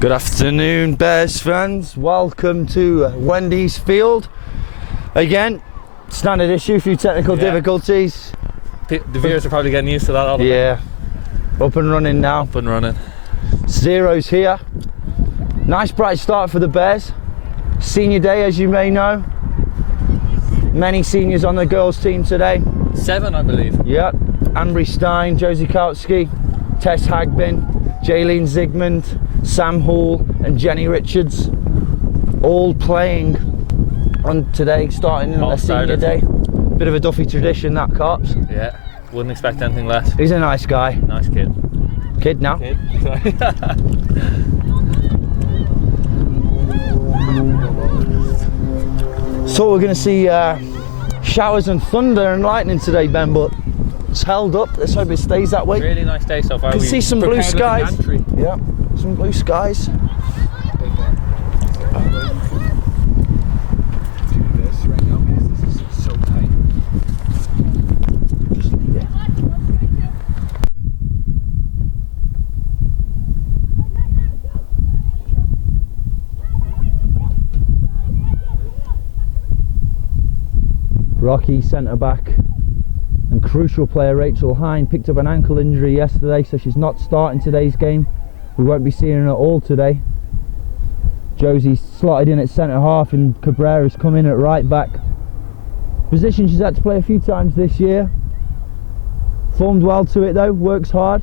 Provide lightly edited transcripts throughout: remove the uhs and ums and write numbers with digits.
Good afternoon, Bears fans. Welcome to Wendy's Field. Again, standard issue, a few technical difficulties. The viewers are probably getting used to that. Yeah, up and running now. Up and running. Zero's here. Nice bright start for the Bears. Senior day, as you may know. Many seniors on the girls team today. 7, I believe. Yep. Anne-Marie Stein, Josie Kautsky, Tess Hagbin, Jaylene Zygmunt, Sam Hall and Jenny Richards, all playing on today, starting on their senior day. Bit of a Duffy tradition, that, Cops. Yeah, wouldn't expect anything less. He's a nice guy. Nice kid. Kid now? Kid, sorry. So we're going to see showers and thunder and lightning today, Ben, but it's held up. Let's hope it stays that way. Really nice day so far. You can see some blue skies. Yeah, some blue skies. Rocky centre back and crucial player Rachel Hine picked up an ankle injury yesterday, so she's not starting today's game. We won't be seeing her at all today. Josie slotted in at centre half and Cabrera's come in at right back. Position she's had to play a few times this year. Formed well to it though, works hard.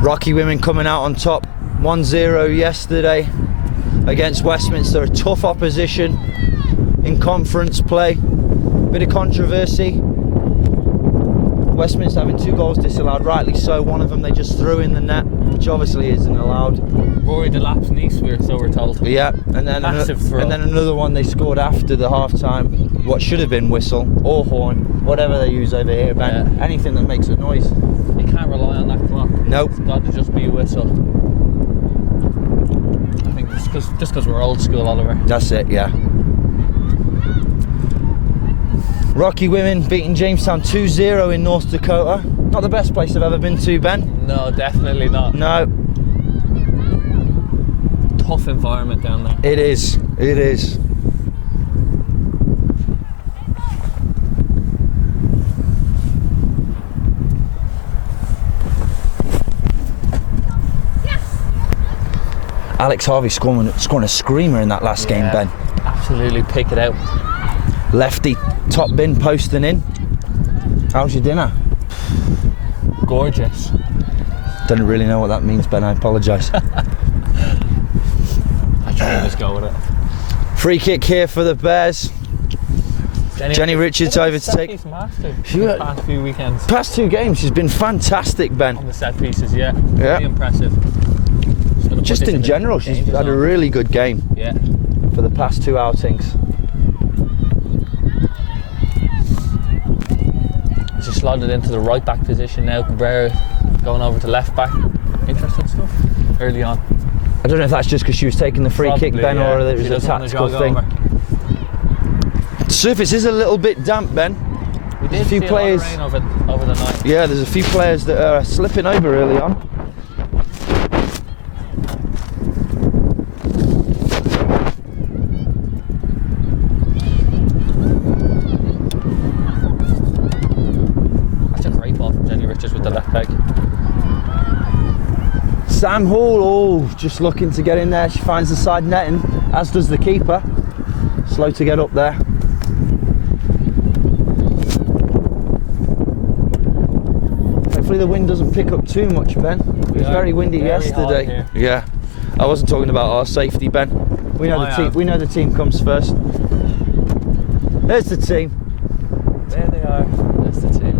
Rocky women coming out on top, 1-0 yesterday against Westminster. A tough opposition in conference play. Bit of controversy. Westminster having 2 goals disallowed, rightly so. One of them they just threw in the net, which obviously isn't allowed. Rory Delap's niece, so we're told. Yeah, and then another one they scored after the half-time. What should have been whistle or horn, whatever they use over here, Ben. Yeah. Anything that makes a noise. You can't rely on that clock. Nope. It's got to just be a whistle. I think just because we're old school, Oliver. That's it, yeah. Rocky women beating Jamestown 2-0 in North Dakota. Not the best place I've ever been to, Ben. No, definitely not. No. Tough environment down there. It is. It is. Alex Harvey scoring a screamer in that last game, Ben. Absolutely pick it out. Lefty top bin posting in. How's your dinner? Gorgeous. Don't really know what that means, Ben, I apologise. I try to just go with it. Free kick here for the Bears. Jenny Richards over to take. The past few weekends. Past 2 games, she's been fantastic, Ben. On the set pieces, yeah. Really impressive. Just in general, she's had a really good game. Yeah. For the past 2 outings. She's slotted into the right back position now. Cabrera going over to left back. Interesting stuff early on. I don't know if that's just because she was taking the free kick, Ben, or it was a tactical thing. The surface is a little bit damp, Ben. We did see a lot of rain over the night. Yeah, there's a few players that are slipping over early on. With the left leg. Sam Hall, just looking to get in there. She finds the side netting, as does the keeper. Slow to get up there. Hopefully the wind doesn't pick up too much, Ben. It was very windy yesterday. Yeah, I wasn't talking about our safety, Ben. We know the team. We know the team comes first. There's the team. There they are. There's the team.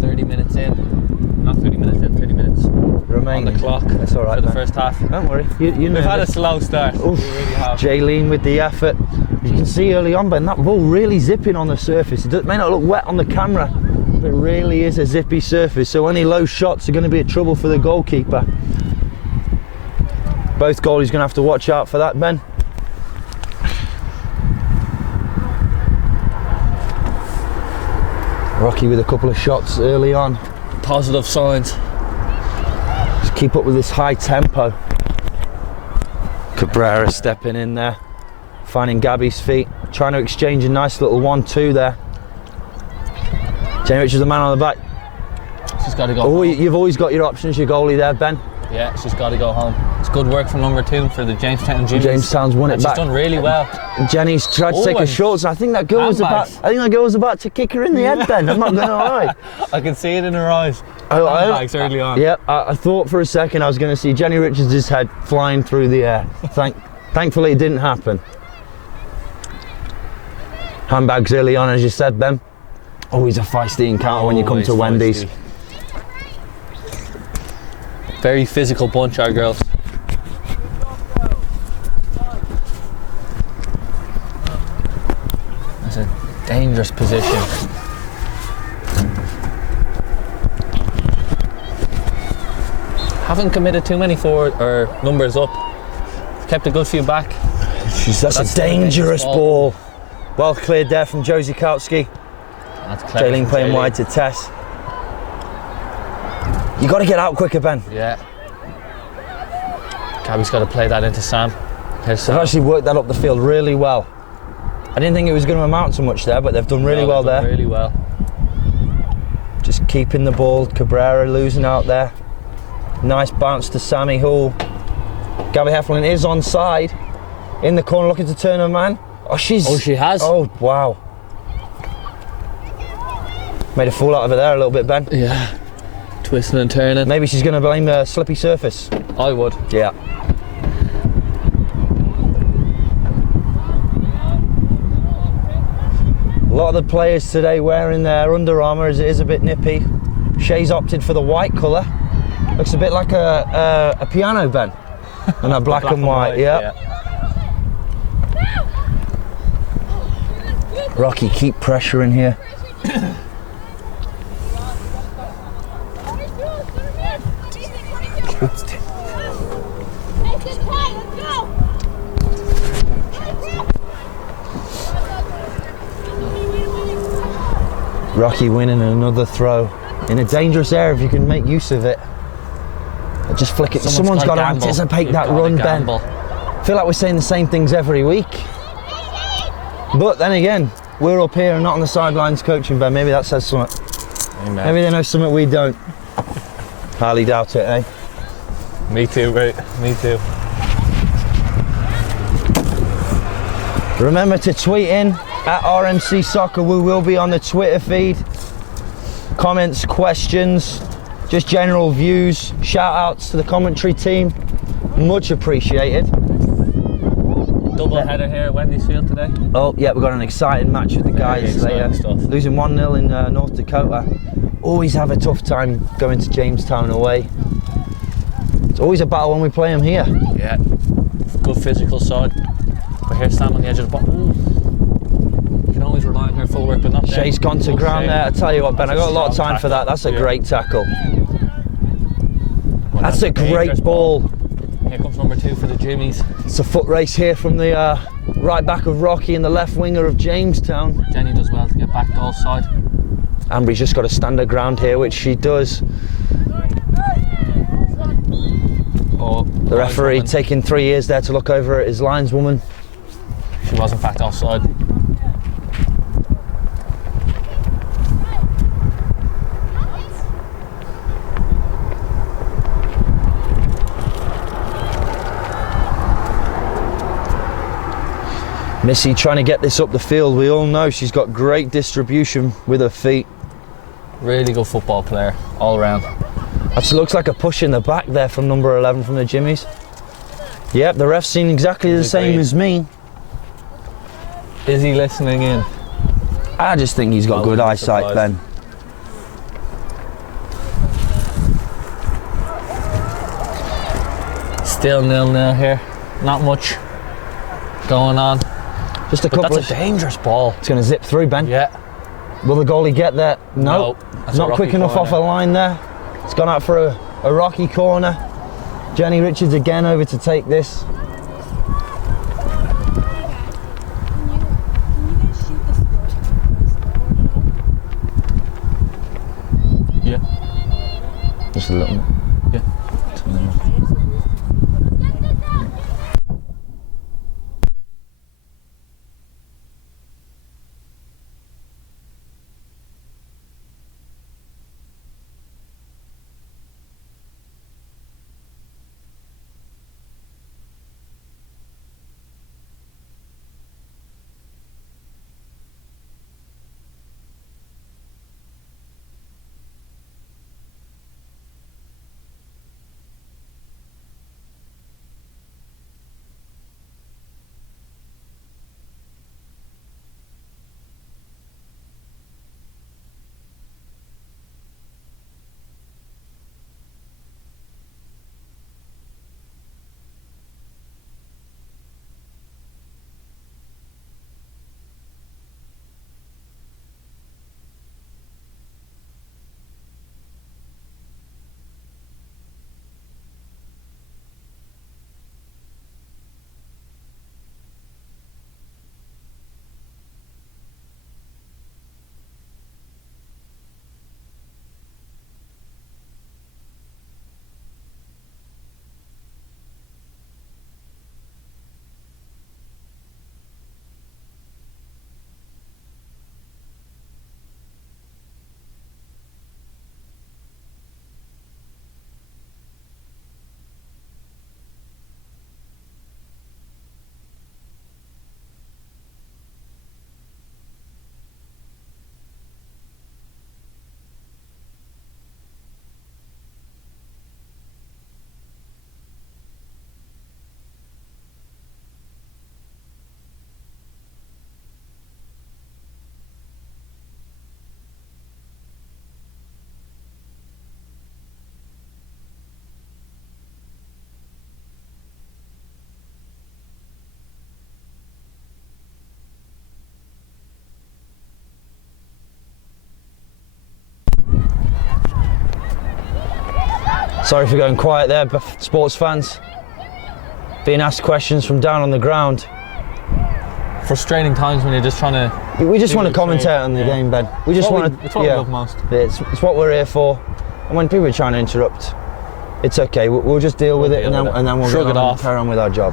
30 minutes in. Not 30 minutes in, 30 minutes remaining on the clock. That's all right, for the man. First half. Don't worry. We've had a slow start. Oof. We really have. Jaylene with the effort. You can see early on, Ben, that ball really zipping on the surface. It may not look wet on the camera, but it really is a zippy surface. So any low shots are going to be a trouble for the goalkeeper. Both goalies going to have to watch out for that, Ben. Rocky with a couple of shots early on. Positive signs. Just keep up with this high tempo. Cabrera stepping in there, finding Gabby's feet, trying to exchange a nice little 1-2 there. Jenny Richards, the man on the back. She's got to go. Oh, home. you've always got your options, your goalie there, Ben. Yeah, she's got to go home. It's good work from number 2 for the Jamestown Jimmies. Jamestown's won it back. She's done really well. Jenny's tried to take her shorts, and I think that girl was about to kick her in the head, Ben. I'm not going to lie. I can see it in her eyes. Handbags early on. Yeah, I thought for a second I was going to see Jenny Richards' head flying through the air. Thankfully it didn't happen. Handbags early on, as you said, Ben. Always a feisty encounter when you come to Wendy's. Very physical bunch, our girls. That's a dangerous position. Haven't committed too many forward or numbers up. Kept a good few back. That's a dangerous ball. Well cleared there from Josie Kautsky. Jaylene playing wide to Tess. You got to get out quicker, Ben. Yeah. Gabby's got to play that into Sam. They've actually worked that up the field really well. I didn't think it was going to amount to much there, but they've done really well there. Really well. Just keeping the ball. Cabrera losing out there. Nice bounce to Sammy Hall. Gabby Heflin is onside. In the corner looking to turn her man. Oh, she has. Oh, wow. Made a fool out of it there a little bit, Ben. Yeah. Twisting and turning. Maybe she's going to blame the slippy surface. I would. Yeah. A lot of the players today wearing their Under Armour as it is a bit nippy. Shay's opted for the white colour. Looks a bit like a piano, Ben. And that black and white, yeah. Rocky, keep pressuring here. Rocky winning another throw in a dangerous area if you can make use of it. Just flick it. Someone's got to anticipate that run, Ben. I feel like we're saying the same things every week. But then again, we're up here and not on the sidelines coaching, Ben. Maybe that says something. Amen. Maybe they know something we don't. Highly doubt it, eh? Me too, mate. Me too. Remember to tweet in at RMC Soccer. We will be on the Twitter feed. Comments, questions, just general views. Shout outs to the commentary team. Much appreciated. Double header here at Wendy's Field today. Oh, yeah, we've got an exciting match with the guys later. Losing 1-0 in North Dakota. Always have a tough time going to Jamestown away. It's always a battle when we play them here. Yeah, good physical side. But here's Sam on the edge of the box. You can always rely on her full work, but not there. Shay's gone to ground there. I tell you what, Ben, I got a lot of time for that. That's a great tackle. Well, that's a great ball. Here comes number 2 for the Jimmies. It's a foot race here from the right back of Rocky and the left winger of Jamestown. Jenny does well to get back goal side. Ambry's just got to stand her ground here, which she does. Oh, the referee taking 3 years there to look over at his lineswoman. She was in fact offside. Missy trying to get this up the field. We all know she's got great distribution with her feet. Really good football player, all round. That looks like a push in the back there from number 11 from the Jimmies. Yep, the ref's seen exactly the same as me. Is he listening in? I just think he's got good eyesight, Ben. Still 0-0 here. Not much going on. Just a couple. That's a dangerous ball. It's going to zip through, Ben. Yeah. Will the goalie get there? No. Not quick enough off a line there. It's gone out for a rocky corner. Jenny Richards again over to take this. Just a little bit. Yeah. Sorry for going quiet there, sports fans. Being asked questions from down on the ground. Frustrating times when you're just trying to... We just want to commentate on the game, Ben. We just want to... It's what we love most. It's what we're here for. And when people are trying to interrupt, it's okay. We'll just deal with it, and then we'll shrug it off. Carry on with our job.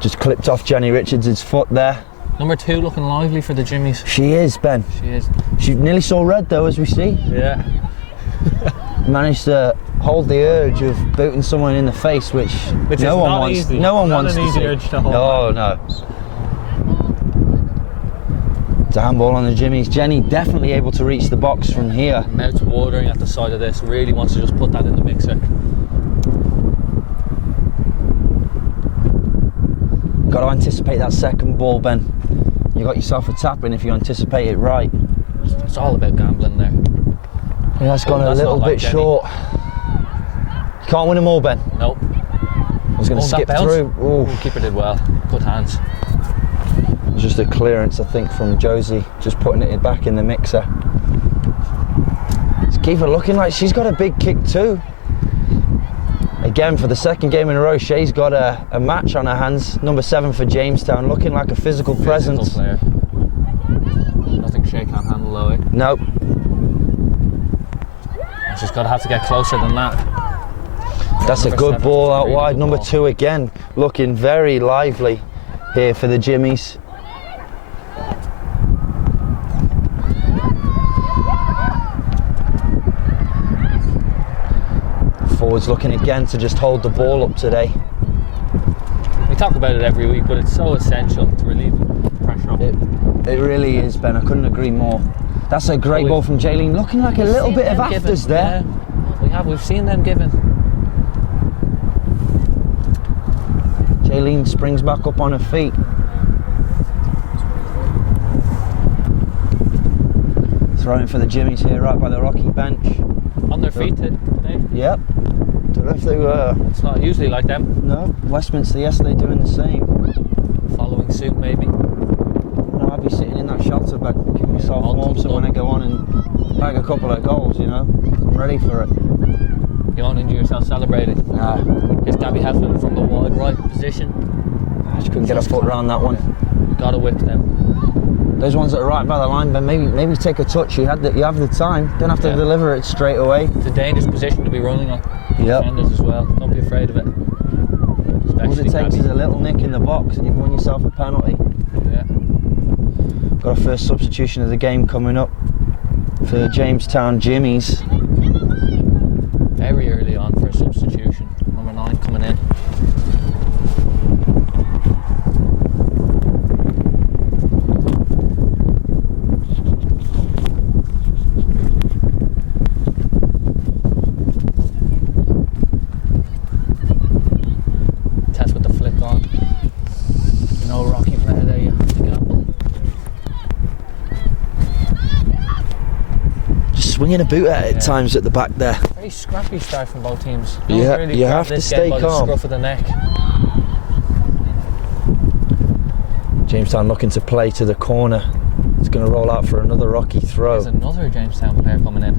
Just clipped off Jenny Richards' foot there. Number 2 looking lively for the Jimmies. She is, Ben. She is. She nearly saw red though, as we see. Yeah. Managed to hold the urge of booting someone in the face, which no one wants. Easy. No one wants an to easy see. urge to hold. No. It's a handball on the Jimmies. Jenny definitely able to reach the box from here. Mouth's watering at the side of this. Really wants to just put that in the mixer. Got to anticipate that second ball, Ben. You got yourself a tap-in if you anticipate it right. It's all about gambling there. Yeah, that's gone a little bit short. You can't win them all, Ben. Nope. I was going to skip through. Ooh, keeper did well. Good hands. It was just a clearance, I think, from Josie, just putting it back in the mixer. This keeper looking like she's got a big kick too. Again, for the second game in a row, Shay's got a match on her hands. Number 7 for Jamestown, looking like a physical presence. Player. Nothing Shay can't handle though, eh? Nope. She's got to have to get closer than that. That's a good ball out wide. Number 2 again, looking very lively here for the Jimmies. Forwards looking again to just hold the ball up today. We talk about it every week, but it's so essential to relieve pressure off. It really is, Ben. I couldn't agree more. That's a great ball from Jaylene. Looking like a little bit of afters there. Yeah, we've seen them given. Jaylene springs back up on her feet. Throwing for the Jimmies here, right by the rocky bench. On their feet today? Yep. Don't know if they were. It's not usually like them. No. Westminster yesterday doing the same. Following suit, maybe. No, I'd be sitting in that shelter bed, giving myself warm, so when I go on and bag a couple of goals, you know, I'm ready for it. You won't injure yourself celebrating. Nah. Here's Gabby Heflin from the wide right position. I just couldn't get a foot around that one. Gotta whip them. Those ones that are right by the line, Ben, maybe take a touch. You have the time. Don't have to deliver it straight away. It's a dangerous position to be running on. Yep. Defenders as well. Don't be afraid of it. All it takes is a little nick in the box and you've won yourself a penalty. Yeah. Got our first substitution of the game coming up for Jamestown Jimmies. Very early on for a substitution. Number 9 coming in. Test with the flick on. No Rocky player there, you have to gamble. Just swinging a boot at times at the back there. Very scrappy start from both teams. Yeah, really you grab have to this stay game by the calm. scruff of the neck. Jamestown looking to play to the corner. It's going to roll out for another Rocky throw. There's another Jamestown player coming in.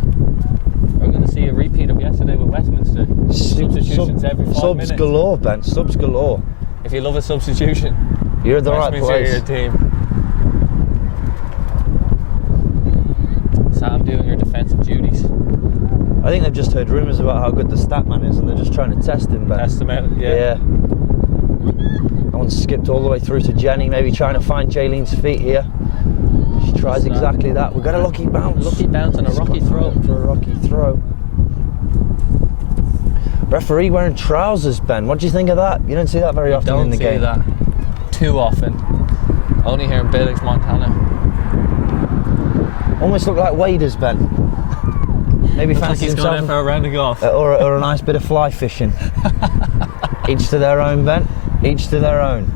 We're going to see a repeat of yesterday with Westminster. Substitutions every 5 minutes. Subs galore, Ben. Subs galore. If you love a substitution, You're at the right Westminster are place. your team. Sam doing your defensive duties. I think they've just heard rumours about how good the stat man is and they're just trying to test him, Ben. Test them out, Yeah. That one skipped all the way through to Jenny, maybe trying to find Jaylene's feet here. She tries exactly that. We've got a lucky bounce. Lucky bounce and a Rocky throw. For a Rocky throw. Referee wearing trousers, Ben. What do you think of that? You don't see that very often in the game. Don't see that too often. Only here in Billings, Montana. Almost look like waders, Ben. Maybe Looks like fancy he's himself going out for a round of golf. or a nice bit of fly fishing. Each to their own, Ben. Each to their own.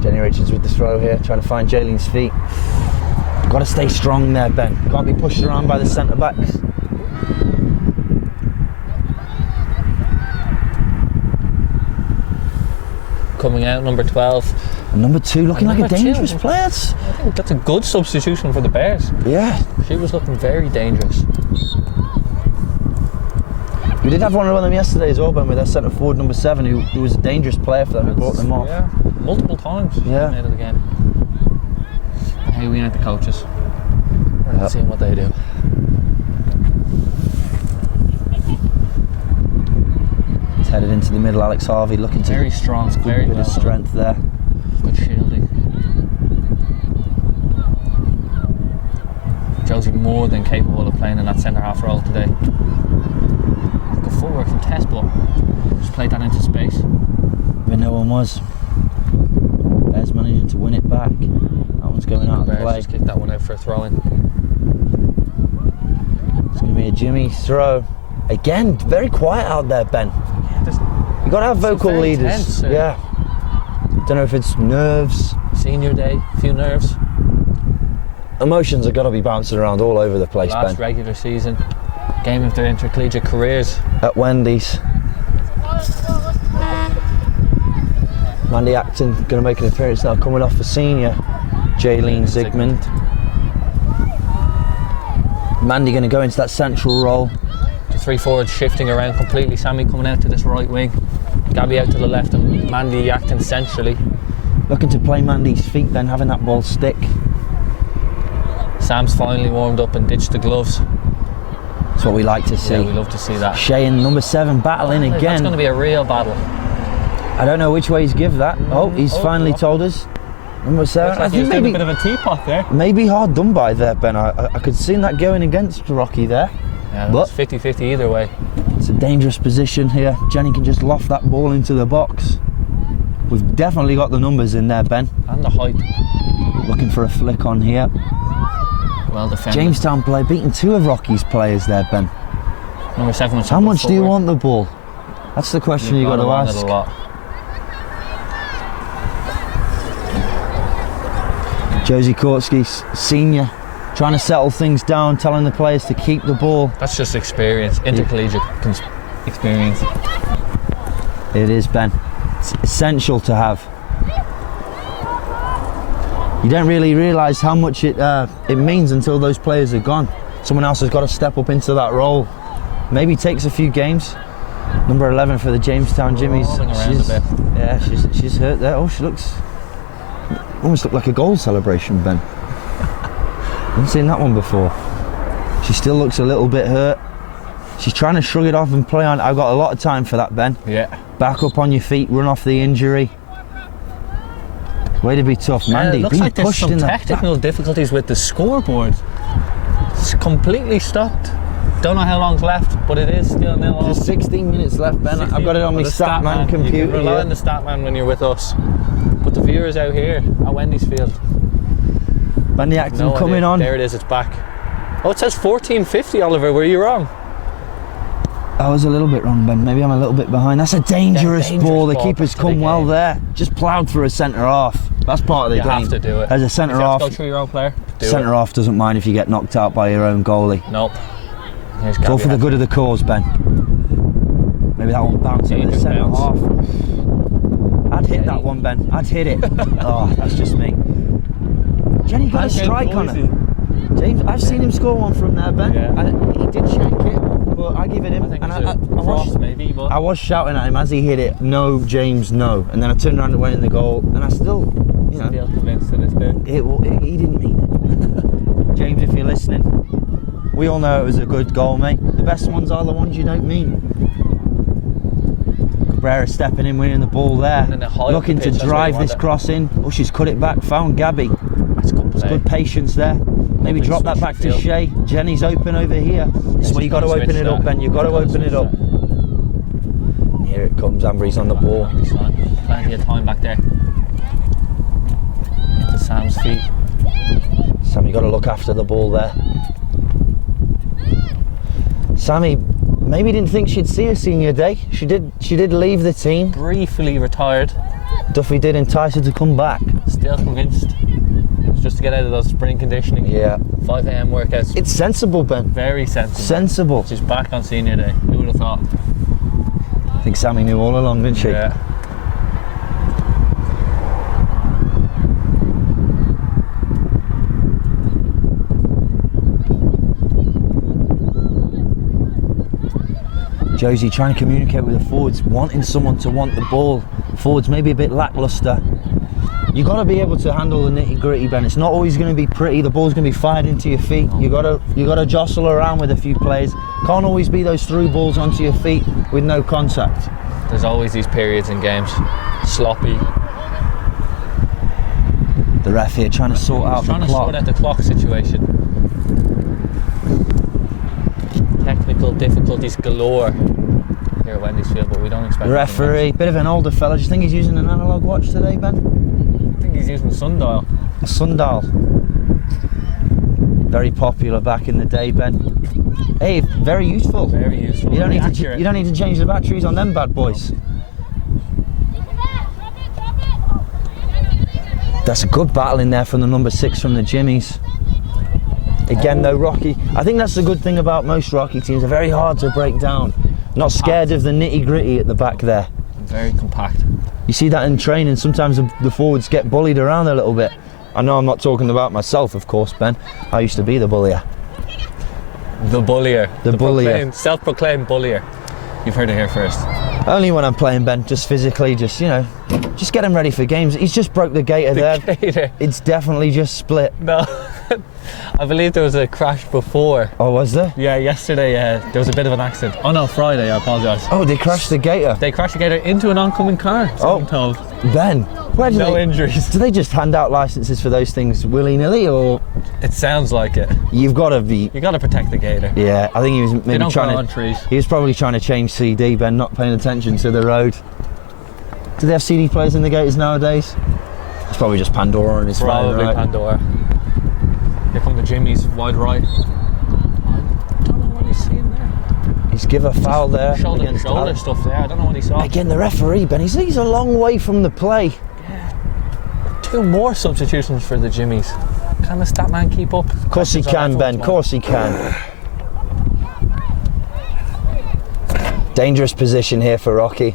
Jenny Richards with the throw here, trying to find Jaylene's feet. Got to stay strong there, Ben. Can't be pushed around by the centre backs. Coming out, number 12. And number 2 looking like a number 2. dangerous player. I think that's a good substitution for the Bears. Yeah. She was looking very dangerous. We did have one of them yesterday as well, Ben, with their centre forward number 7, who was a dangerous player for them, who brought them off. Yeah, multiple times. Yeah. Out of the game. But hey, we ain't the coaches. We're not seeing what they do. It's headed into the middle. Alex Harvey looking to Very strong, very good well bit of strength there. Good shielding. Josie more than capable of playing in that centre half role today. Good footwork from Tess, but just played that into space. Where no one was. Bears managing to win it back. That one's going out of Bears play. just kicked that one out for a throw in. It's going to be a Jimmy throw. Again, very quiet out there, Ben. You've got to have vocal very leaders. tense, yeah. Don't know if it's nerves. Senior day, a few nerves. Emotions have got to be bouncing around all over the place, Last Ben. regular season, game of their intercollegiate careers. At Wendy's. Mandy Acton going to make an appearance now, coming off for senior Jaylene Zygmunt. Mandy going to go into that central role. The 3 forwards shifting around completely. Sammy coming out to this right wing. Gabby out to the left and Mandy acting centrally. Looking to play Mandy's feet then, having that ball stick. Sam's finally warmed up and ditched the gloves. That's what we like to see. Yeah, we love to see that. Shea and number 7 battling That's again. going to be a real battle. I don't know which way he's give that. Oh, he's finally told us. Number 7. Looks like he was doing a bit of a teapot there. Maybe hard done by there, Ben. I could see that going against Rocky there. Yeah, But- it's 50-50 either way. It's a dangerous position here. Jenny can just loft that ball into the box. We've definitely got the numbers in there, Ben. And the height. Looking for a flick on here. Well defended. Jamestown player beating 2 of Rocky's players there, Ben. Number 7 was How much do you want the ball? That's the question you've got to ask. A lot. Josie Kortsky, senior, trying to settle things down, telling the players to keep the ball. That's just experience, intercollegiate experience. It is, Ben. It's essential to have. You don't really realise how much it means until those players are gone. Someone else has got to step up into that role. Maybe takes a few games. Number 11 for the Jamestown Jimmies. Rolling around a bit. Yeah, she's hurt there. Oh, she looks almost looked like a goal celebration, Ben. I haven't seen that one before. She still looks a little bit hurt. She's trying to shrug it off and play on. I've got a lot of time for that, Ben. Yeah. Back up on your feet, run off the injury. Way to be tough, Mandy. Looks being like there's pushed some in the technical difficulties with the scoreboard. It's completely stopped. Don't know how long's left, but it is still nil all. There's 16 minutes left, Ben. I've got it on my Statman computer. You can rely here. on the Statman when you're with us. But the viewers out here at Wendy's Field. Mandy Acton coming on. There it is, it's back. Oh, it says 14:50, Oliver. Were you wrong? I was a little bit wrong, Ben. Maybe I'm a little bit behind. That's a dangerous ball. The ball keeper's to the come well game. there. Just ploughed through a centre half. That's part of the You game. have to do it. As a centre If you have half, to go through your own player. centre half doesn't mind if you get knocked out by your own goalie. Nope. Here's It's all Gabby for the good of the cause, Ben. Maybe that one bounced over the Dangerous centre bounce. half. I'd hit that one, Ben. I'd hit it. Oh, that's just me. Jenny got a strike on it. James, I've seen him score one from there, Ben. Yeah. He did shank it, but I give it him. I think And it's a cross, maybe, but I was shouting at him as he hit it, no, James, no. And then I turned around and went in the goal, and I still, you know, still convinced to this day. he didn't mean it. James, if you're listening, we all know it was a good goal, mate. The best ones are the ones you don't mean. Cabrera stepping in, winning the ball there. And then the high up Looking the to pitch, that's where drive you want this it. cross in. Oh, she's cut it back, found Gabby. That's good play. Good patience there. Maybe Lovely drop that switch back to field. Shay. Jenny's open over here. This is where you got to Switch open it up, that. Ben. You've got to Gotta open it switch up. that. Here it comes. Ambry's on the ball. Nice one. Plenty of time back there. Into Sam's feet. Sammy got to look after the ball there. Sammy maybe didn't think she'd see her senior day. She did leave the team. Briefly retired. Duffy did entice her to come back. Still convinced. It was just to get out of those spring conditioning. Yeah. 5 a.m. workouts. It's sensible, Ben. Very sensible. Sensible. She's back on senior day. Who would have thought? I think Sammy knew all along, didn't she? Yeah. Josie trying to communicate with the forwards, wanting someone to want the ball. Forwards maybe a bit lacklustre. You've got to be able to handle the nitty gritty, Ben. It's not always going to be pretty. The ball's going to be fired into your feet. You got to jostle around with a few players. Can't always be those through balls onto your feet with no contact. There's always these periods in games. Sloppy. The ref here trying to sort out the Trying to clock. sort out the clock situation. Technical difficulties galore here at Wendy's Field, but we don't expect. The referee, bit of an older fella. Do you think he's using an analog watch today, Ben? I think he's using the sundial. A sundial. Very popular back in the day, Ben. Hey, very useful. Very useful. You don't very need accurate. to. You don't need to change the batteries on them bad boys. That's a good battle in there from the number 6 from the Jimmies. Again, though, Rocky. I think that's the good thing about most Rocky teams. They're very hard to break down. Not scared of the nitty gritty at the back there. Very compact. You see that in training. Sometimes the forwards get bullied around a little bit. I know I'm not talking about myself, of course, Ben. I used to be the bullier. The bullier. The bullier. Self-proclaimed bullier. You've heard it here first. Only when I'm playing, Ben. Just physically, just, you know, just get him ready for games. He's just broke the gator there. Gator. It's definitely just split. No. I believe there was a crash before. Oh, was there? Yeah, yesterday there was a bit of an accident. Oh no, Friday, I apologise. Oh, they crashed the gator. They crashed together into an oncoming car, so I'm told. Ben, where do No they, injuries. do they just hand out licenses for those things willy-nilly, or It sounds like it. you've got to be? You got to protect the gator. Yeah, I think he was They maybe don't grow trying on to. trees. He was probably trying to change CD, Ben, not paying attention to the road. Do they have CD players in the gators nowadays? It's probably just Pandora and his phone, Probably right? Pandora. Here come the Jimmies, wide right. I don't know what he's seeing there. He's give a foul there. Shoulder to against shoulder Alex. stuff there. I don't know what he saw. Again, the referee, Ben, he's a long way from the play. 2 more substitutions for the Jimmies. Can the stat man keep up? Of course he can, Ben, of course he can. Dangerous position here for Rocky.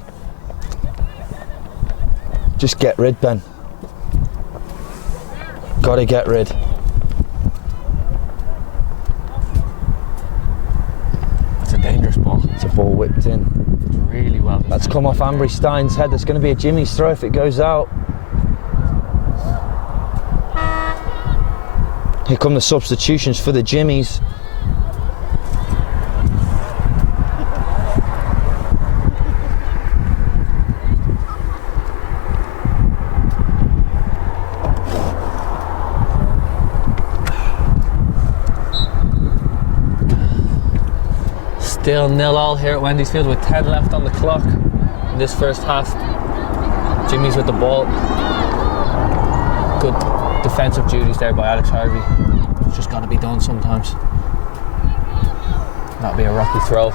Just get rid, Ben. Gotta get rid. It's a dangerous ball. It's a ball whipped in. It's really well. That's come off Ambry Stein's head. There's going to be a Jimmy's throw if it goes out. Here come the substitutions for the Jimmies. Still 0-0 here at Wendy's Field with 10 left on the clock in this first half. Jimmy's with the ball. Good defensive duties there by Alex Harvey. It's just got to be done sometimes. That'll be a rocky throw.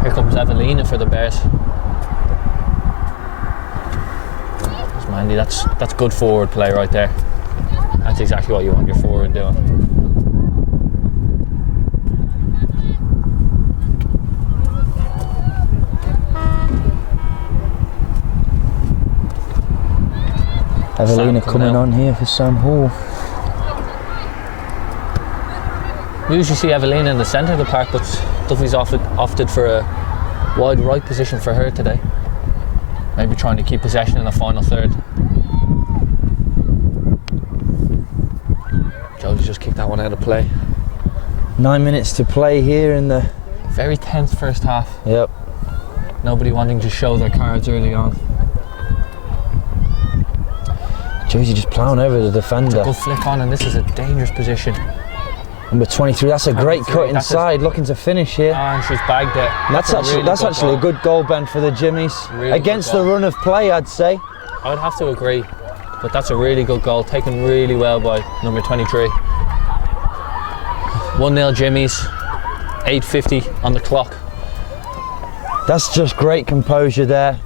Here comes Evelina for the Bears. There's Mandy. That's good forward play right there. That's exactly what you want your forward doing. Evelina coming on here for Sam Hall. We usually see Evelina in the centre of the park, but Duffy's opted for a wide right position for her today. Maybe trying to keep possession in the final third. Jodie's just kicked that one out of play. 9 minutes to play here in the... Very tense first half. Yep. Nobody wanting to show their cards early on. Josie just ploughing over the defender. Good flick on, and this is a dangerous position. Number 23, that's a great cut inside, looking to finish here. And she's bagged it. That's actually a good goal, Ben, for the Jimmies. Really against the run of play, I'd say. I would have to agree, but that's a really good goal, taken really well by number 23. 1-0 Jimmies, 8:50 on the clock. That's just great composure there.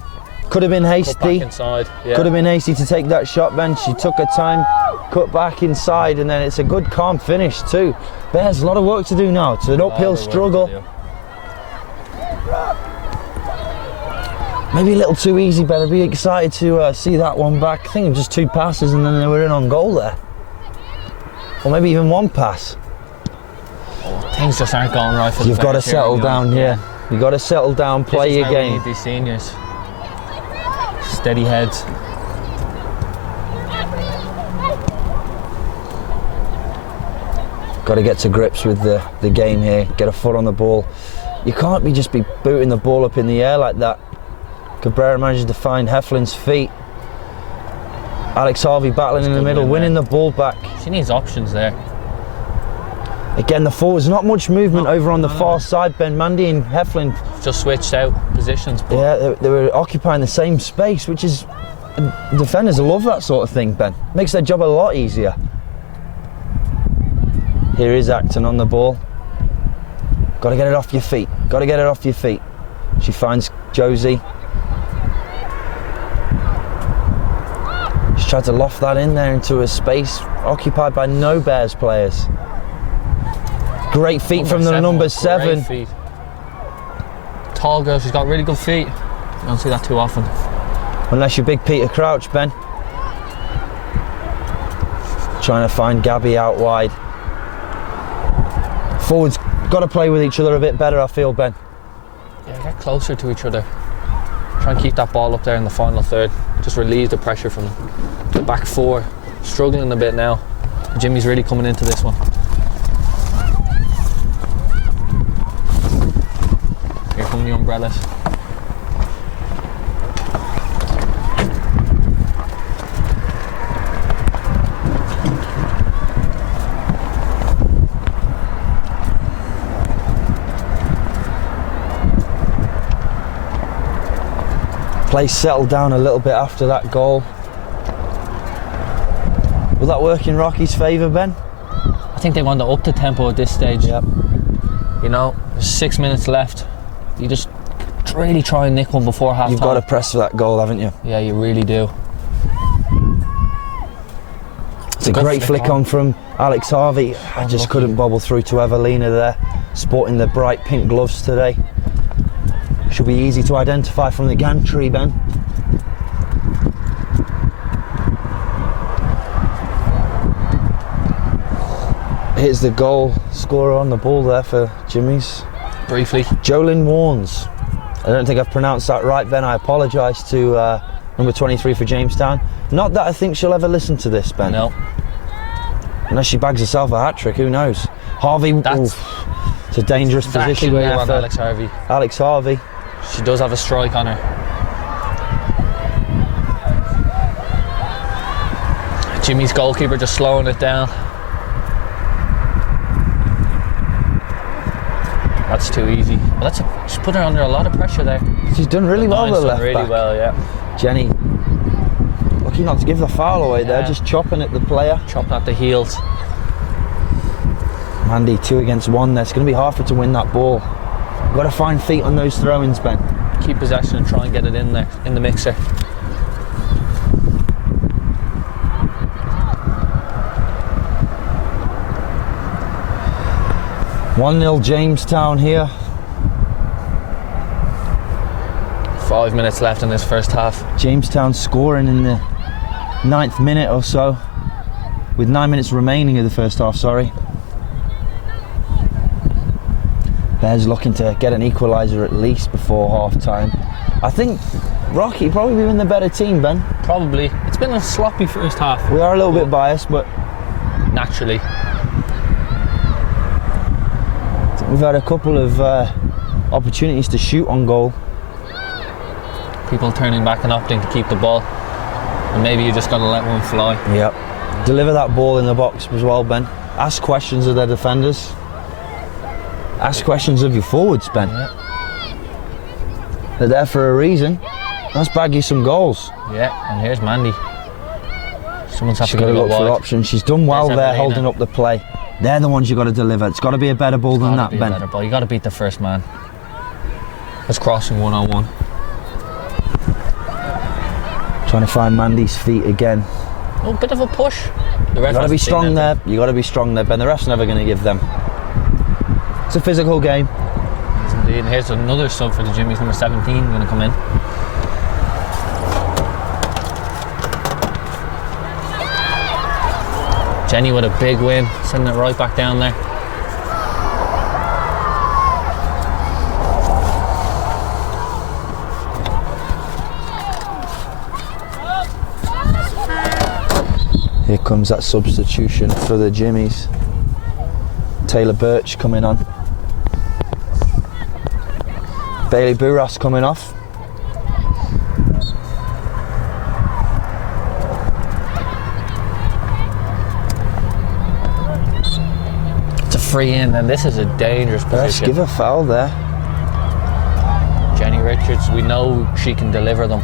Could have been hasty. Cut back inside. Yeah. Could have been hasty to take that shot, Ben. She took her time, cut back inside, and then it's a good calm finish too. Bears a lot of work to do now. It's an uphill struggle. Maybe a little too easy, Ben. I'd be excited to see that one back. I think it was just 2 passes and then they were in on goal there. Or maybe even 1 pass. Things just aren't going right for the You've got to Bears settle down, yeah. You've got to settle down, play your game. We need these seniors. Steady heads. Got to get to grips with the game here, get a foot on the ball. You can't just be booting the ball up in the air like that. Cabrera manages to find Heflin's feet. Alex Harvey battling in the middle, winning the ball back. She needs options there. Again, the forwards, not much movement over on the far side. Ben Mandy and Heflin just switched out positions. But yeah, they were occupying the same space, which is, defenders love that sort of thing, Ben. Makes their job a lot easier. Here is Acton on the ball. Got to get it off your feet. Got to get it off your feet. She finds Josie. She tried to loft that in there into a space occupied by no Bears players. Great feet from the number 7. Great feet. Tall girl, she's got really good feet. You don't see that too often. Unless you're big Peter Crouch, Ben. Trying to find Gabby out wide. Forwards got to play with each other a bit better, I feel, Ben. Yeah, get closer to each other. Try and keep that ball up there in the final third. Just relieve the pressure from the back 4. Struggling a bit now. Jimmy's really coming into this one. Here come the umbrellas. Play settled down a little bit after that goal. Will that work in Rocky's favour, Ben? I think they want to up the tempo at this stage. Yep. You know, there's 6 minutes left. You just really try and nick one before half time. You've got to press for that goal, haven't you? Yeah, you really do. It's a great flick on from Alex Harvey. I just couldn't bobble through to Evelina there, sporting the bright pink gloves today. Should be easy to identify from the gantry, Ben. Here's the goal scorer on the ball there for Jimmy's. Briefly. Jolyn Warnes. I don't think I've pronounced that right, Ben. I apologise to number 23 for Jamestown. Not that I think she'll ever listen to this, Ben. No. Unless she bags herself a hat-trick, who knows? Harvey, That's it's a dangerous exactly position where there you want for Alex Harvey. Alex Harvey. She does have a strike on her. Jimmy's goalkeeper just slowing it down. That's too easy. Well, she's put her under a lot of pressure there. She's done really well with the left really back. well, yeah. Jenny, lucky not to give the foul away there, just chopping at the player. Chopping at the heels. Mandy, 2 against 1 there. It's going to be hard for her to win that ball. You've got to find feet on those throw-ins, Ben. Keep possession and try and get it in there, in the mixer. One-0 Jamestown here. 5 minutes left in this first half. Jamestown scoring in the 9th minute or so, with 9 minutes remaining of the first half, sorry. Bears looking to get an equaliser at least before half-time. I think Rocky probably been the better team, Ben. Probably. It's been a sloppy first half. We are a little bit biased, but naturally. We've had a couple of opportunities to shoot on goal. People turning back and opting to keep the ball. And maybe you just got to let one fly. Yep. Deliver that ball in the box as well, Ben. Ask questions of their defenders. Ask questions of your forwards, Ben. Yeah. They're there for a reason. Let's bag you some goals. Yeah, and here's Mandy. Someone's She's got to look for options. She's done well there, holding up the play. They're the ones you've got to deliver. It's got to be a better ball than that, Ben. Better ball. You got to beat the first man. That's crossing 1-on-1. Trying to find Mandy's feet again. Oh, bit of a push. The ref You got to be strong there. You got to be strong there, Ben. The ref's never going to give them. It's a physical game. Yes, indeed. And here's another sub for the Jimmy's, number 17, going to come in. Jenny with a big win, sending it right back down there. Here comes that substitution for the Jimmies. Taylor Birch coming on. Bailey Buras coming off. Free in, and this is a dangerous position. Let's give a foul there. Jenny Richards, we know she can deliver them.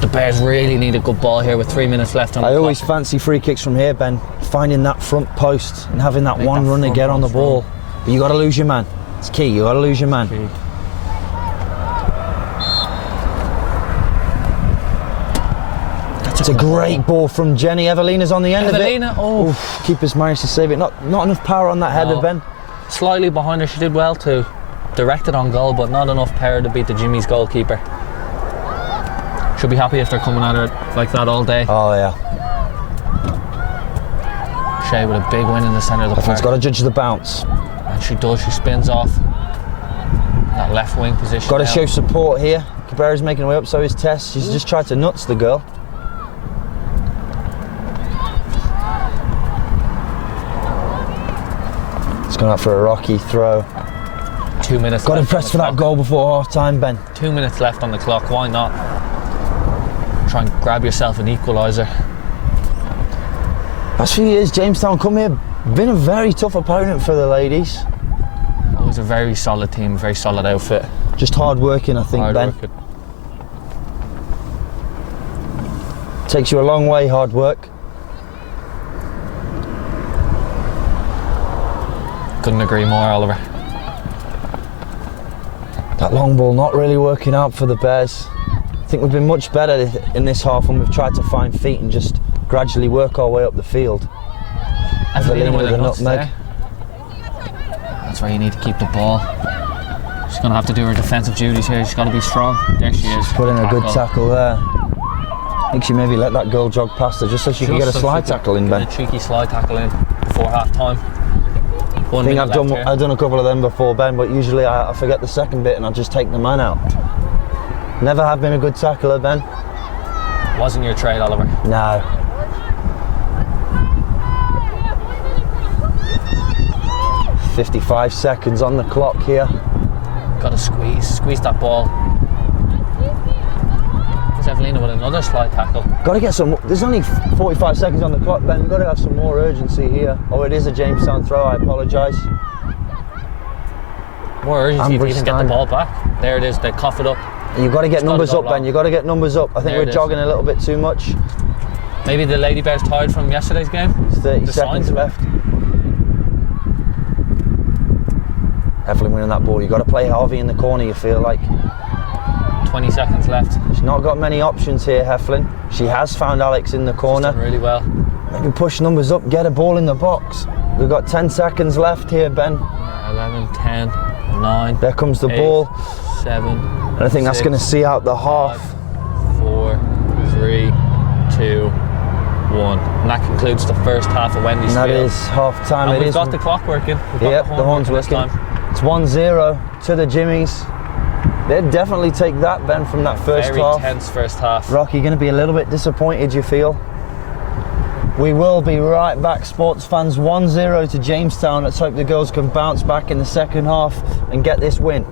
The Bears really need a good ball here with 3 minutes left on the clock. I always fancy free kicks from here, Ben. Finding that front post and having that one run to get on the ball. But you got to lose your man. It's key. You got to lose your man. Key. It's a great ball from Jenny. Evelina's on the end Evelina, of it. Oh, keeper's managed to save it. Not enough power on that header, Ben. Slightly behind her. She did well to direct it on goal, but not enough power to beat the Jimmy's goalkeeper. She'll be happy if they're coming at her like that all day. Oh yeah. Shea with a big win in the centre of the park. Everyone's got to judge the bounce. And she does. She spins off that left wing position. Got to show support here. Cabrera's making her way up, so is Tess. She's just tried to nuts the girl. It's gone out for a rocky throw. 2 minutes Got to left. press for that goal before half time, Ben. 2 minutes left on the clock. Why not? Try and grab yourself an equaliser. Last few years, Jamestown come here, been a very tough opponent for the ladies. Always a very solid team, very solid outfit. Just hard working, I think, Ben. Takes you a long way, hard work. Couldn't agree more, Oliver. That long ball not really working out for the Bears. I think we've been much better in this half when we've tried to find feet and just gradually work our way up the field. Evelina with a nutmeg. there. That's where you need to keep the ball. She's going to have to do her defensive duties here. She's got to be strong. There she is. Put in a good tackle there. I think she maybe let that girl jog past her just so she can get a slide tackle in, Ben. A cheeky slide tackle in before half time. I think I've done a couple of them before, Ben, but usually I forget the second bit and I just take the man out. Never have been a good tackler, Ben. Wasn't your trade, Oliver. No. "55 seconds on the clock here." Got to squeeze that ball. There's Evelina with another slide tackle. Got to get some. There's only 45 seconds on the clock, Ben. We've got to have some more urgency here. Oh, it is a Jamestown throw. I apologise. More urgency to even get the time. ball back. There it is. They cough it up. You've got to get It's gotta numbers go up, Ben. long. You've got to get numbers up. I think There we're it is. jogging a little bit too much. Maybe the Lady Bears tired from yesterday's game. There's 30 The seconds signs of it. left. Evelyn winning that ball. You've got to play Harvey in the corner, you feel like. 20 seconds left. She's not got many options here, Heflin. She has found Alex in the She's corner. done really well. Maybe push numbers up, get a ball in the box. We've got 10 seconds left here, Ben. 11, 10, 9. There comes the 8, ball. 7. And I think that's going to see out the half. 4, 3, 2, 1. And that concludes the first half of Wendy's And that field. is half time. And it we've is. got the clock working. We've got Yep, the horn's this working. time. It's 1-0 to the Jimmies. They'd definitely take that, Ben, from that first Very half. tense first half. Rocky, going to be a little bit disappointed, you feel? We will be right back, sports fans. 1-0 to Jamestown. Let's hope the girls can bounce back in the second half and get this win.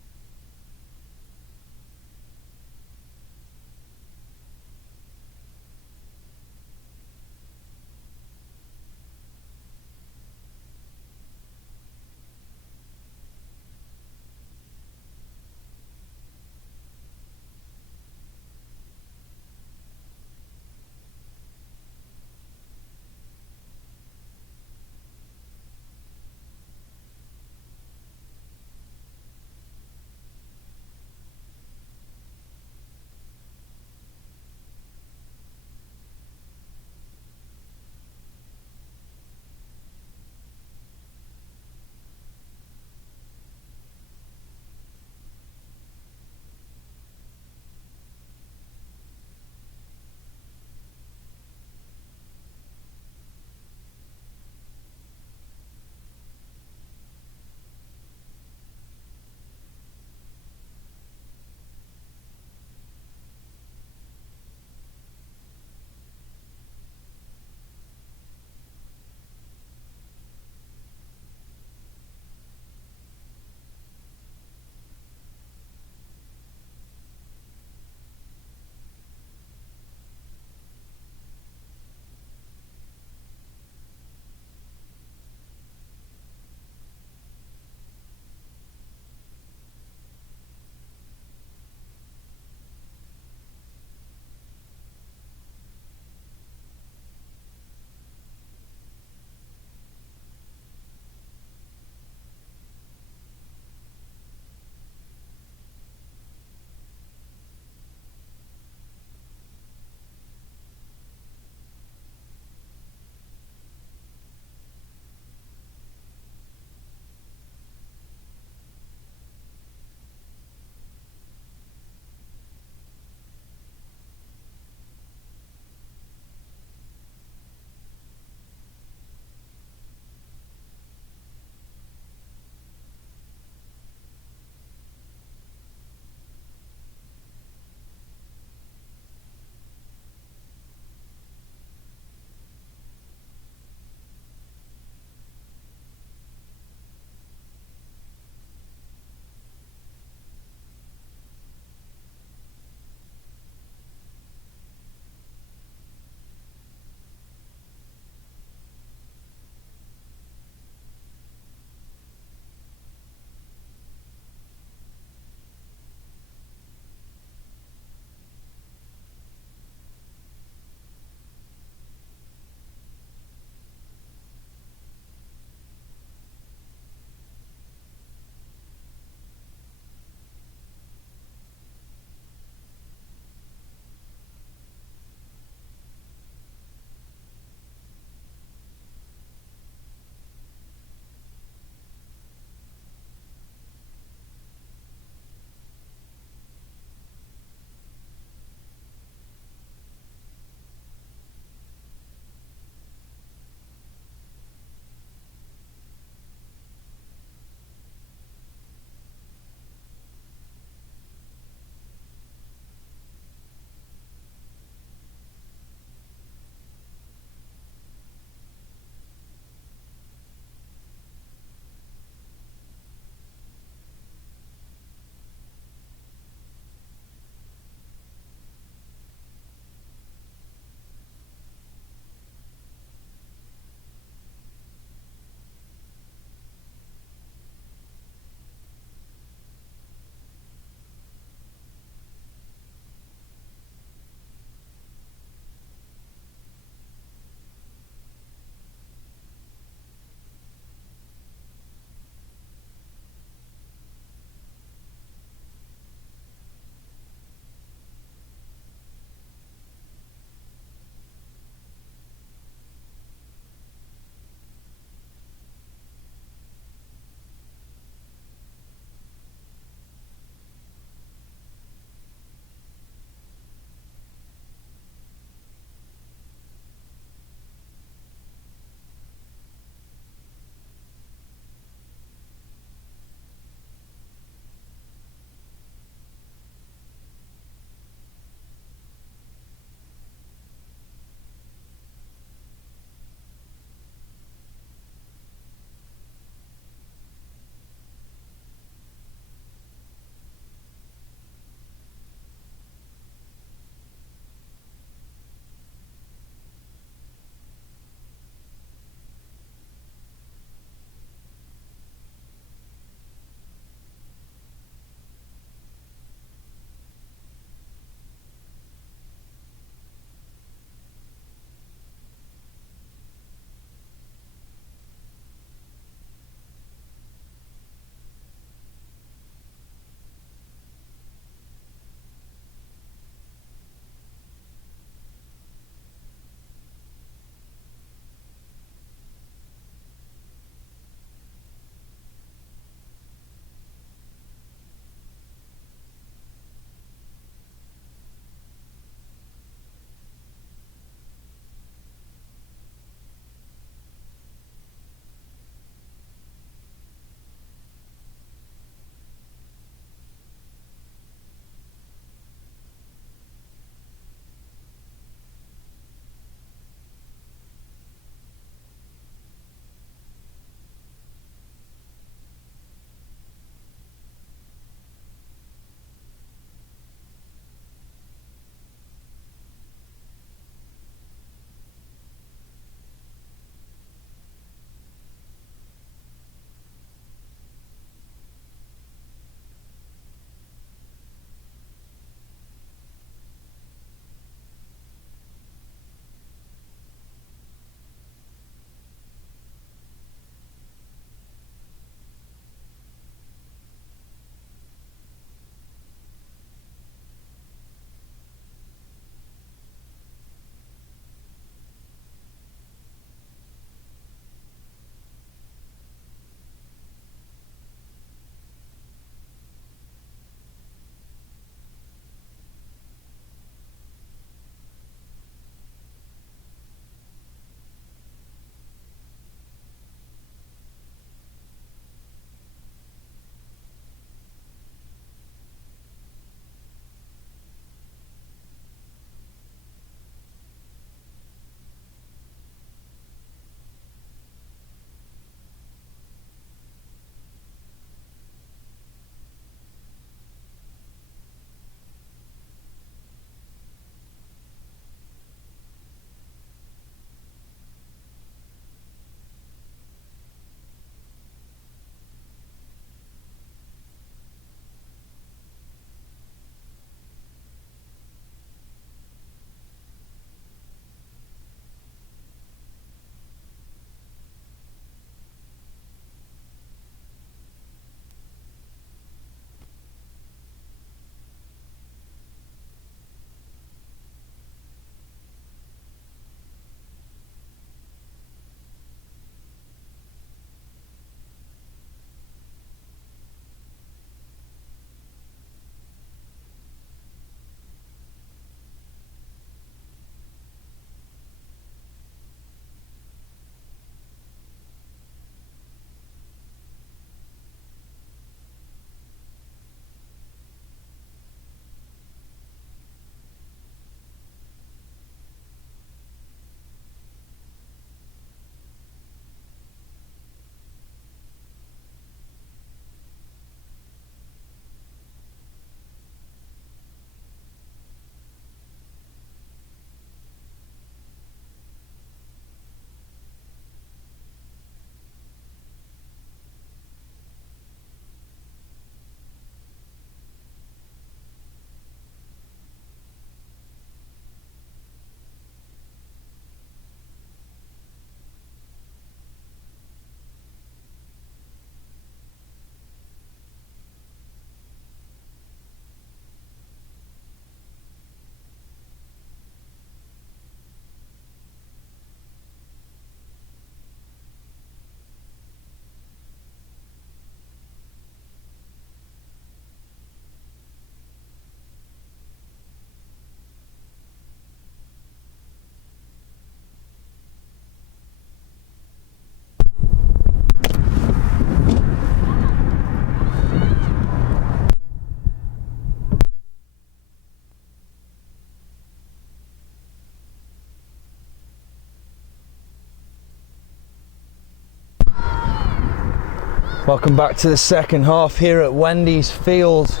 Welcome back to the second half here at Wendy's Field.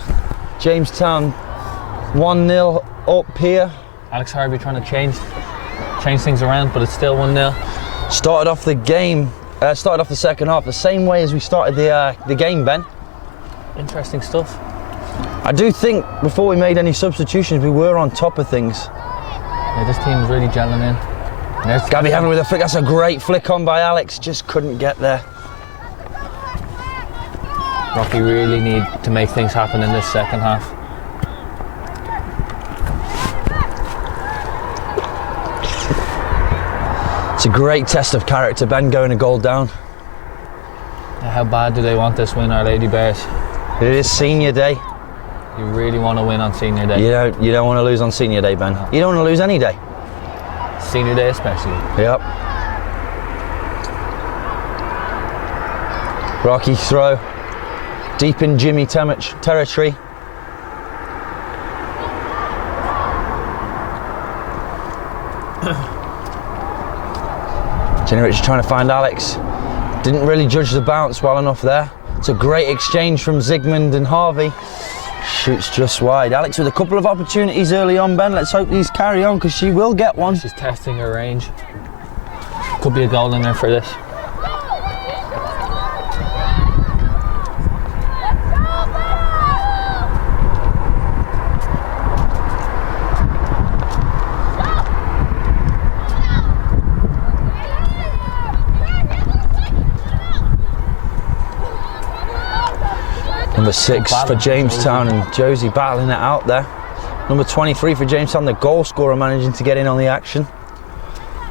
Jamestown 1-0 up here. Alex Harvey trying to change things around, but it's still 1-0. Started off the second half the same way as we started the game, Ben. Interesting stuff. I do think before we made any substitutions we were on top of things. Yeah, this team is really gelling in. Gabby having with a flick, that's a great flick on by Alex, just couldn't get there. Rocky really need to make things happen in this second half. It's a great test of character, Ben, going a goal down. How bad do they want this win, our Lady Bears? It is senior day. You really want to win on senior day. You don't want to lose on senior day, Ben. You don't want to lose any day. Senior day especially. Yep. Rocky throw. Deep in Jimmy territory. Jenny Rich trying to find Alex. Didn't really judge the bounce well enough there. It's a great exchange from Zygmunt and Harvey. Shoots just wide. Alex with a couple of opportunities early on, Ben. Let's hope these carry on because she will get one. She's testing her range. Could be a goal in there for this. Number 6 for Jamestown and Josie battling it out there. Number 23 for Jamestown, the goal scorer, managing to get in on the action.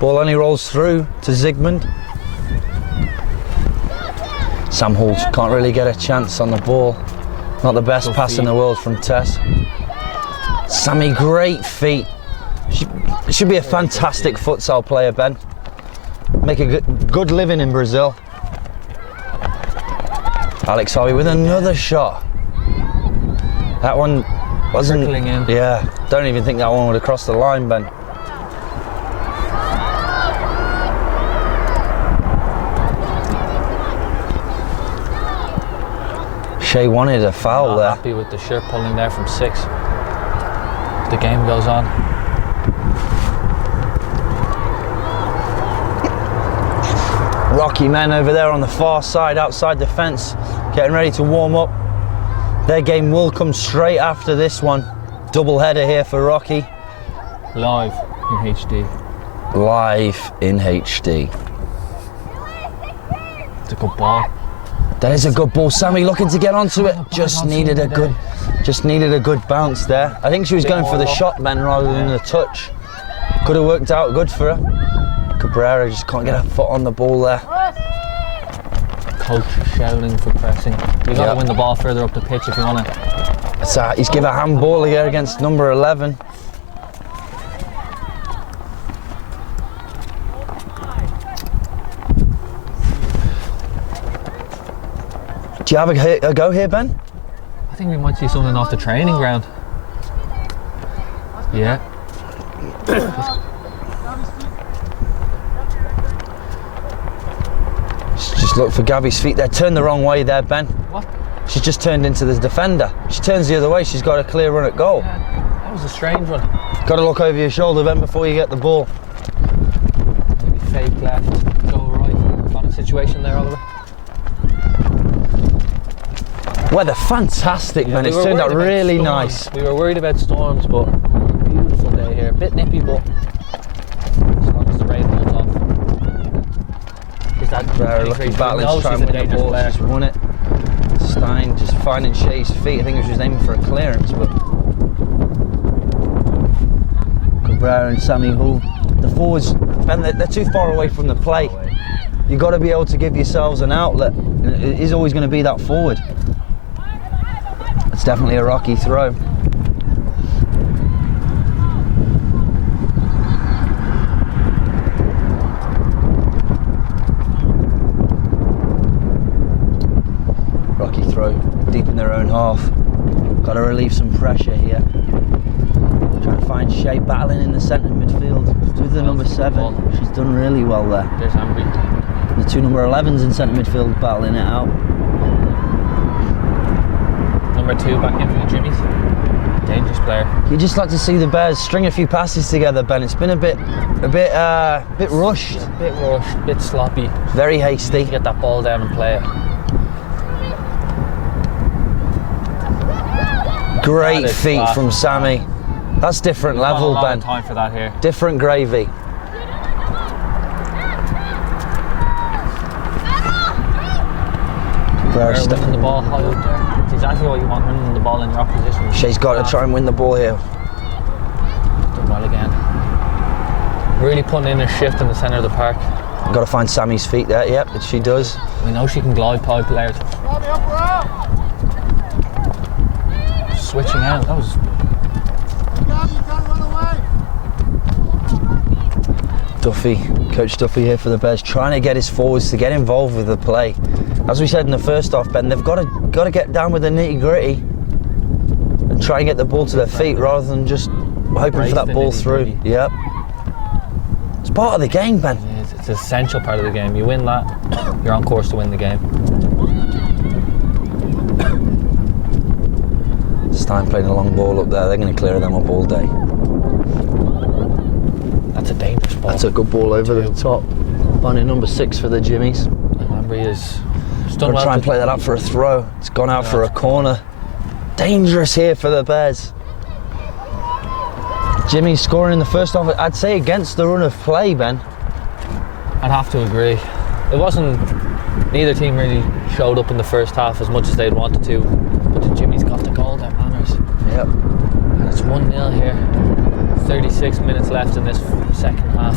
Ball only rolls through to Zygmunt. Sam Hall can't really get a chance on the ball. Not the best pass in the world from Tess. Sammy, great feet. She should be a fantastic futsal player, Ben. Make a good living in Brazil. Alex Harvey with another shot. That one wasn't. Trickling in. Yeah, don't even think that one would have crossed the line, Ben. Shea wanted a foul Not there. happy with the shirt pulling there from 6. The game goes on. Rocky men over there on the far side, outside the fence, getting ready to warm up. Their game will come straight after this one. Double header here for Rocky. Live in HD. Live in HD. It's a good ball. That is a good ball. Sammy looking to get onto it. Just needed a good bounce there. I think she was going for the shot, Ben, rather than the touch. Could have worked out good for her. Cabrera just can't get her foot on the ball there. Coach shouting for pressing. You got to win the ball further up the pitch if you want it. So he's given a handball here against number 11. Do you have a go here, Ben? I think we might see something off the training ground. Yeah. Just look for Gabby's feet there. Turned the wrong way there, Ben. What? She's just turned into the defender. She turns the other way. She's got a clear run at goal. Yeah, that was a strange one. Got to look over your shoulder, Ben, before you get the ball. Maybe fake left, go right. Fun situation there, Oliver. Weather fantastic, man. It's turned out really nice. We were worried about storms, but beautiful day here. A bit nippy, but as long as the rain holds off. Is that Very lucky battling to try and win the ball. Just won it. Stein just finding Shea's feet. I think she was aiming for a clearance, but Cabrera and Sammy Hull. The forwards, Ben, they're too far away from the play. You've got to be able to give yourselves an outlet. It is always going to be that forward. It's definitely a rocky throw. Rocky throw, deep in their own half. Got to relieve some pressure here. Trying to find Shea battling in the centre midfield with the number 7. She's done really well there. There's Ambry. The two number 11s in centre midfield battling it out. number 2 back in for the Jimmies. Dangerous player. You just like to see the Bears string a few passes together, Ben. It's been a bit rushed. A bit rushed, a bit sloppy. Very hasty. Get that ball down and play it. Great feet class from Sammy. That's different level, Ben. Ben. Time for that here. Different gravy. Winning the ball high up there. It's exactly what you want, winning the ball in your opposition. She's got to try and win the ball here. Done well again. Really putting in a shift in the centre of the park. Got to find Sammy's feet there. Yep, but she does. We know she can glide pipe out. Switching out. That was. Duffy, Coach Duffy here for the Bears, trying to get his forwards to get involved with the play. As we said in the first half, Ben, they've got to get down with the nitty-gritty and try and get the ball to their feet rather than just hoping for that ball through. Yep. It's part of the game, Ben. It's an essential part of the game. You win that, you're on course to win the game. Stein playing a long ball up there. They're going to clear them up all day. That's a dangerous ball. That's a good ball over the top. Finding number 6 for the Jimmies. Lambry is Going to try and play that up for a throw. It's gone out for a corner. Dangerous here for the Bears. Jimmy scoring in the first half, I'd say against the run of play, Ben. I'd have to agree. It wasn't, neither team really showed up in the first half as much as they'd wanted to, but the Jimmies got the goal down manners. Yep. And it's 1-0 here. 36 minutes left in this second half.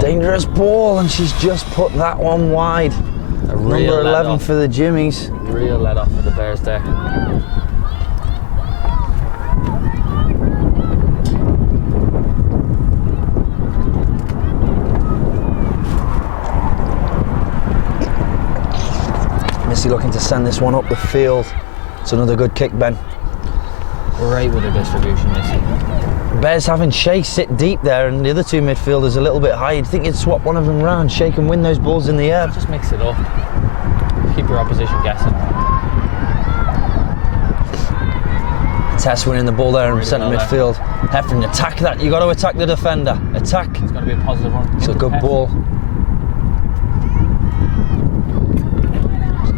Dangerous ball, and she's just put that one wide. Number 11 for the Jimmies. Real let off for the Bears there. Missy looking to send this one up the field. It's another good kick, Ben. Great with her distribution, Missy. Bears having Shay sit deep there and the other 2 midfielders a little bit high. You'd think you'd swap one of them round. Shay can win those balls in the air. Just mix it up. Keep your opposition guessing. Tess winning the ball there in centre midfield. Heffron, attack that. You've got to attack the defender. Attack. It's got to be a positive one. It's a good ball.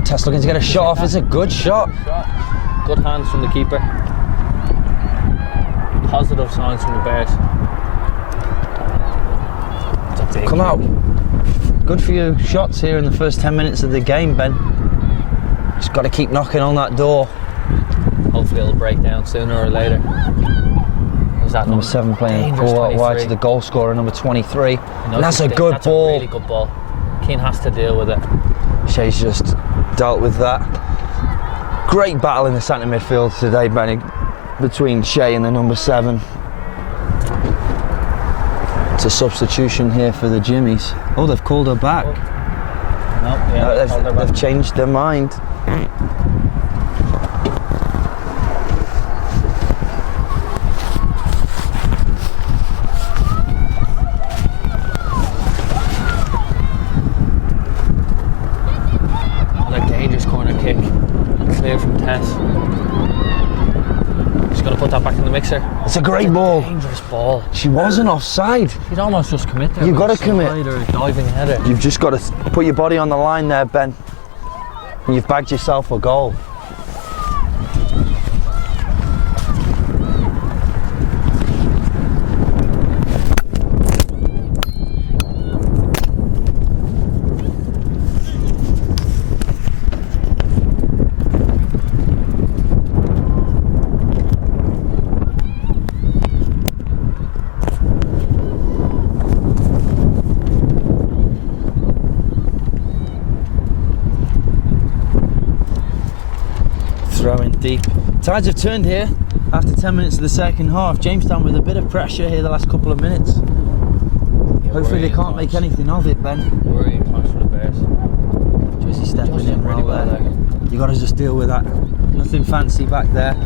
Tess looking to get a shot off. It's a good shot. Good hands from the keeper. Positive signs from the Bears. Come out. Good for you shots here in the first 10 minutes of the game, Ben. Just got to keep knocking on that door. Hopefully it'll break down sooner or later. Who's that number 7 playing ball out wide to the goal scorer, number 23. And that's a good ball. A really good ball. Keane has to deal with it. Shay's just dealt with that. Great battle in the centre midfield today, Benny, between Shay and the number 7. It's a substitution here for the Jimmies. Oh, they've called her back. They've changed their mind. Another dangerous corner kick. Clear from Tess. She's got to put that back in the mixer. It's a great ball. Dangerous ball. She wasn't offside. She'd almost just commit there. You've got to commit. Or a diving header. You've just got to put your body on the line there, Ben. And you've bagged yourself a goal. Throwing deep. Tides have turned here after 10 minutes of the second half. Jamestown with a bit of pressure here the last couple of minutes. Hopefully they can't make anything of it, Ben. Worrying times for the Bears. Josie stepping in really well there. You got to just deal with that. Nothing fancy back there.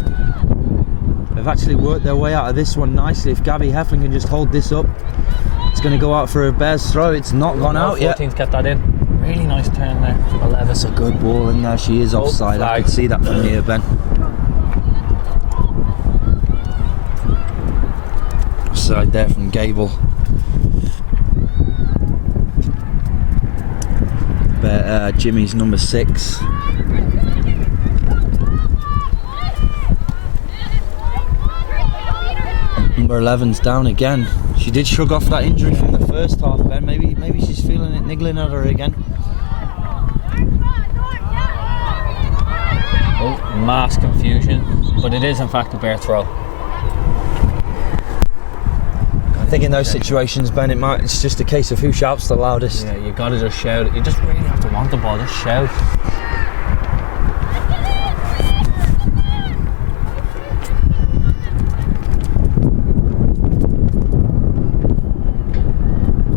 A They've actually worked their way out of this one nicely. If Gabby Heflin can just hold this up, it's going to go out for a Bears throw. It's not gone out yet. 14's kept that in. Really nice turn there from 11. That's a good ball in there. She is offside. I could see that from here, Ben. Offside there from Gable. But Jimmy's number 6. Number 11's down again. She did shrug off that injury from the first half, Ben. Maybe she's feeling it niggling at her again. Oh, mass confusion, but it is in fact a Bear throw. I think in those situations, Ben, it's just a case of who shouts the loudest. Yeah, you gotta just shout. You just really have to want the ball, just shout.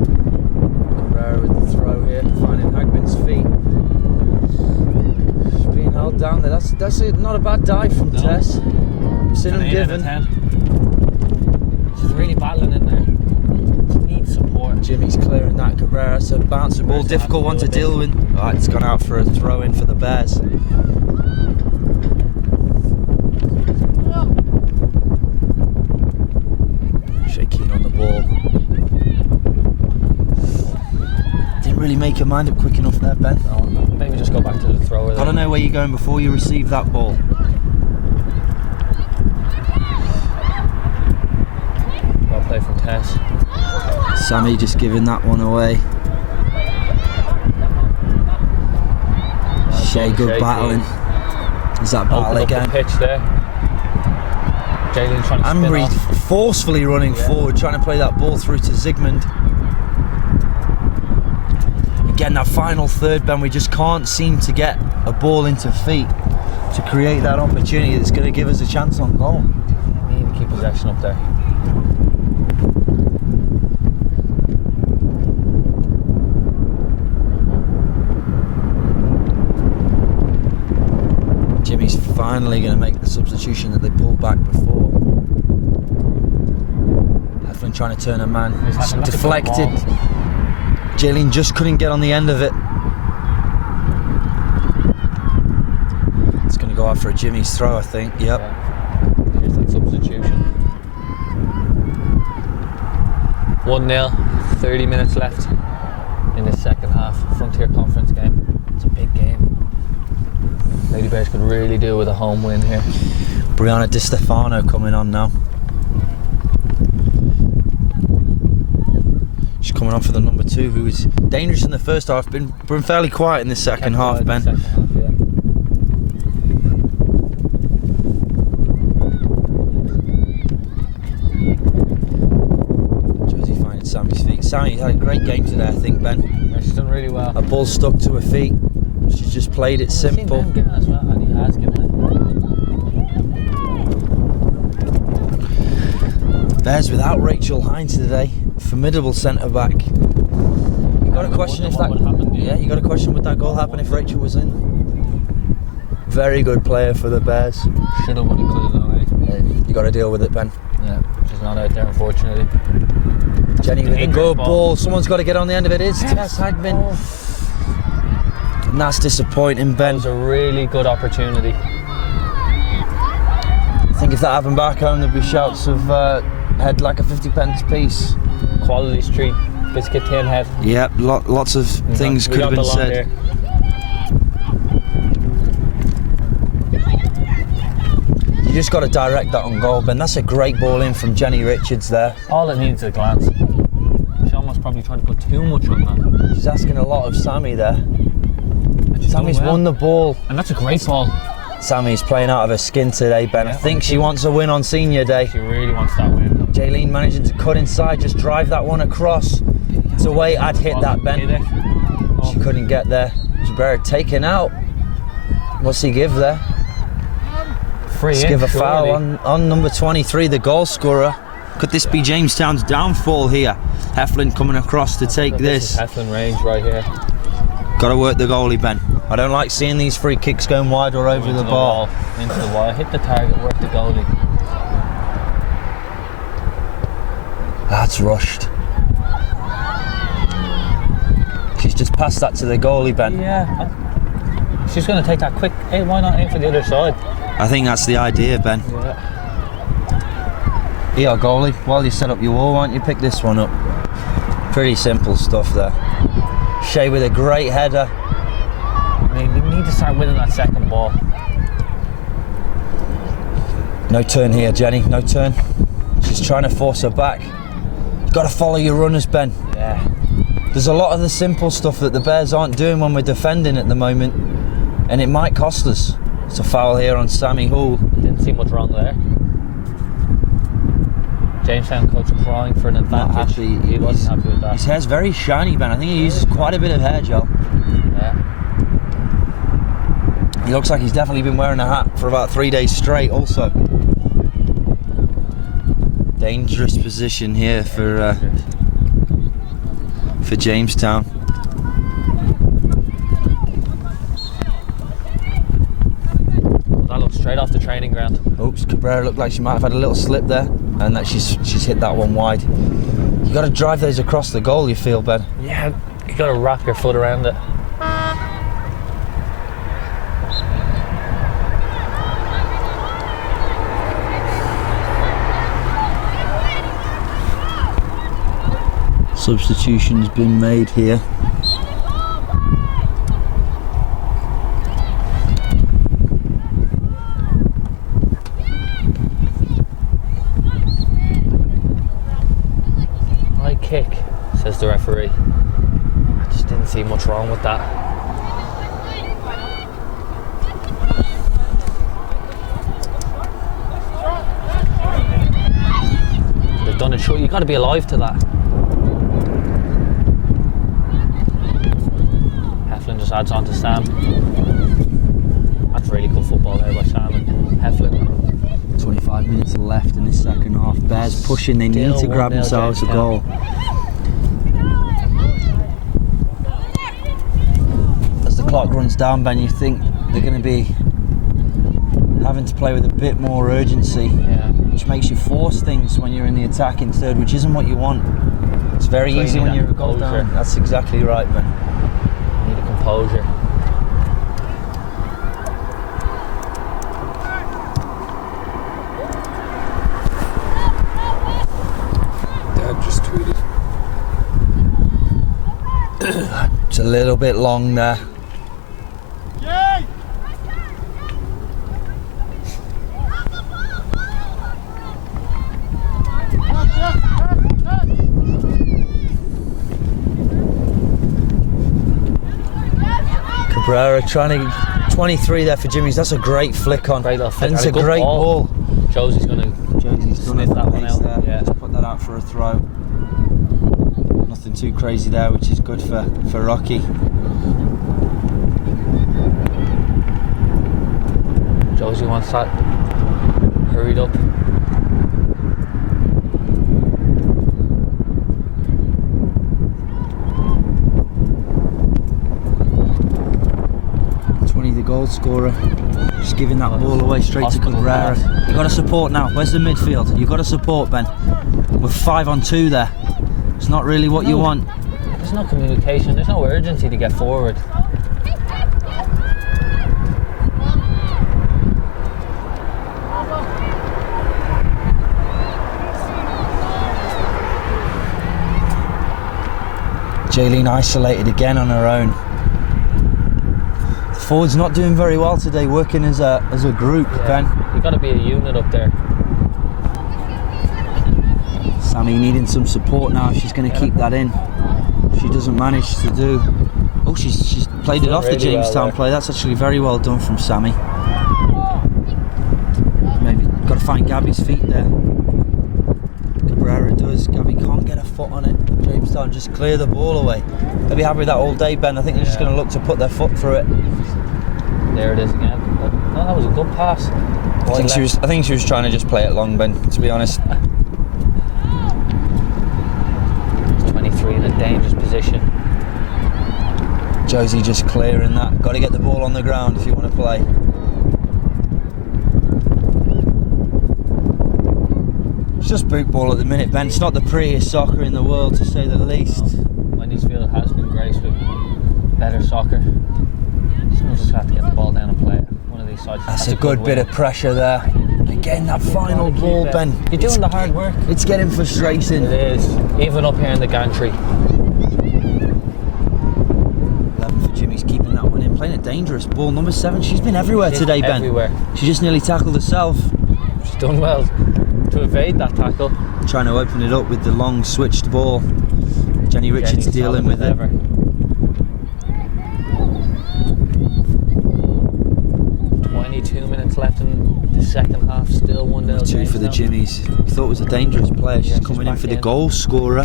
Cabrera with the throw here, finding Hagbin's feet. She's being held down there. That's not a bad dive from Tess. Sin and given. She's really battling in there. She needs support. Jimmy's clearing that. Cabrera, so bouncer ball, difficult one to deal with. Right, it's gone out for a throw in for the Bears. Shaking on the ball. Didn't really make her mind up quick enough there, Ben. No, maybe just go back to the thrower there. I don't know where you're going before you receive that ball. Well played from Tess. Sammy just giving that one away. Shay, good battling. Is that battle Open again? up the pitch there. Jaylene trying to spin Ambry off. forcefully running forward, trying to play that ball through to Zygmunt. Again, that final third, Ben, we just can't seem to get a ball into feet to create that opportunity that's going to give us a chance on goal. We need to keep possession up there. Jimmy's finally going to make the substitution that they pulled back before. Heflin trying to turn a man. It's deflected. Jaylene just couldn't get on the end of it. It's going to go out for a Jimmy's throw, I think. Yep. Yeah. Here's that substitution. 1-0, 30 minutes left in the second half. Frontier Conference game. It's a big game. Lady Bears could really do with a home win here. Brianna Di Stefano coming on now. She's coming on for the number 2, who was dangerous in the first half, been fairly quiet in the second half, Ben. Second half, yeah. Josie finding Sammy's feet. Sammy had a great game today, I think, Ben. Yeah, she's done really well. Her ball stuck to her feet. She's just played it simple. I've seen Ben give it as well, and he has given it. Bears without Rachel Hines today. Formidable centre back. You got to question if that. Yeah, you got to question would that goal happen if Rachel was in. Very good player for the Bears. Should have, would have, could have, though, eh? You got to deal with it, Ben. Yeah, she's not out there, unfortunately. Jenny with a Dangerous good ball. ball. Someone's got to get on the end of it. It's Tess Hagman. And that's disappointing, That Ben. was a really good opportunity. I think if that happened back home, there'd be shouts of head like a 50p piece. Quality street, biscuit tin head. Yep, lots of things could have been said. You just got to direct that on goal, Ben. That's a great ball in from Jenny Richards there. All it needs is a glance. She almost probably tried to put too much on that. She's asking a lot of Sammy there. And she's Sammy's done well. won the ball. And that's a great ball. Sammy's playing out of her skin today, Ben. Yeah, I think she wants a win on senior day. She really wants that win. Jaylene managing to cut inside, just drive that one across. It's a way I'd hit that, Ben. Hit it. Oh. She couldn't get there. Jabera taken out. What's he give there? Free Let's in, give a surely. foul on number 23, the goal scorer. Could this be Jamestown's downfall here? Heflin coming across to take This is this. Heflin range right here. Got to work the goalie, Ben. I don't like seeing these free kicks going wide or over Into the bar. Into the wall. Hit the target, work the goalie. That's rushed. She's just passed that to the goalie, Ben. Yeah. She's going to take that quick. Hey, why not aim for the other side? I think that's the idea, Ben. Yeah. Here, goalie, while you set up your wall, why don't you pick this one up? Pretty simple stuff there. Shea with a great header. I mean, we need to start winning that second ball. No turn here, Jenny, no turn. She's trying to force her back. You've got to follow your runners, Ben. Yeah. There's a lot of the simple stuff that the Bears aren't doing when we're defending at the moment, and it might cost us. It's a foul here on Sammy Hall. Didn't see much wrong there. Jamestown coach crying for an advantage. He wasn't happy with that. His hair's very shiny, Ben. I think he uses quite a bit of hair gel. Yeah. He looks like he's definitely been wearing a hat for about 3 days straight also. Dangerous position here for Jamestown. That looks straight off the training ground. Oops, Cabrera looked like she might have had a little slip there, and that she's hit that one wide. You got to drive those across the goal, you feel, Ben. Yeah, you got to wrap your foot around it. Substitution's been made here. High kick, says the referee. I just didn't see much wrong with that. They've done it short. You got to be alive to that. Just adds on to Sam. That's really good football there by Sam and Heflin. 25 minutes left in this second half. Bears pushing, they need to grab themselves a goal. As the clock runs down, Ben, you think they're going to be having to play with a bit more urgency, which makes you force things when you're in the attacking third, which isn't what you want. It's very easy when you're a goal down. That's exactly right, Ben. Composure. Dad just tweeted. It's a little bit long there. Cabrera trying to 23 there for Jimmy's. That's a great flick on. Great little flick. And it's a great ball. Josie's going to sniff that one out. Yeah. Just put that out for a throw. Nothing too crazy there, which is good for Rocky. Josie wants that hurried up. The goal scorer, just giving that ball away straight to Cabrera. You've got to support now. Where's the midfield? You've got to support, Ben. We're 5-on-2 there. It's not really what you want. There's no communication, there's no urgency to get forward. Jaylene isolated again on her own. Forward's not doing very well today, working as a group, Ben. You've got to be a unit up there. Sammy needing some support now if she's going to keep that in. She doesn't manage to do. Oh, she's played it off really the Jamestown play. That's actually very well done from Sammy. Maybe got to find Gabby's feet there. Cabrera does. Gabby can't get a foot on it. Jamestown just clear the ball away. They'll be happy with that all day, Ben. I think they're just going to look to put their foot through it. There it is again. Oh, that was a good pass. I think she was trying to just play it long, Ben, to be honest. 23 in a dangerous position. Josie just clearing that. Got to get the ball on the ground if you want to play. It's just boot ball at the minute, Ben. It's not the prettiest soccer in the world, to say the least. Wendy'sfield has been graced with better soccer. Someone's just have to get the ball down and play it. One of these sides. That's a good bit of pressure there. Again, that final ball, Ben. You're doing the hard work. It's getting frustrating. It is. Even up here in the gantry. 11 for Jimmy's keeping that one in. Playing a dangerous ball. Number 7, she's been everywhere today, Ben. Everywhere. She just nearly tackled herself. She's done well to evade that tackle. Trying to open it up with the long switched ball. Jenny Richards dealing with it. 22 minutes left in the second half, still 1-0. 2 for the Jimmies. We thought it was a dangerous player. She's coming in for the goal scorer,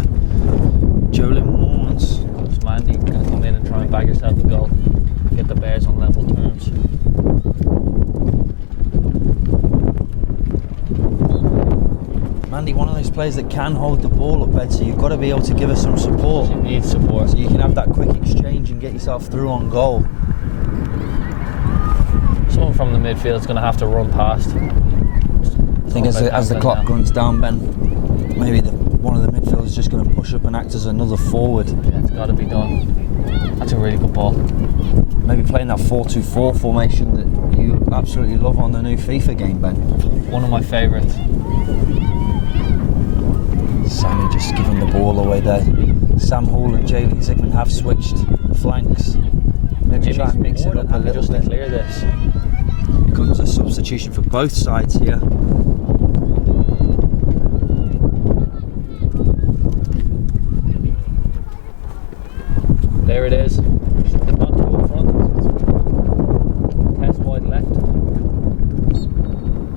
Jolyn Warnes. Coach Mandy can come in and try and bag herself a goal, get the Bears on level terms. Mandy, one of those players that can hold the ball up, Ed, so you've got to be able to give her some support. She needs support. So you can have that quick exchange and get yourself through on goal. Someone from the midfield is going to have to run past. I think as the clock runs down, Ben, maybe one of the midfielders is just going to push up and act as another forward. Yeah, it's got to be done. That's a really good ball. Maybe playing that 4-2-4 formation that you absolutely love on the new FIFA game, Ben. One of my favourites. Sammy just giving the ball away there. Sam Hall and Jaylene Zigman have switched flanks. Maybe try and mix it up a little just bit. To clear this. Here comes a substitution for both sides here. There it is. They've got two up front. Tess wide left.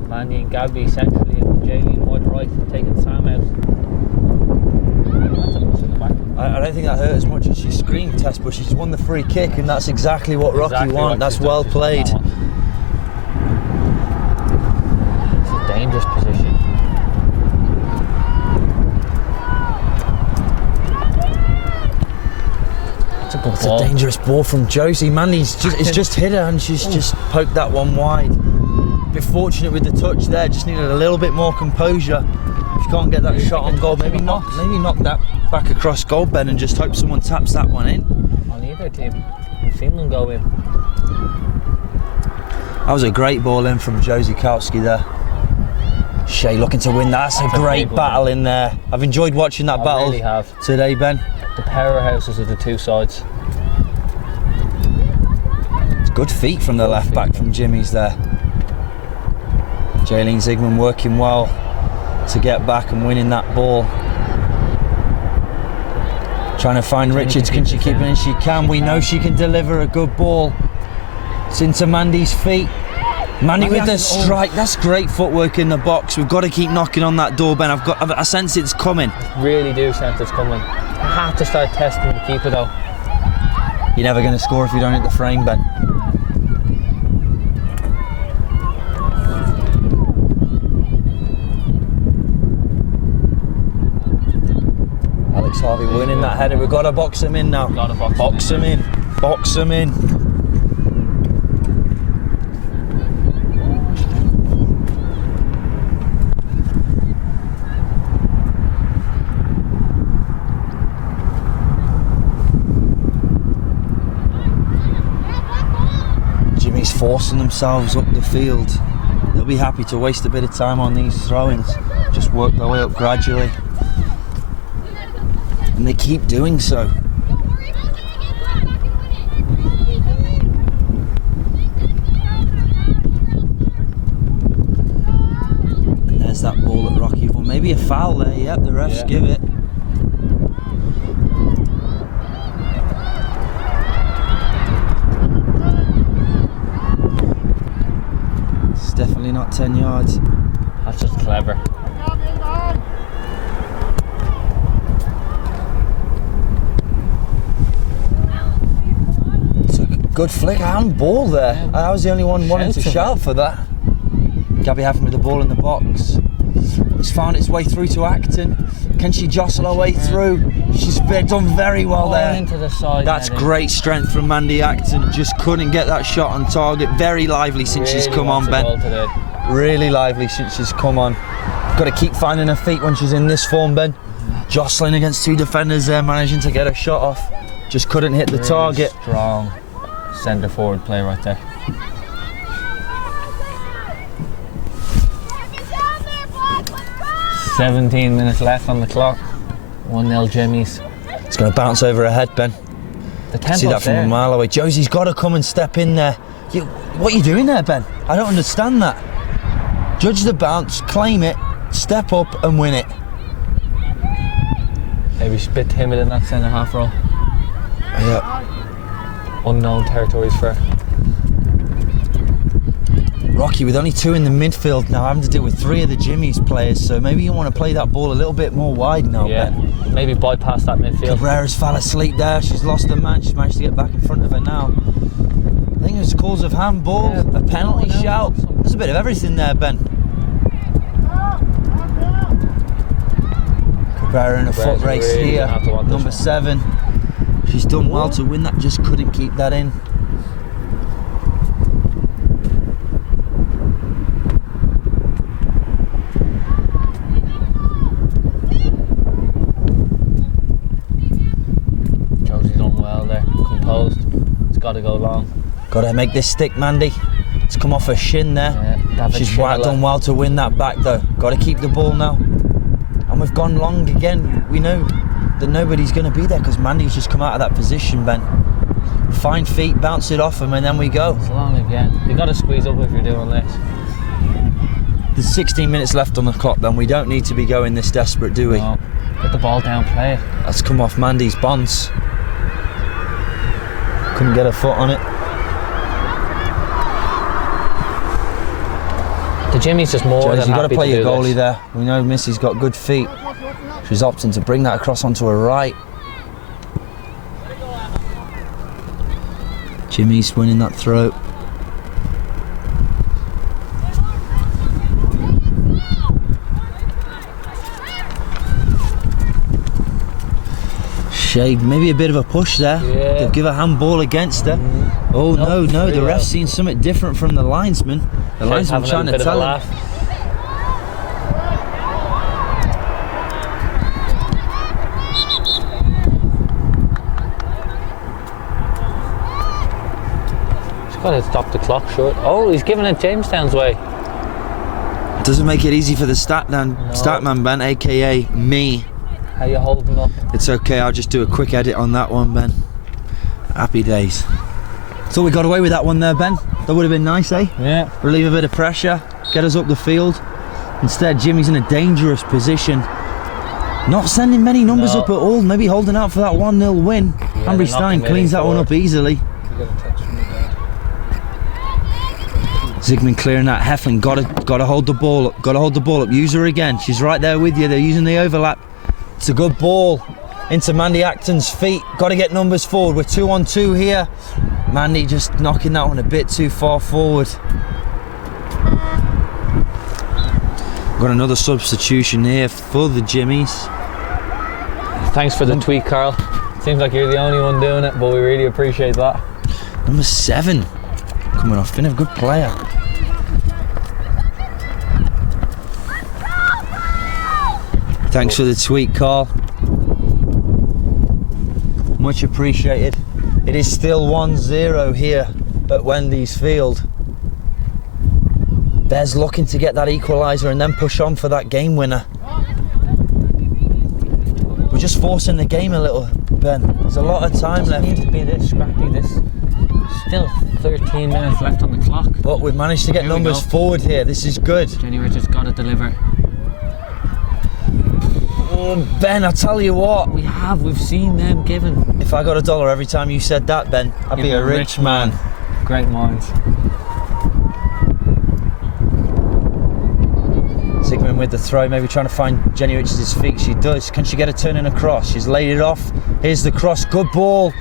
Mandy and Gabby centrally, and Jaylene wide right, taking Sam out. That's a bus in the back. I don't think that hurt as much as she screamed, Tess, but she's won the free kick, and that's exactly what Rocky wants. That's well played. It's a dangerous position. That's a good ball. It's a dangerous ball from Josie. Mandy's just hit her, and she's just poked that one wide. Bit fortunate with the touch there. Just needed a little bit more composure. If you can't get that shot on goal, maybe knock that back across goal, Ben, and just hope someone taps that one in. On either team, we've seen them go in. That was a great ball in from Josie Kautsky there. Shea looking to win that. That's a great battle in there. I've enjoyed watching that battle today, Ben. The powerhouses of the two sides. It's good feet from the left back from Jimmy's there. Jaylene Zigman working well to get back and winning that ball. Trying to find Richards. Can she keep it in? She can. We know she can deliver a good ball. It's into Mandy's feet. Mandy with the strike. That's great footwork in the box. We've got to keep knocking on that door, Ben. I sense it's coming. Really do sense it's coming. I have to start testing the keeper though. You're never going to score if you don't hit the frame, Ben. Alex Harvey winning that header. We've got to box him in now. Box him in. Box him in. Jimmy's forcing themselves up the field. They'll be happy to waste a bit of time on these throw-ins. Just work their way up gradually. And they keep doing so. And there's that ball at Rocky. Well, maybe a foul there. Yep, the refs give it. It's definitely not 10 yards. That's just clever. Good flick, handball there. I was the only one wanting to shout for that. Gabby Haffen with the ball in the box. It's found its way through to Acton. Can she jostle her way through? She's done very well there. Into the side. That's great strength from Mandy Acton. Just couldn't get that shot on target. Very lively since she's come on, Ben. Really lively since she's come on. Got to keep finding her feet when she's in this form, Ben. Jostling against two defenders there, managing to get a shot off. Just couldn't hit the target. Strong centre forward play right there. "17 minutes left on the clock. 1-0 Jimmy's. It's going to bounce over her head, Ben. The tempo's See that from there. a mile away. Josie's got to come and step in there. What are you doing there, Ben? I don't understand that. Judge the bounce, claim it, step up and win it. Maybe she's a bit timid in that centre half role. Yeah. Unknown territories for her. Rocky with only two in the midfield now, having to deal with three of the Jimmy's players, so maybe you want to play that ball a little bit more wide now, Yeah, Ben. maybe bypass that midfield. Cabrera's fell asleep there. She's lost her man. She's managed to get back in front of her now. I think there's calls of handball, Yeah, a penalty shout. There's a bit of everything there, Ben. Cabrera in a foot race really here. gonna have to want this Number one. 7. She's done well to win that, just couldn't keep that in. Josie's done well there. Composed. It's got to go long. Got to make this stick, Mandy. It's come off her shin there. Yeah, She's done well to win that back though. Got to keep the ball now. And we've gone long again. We know that nobody's going to be there because Mandy's just come out of that position, Ben. Fine feet, bounce it off them, and then we go. It's long again. You got to squeeze up if you're doing this. There's 16 minutes left on the clock, then. We don't need to be going this desperate, do we? No. Get the ball down, play it. That's come off Mandy's bonds. Couldn't get her foot on it. The Jimmy's just more Josie, than you've got happy to play to your do goalie this. there. We know Missy's got good feet. She's opting to bring that across onto her right. Jimmy's winning that throw. Shade, maybe a bit of a push there. Yeah. They'll give a handball against her. Oh Nope, no, the free ref's out. seen something different from the linesman. The linesman Having a trying to bit of a tell him. laugh. He's got to stop the clock short. Oh, he's giving it Jamestown's way. Doesn't make it easy for the statman, Ben, aka me. How you holding up? It's okay, I'll just do a quick edit on that one, Ben. Happy days. So we got away with that one there, Ben. That would have been nice, eh? Yeah. Relieve a bit of pressure, get us up the field. Instead, Jimmy's in a dangerous position. Not sending many numbers No. up at all, maybe holding out for that 1-0 win. they're Ambry not Stein committing cleans that one forward. up easily. You got a touch from the dad. Zygmunt clearing that. Heflin gotta hold the ball up. Gotta hold the ball up. Use her again. She's right there with you. They're using the overlap. It's a good ball into Mandy Acton's feet. Got to get numbers forward. We're 2-on-2 here. Mandy just knocking that one a bit too far forward. Got another substitution here for the Jimmies. Thanks for the tweet, Carl. Seems like you're the only one doing it, but we really appreciate that. Number 7 coming off. Been a good player. Thanks for the tweet, Carl. Much appreciated. It is still 1-0 here at Wendy's Field. Bez looking to get that equaliser and then push on for that game winner. We're just forcing the game a little, Ben. There's a lot of time Doesn't need left. to be this scrappy. This still 13 minutes left on the clock. But we've managed to get Here we numbers go. forward here. This is good. Jenny Richards got to deliver. Oh, Ben, I tell you what. We've seen them given. If I got $1 every time you said that, Ben, I'd be You're a rich man. Great minds. Zygmunt with the throw, maybe trying to find Jenny Richards' feet. She does. Can she get a turn in across? She's laid it off. Here's the cross. Good ball.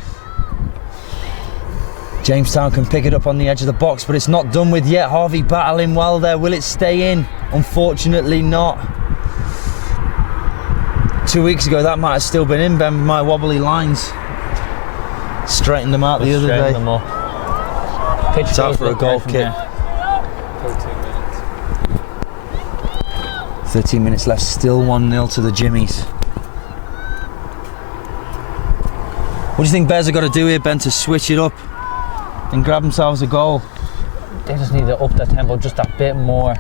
Jamestown can pick it up on the edge of the box, but it's not done with yet. Harvey battling well there. Will it stay in? Unfortunately not. 2 weeks ago that might have still been in, Ben, with my wobbly lines. Straightened them out the other Straighten day. them up. Pitch It's out goes for a look goal right from kick. here. 13 minutes. 13 minutes left, still 1-0 to the Jimmies. What do you think Bears have got to do here, Ben, to switch it up and grab themselves a goal? They just need to up their tempo just a bit more.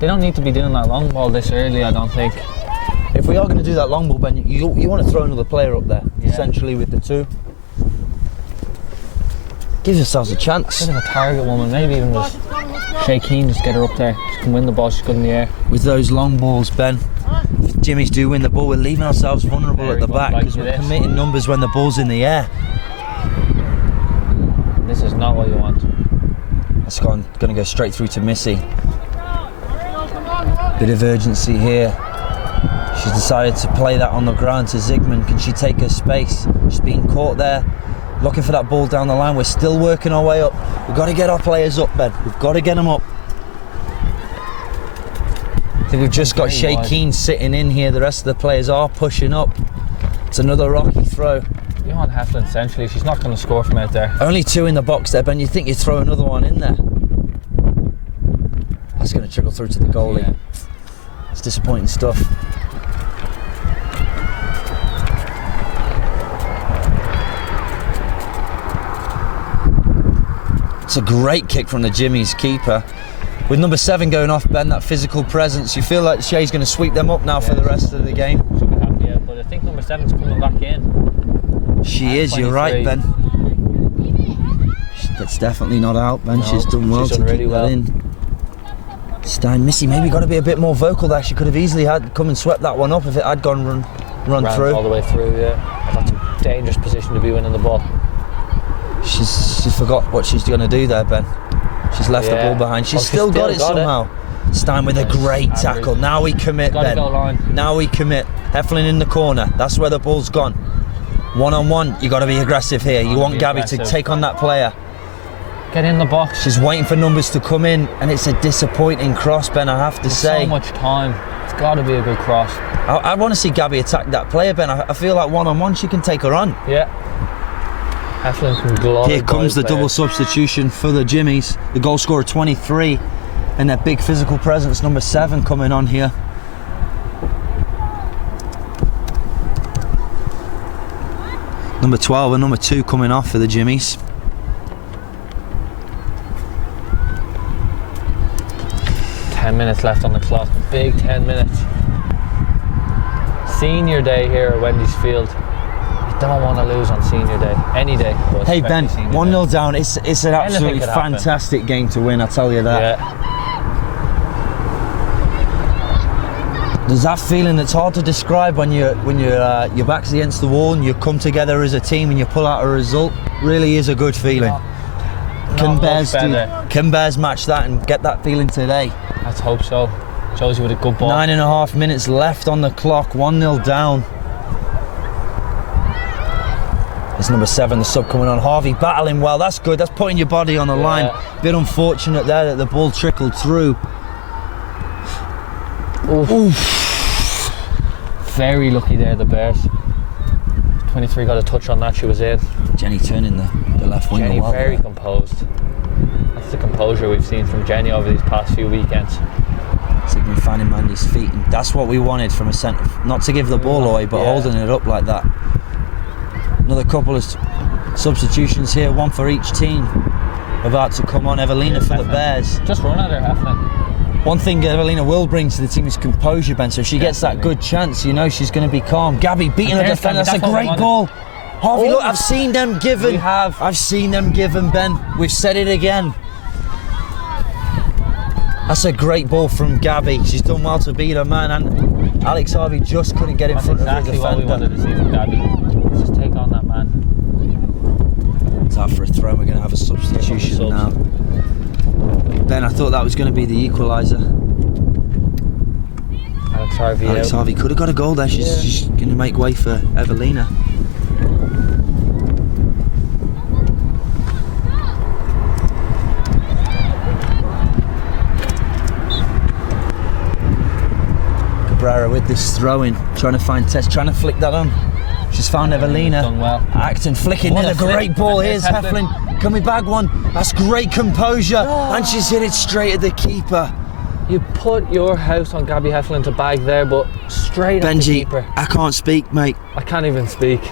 They don't need to be doing that long ball this early, I don't think. If we are going to do that long ball, Ben, you want to throw another player up there, essentially with the two. Give yourselves a chance. Bit of a target woman, maybe even just Shay Keane, just get her up there. She can win the ball, she's good in the air. With those long balls, Ben, if Jimmies do win the ball, we're leaving ourselves vulnerable at the back because we're committing numbers when the ball's in the air. This is not what you want. That's going to go straight through to Missy. Bit of urgency here. She's decided to play that on the ground to Zygmunt. Can she take her space? She's being caught there, looking for that ball down the line. We're still working our way up. We've got to get our players up, Ben. We've got to get them up. I think we've just got Shay Keane sitting in here. The rest of the players are pushing up. It's another rocky throw. Johan Heflin, essentially, she's not going to score from out there. Only two in the box there, Ben. You think you'd throw another one in there? That's going to trickle through to the goalie. Yeah. It's disappointing stuff. It's a great kick from the Jimmy's keeper. With number 7 going off, Ben, that physical presence, you feel like Shay's going to sweep them up now for the rest of the game. Should be happy, yeah, but I think number 7's coming back in. She is, 23. You're right, Ben. That's definitely not out, Ben. No, she's done well to keep that in. Stein, Missy maybe got to be a bit more vocal there. She could have easily had come and swept that one up if it had gone run through. All the way through, yeah. That's a dangerous position to be winning the ball. She's forgot what she's going to do there, Ben. She's left the ball behind. She's still got it somehow. Stein with a great tackle. Now we commit, Ben. Now we commit. Heflin in the corner. That's where the ball's gone. One-on-one, you got to be aggressive here. You want Gabby to take on that player. Get in the box. She's waiting for numbers to come in, and it's a disappointing cross, Ben, I have to say. So much time. It's got to be a good cross. I want to see Gabby attack that player, Ben. I feel like one-on-one she can take her on. Yeah. Heflin can glide. Here comes the double substitution for the Jimmies. The goal scorer 23, and their big physical presence, number 7, coming on here. Number 12 and number 2 coming off for the Jimmies. Minutes left on the clock. Big 10 minutes. Senior day here at Wendy's Field. You don't want to lose on senior day. Any day. Hey Ben, 1-0 down. It's an absolutely fantastic game to win, I tell you that. Yeah. There's that feeling that's hard to describe when your back's against the wall and you come together as a team and you pull out a result. Really is a good feeling. Can Bears match that and get that feeling today? Let's hope so. Shows you with a good ball. 9.5 minutes left on the clock, 1-0 down. It's number 7, the sub coming on. Harvey battling well, that's good, that's putting your body on the line. Bit unfortunate there that the ball trickled through. Oof. Very lucky there, the Bears. 23 got a touch on that, she was in. Jenny turning the left wing. Jenny very composed. That's the composure we've seen from Jenny over these past few weekends. Zygmunt finding Mandy's feet, and that's what we wanted from a centre. Not to give the ball away, but holding it up like that. Another couple of substitutions here, one for each team. About to come on, Evelina for the Bears. Just run at her, Heflin. One thing Evelina will bring to the team is composure, Ben, so she gets that good chance, you know she's going to be calm. Gabby beating her defender, that's a great ball. Harvey, look, I've seen them given. I've seen them given, Ben. We've said it again. That's a great ball from Gabby. She's done well to beat her man, and Alex Harvey just couldn't get in front of the defender. That's exactly what we wanted to see from Gabby. Just take on that man. It's out for a throw. We're going to have a substitution now. Ben, I thought that was going to be the equaliser. Alex Harvey could have got a goal there. She's going to make way for Evelina. Cabrera with this throw-in, trying to find Tess, trying to flick that on. She's found Evelina. Done well. Acton flicking in a great ball. Here's Heflin. Can we bag one? That's great composure. And she's hit it straight at the keeper. You put your house on Gabby Heflin to bag there, but straight at the Benji, keeper. I can't speak, mate. I can't even speak.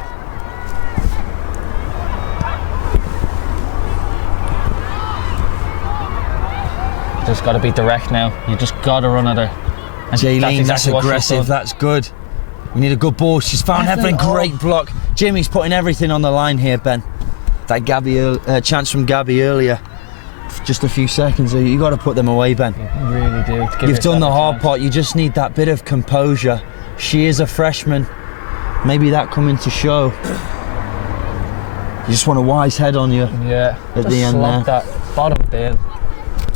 Just got to be direct now. You just got to run at her. And Jaylene, that's exactly what she's aggressive. done. That's good. We need a good ball. She's found Heflin. Great block. Jimmy's putting everything on the line here, Ben. That Gabby chance from Gabby earlier. Just a few seconds. You got to put them away, Ben. You really do. You've done the hard part. You just need that bit of composure. She is a freshman. Maybe that coming to show. You just want a wise head on you. Yeah. At the end there. That bottom bin.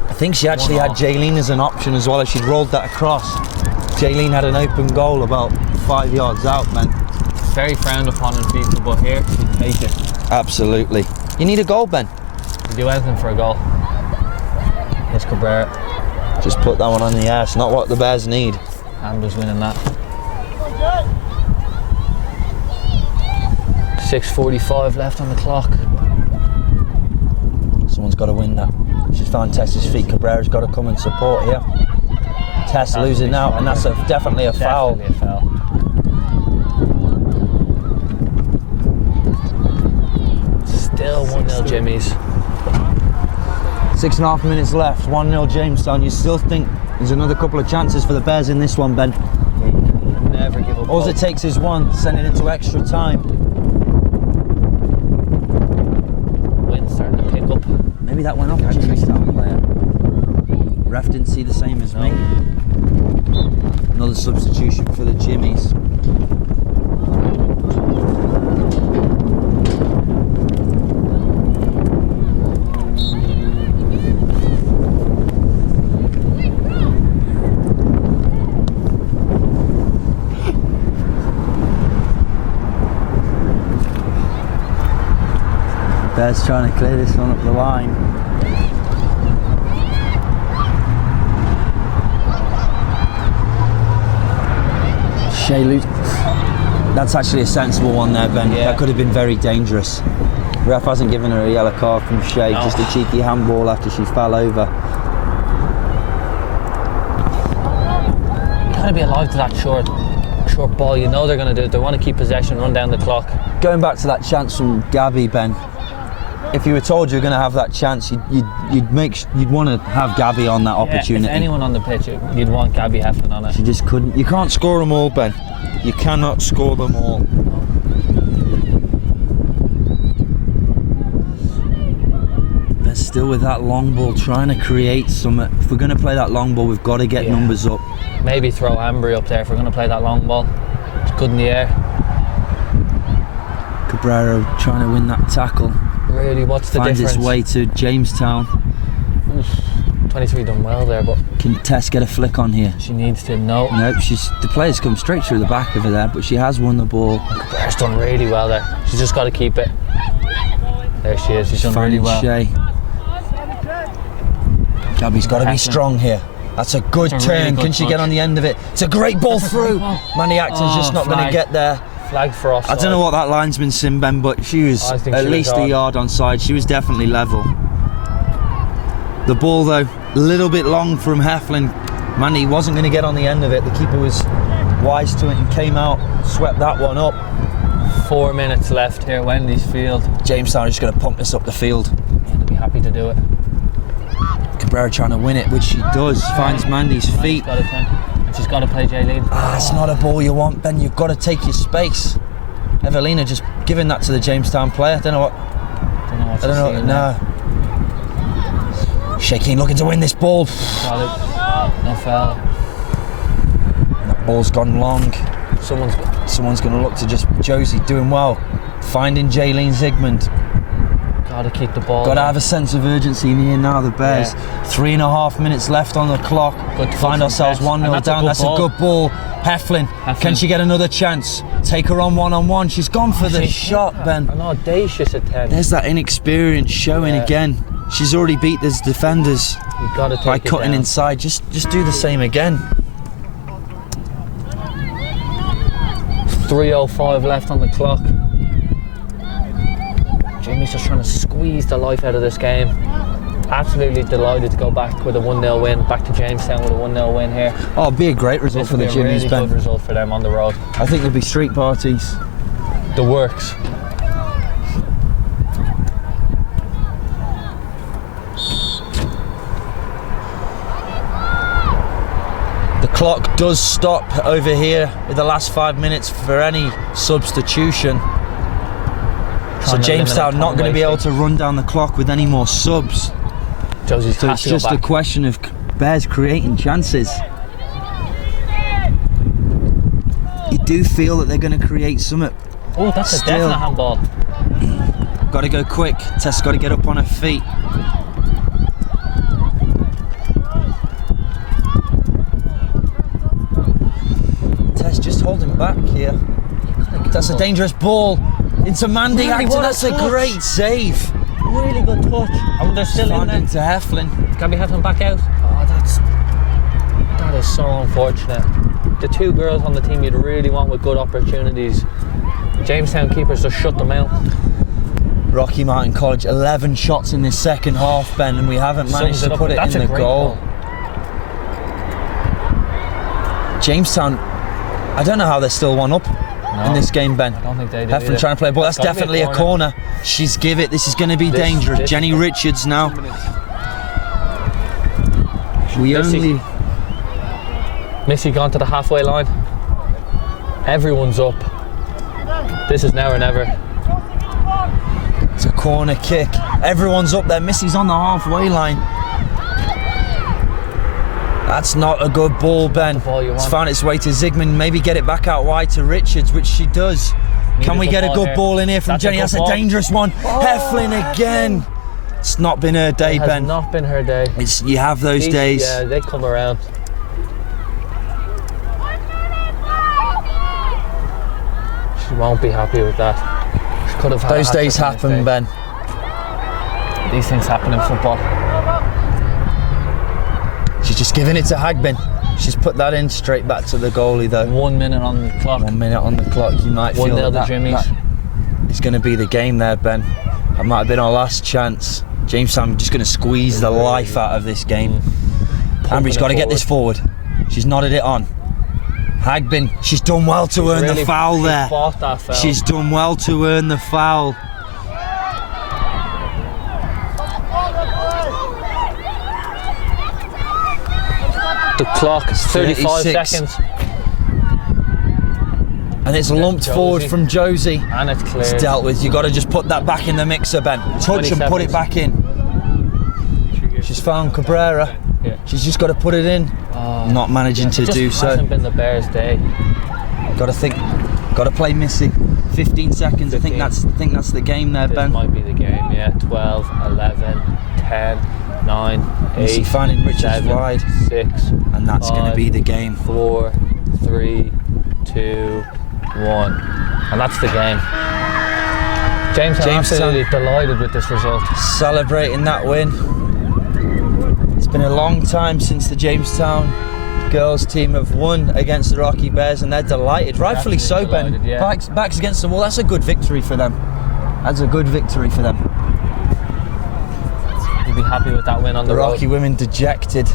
I think she actually had Jaylene as an option as well. If she'd rolled that across, Jaylene had an open goal about 5 yards out, man. Very frowned upon in FIFA, but here you take it. Absolutely. You need a goal, Ben. You do anything for a goal. It's Cabrera. Just put that one on the ass. Not what the Bears need. Amber's winning that. 6:45 left on the clock. Someone's got to win that. She's found Tess's feet. Cabrera's got to come and support here. Tess losing out, and that's definitely a foul. Definitely a foul. Still 1-0 Jimmy's. 6.5 minutes left, 1-0 Jamestown. You still think there's another couple of chances for the Bears in this one, Ben? Never give up. All it takes is one, send it into extra time. Wind's starting to pick up. Maybe that went off a Jamestown player. Ref didn't see the same as me. Another substitution for the Jimmies. Bears trying to clear this one up the line. Shea Luke. That's actually a sensible one there, Ben. Yeah. That could have been very dangerous. Ref hasn't given her a yellow card from Shea, just a cheeky handball after she fell over. You gotta be alive to that short ball. You know they're gonna do it. They want to keep possession, run down the clock. Going back to that chance from Gabby, Ben. If you were told you were going to have that chance, you'd want to have Gabby on that opportunity. If anyone on the pitch, you'd want Gabby Heflin on it. She just couldn't. You can't score them all, Ben. You cannot score them all. They're still with that long ball, trying to create some. If we're going to play that long ball, we've got to get numbers up. Maybe throw Ambry up there if we're going to play that long ball. It's good in the air. Cabrera trying to win that tackle. Really, what's the difference? Find his way to Jamestown. 23 done well there, but can Tess get a flick on here? She needs to. No, the player's come straight through the back of her there, but she has won the ball. Cabrera's done really well there. She's just got to keep it. There she is. She's done really well. Shea. Gabby's got to be strong here. That's a good turn. Can she get on the end of it? It's a great ball through. Manny Acton's just not going to get there. Flag for offside. I don't know what that linesman sim, Ben, but she was at least a yard onside. She was definitely level. The ball, though, a little bit long from Heflin. Manny wasn't going to get on the end of it. The keeper was wise to it and came out, swept that one up. 4 minutes left here at Wendy's Field. Jamestown are just going to pump this up the field. Yeah, they'll be happy to do it. Cabrera trying to win it, which she does. Finds Mandy's feet. She's got to play Jaylene. It's not a ball you want, Ben. You've got to take your space. Evelina just giving that to the Jamestown player. I don't know what. No. Shaking, looking to win this ball. Got it. No foul. That ball's gone long. Someone's going to look to just Josie doing well. Finding Jaylene Zygmunt. Got to keep the ball. Got to have a sense of urgency in here now, the Bears. 3.5 minutes left on the clock. Find ourselves 1-0 down. That's a good ball. Heflin. Can she get another chance? Take her on one-on-one. She's gone for the shot, Ben. An audacious attempt. There's that inexperience showing again. She's already beat those defenders by cutting inside. Just do the same again. 3:05 left on the clock. Jimmy's just trying to squeeze the life out of this game. Absolutely delighted to go back with a 1-0 win, back to Jamestown with a 1-0 win here. Oh, it'd be a great result This for would the be a Jimmies, really Ben. good result for them on the road. I think there'll be street parties. The works. The clock does stop over here in the last 5 minutes for any substitution. So Jamestown not going to be able to run down the clock with any more subs. Josie's So it's just a question of Bears creating chances. You do feel that they're going to create something. Oh, that's a Still. definite handball. Got to go quick. Tess got to get up on her feet. Tess just holding back here. That's a dangerous ball into Mandy Really, Acton. what a That's a touch. great save. Really good touch. Oh, they're still in Found there. into Heflin. Can we have him back out? Oh, that is so unfortunate. The two girls on the team you'd really want with good opportunities. Jamestown keepers just shut them out. Rocky Mountain College, 11 shots in this second half, Ben, and we haven't managed Sums to up. put it That's in a the great goal. Jamestown, I don't know how they're still one up in this game, Ben. I don't think they do. Heflin either. trying to play a ball. That's Gotta be definitely a corner. She's give it. This is going to be dangerous. this- Jenny Richards now. We Missy. Missy gone to the halfway line. Everyone's up. This is now or never. It's a corner kick. Everyone's up there. Missy's on the halfway line. That's not a good ball, Ben. ball you It's want. found its way to Zygmunt. Maybe get it back out wide to Richards, which she does. Can we get a good ball in here from Jenny? That's a dangerous one. Heflin again. It's not been her day, It has Ben. not been her day. You have those days. Yeah, they come around. She won't be happy with that. She could have had Those a hat-trick days on this happen, day. Ben. These things happen in football. She's just giving it to Hagbin. She's put that in straight back to the goalie, though. 1 minute on the clock. 1 minute on the clock. You might feel 1-0 that the Jimmies. is going to be the game there, Ben. That might have been our last chance. Jamestown just going to squeeze the life out of this game. Ambry's got to get this forward. She's nodded it on. Hagbin, she's done well to earn the foul there. Fought that foul. She's done well to earn the foul. The clock is 35 36. seconds. And it's lumped Josie. forward from Josie. And it's clear. It's dealt with. You've got to just put that back in the mixer, Ben. Touch and put it back in. She's found Cabrera. Yeah. She's just got to put it in. Not managing to do Just so. hasn't been the Bears' day. Got to think. Got to play Missy. 15 seconds. I think that's the game there, This Ben. might be the game, yeah. 12, 11, 10, 9, 8, Missy finding Richards 7, wide. 6, And that's going to be the game. 4, 3, 2, 1. And that's the game. Jamestown absolutely delighted with this result. Celebrating that win. It's been a long time since the Jamestown girls team have won against the Rocky Bears, and they're delighted. Rightfully so, Definitely Ben. delighted, yeah. Backs against the wall. That's a good victory for them. That's a good victory for them. You'll be happy with that win on The the road. Rocky women dejected.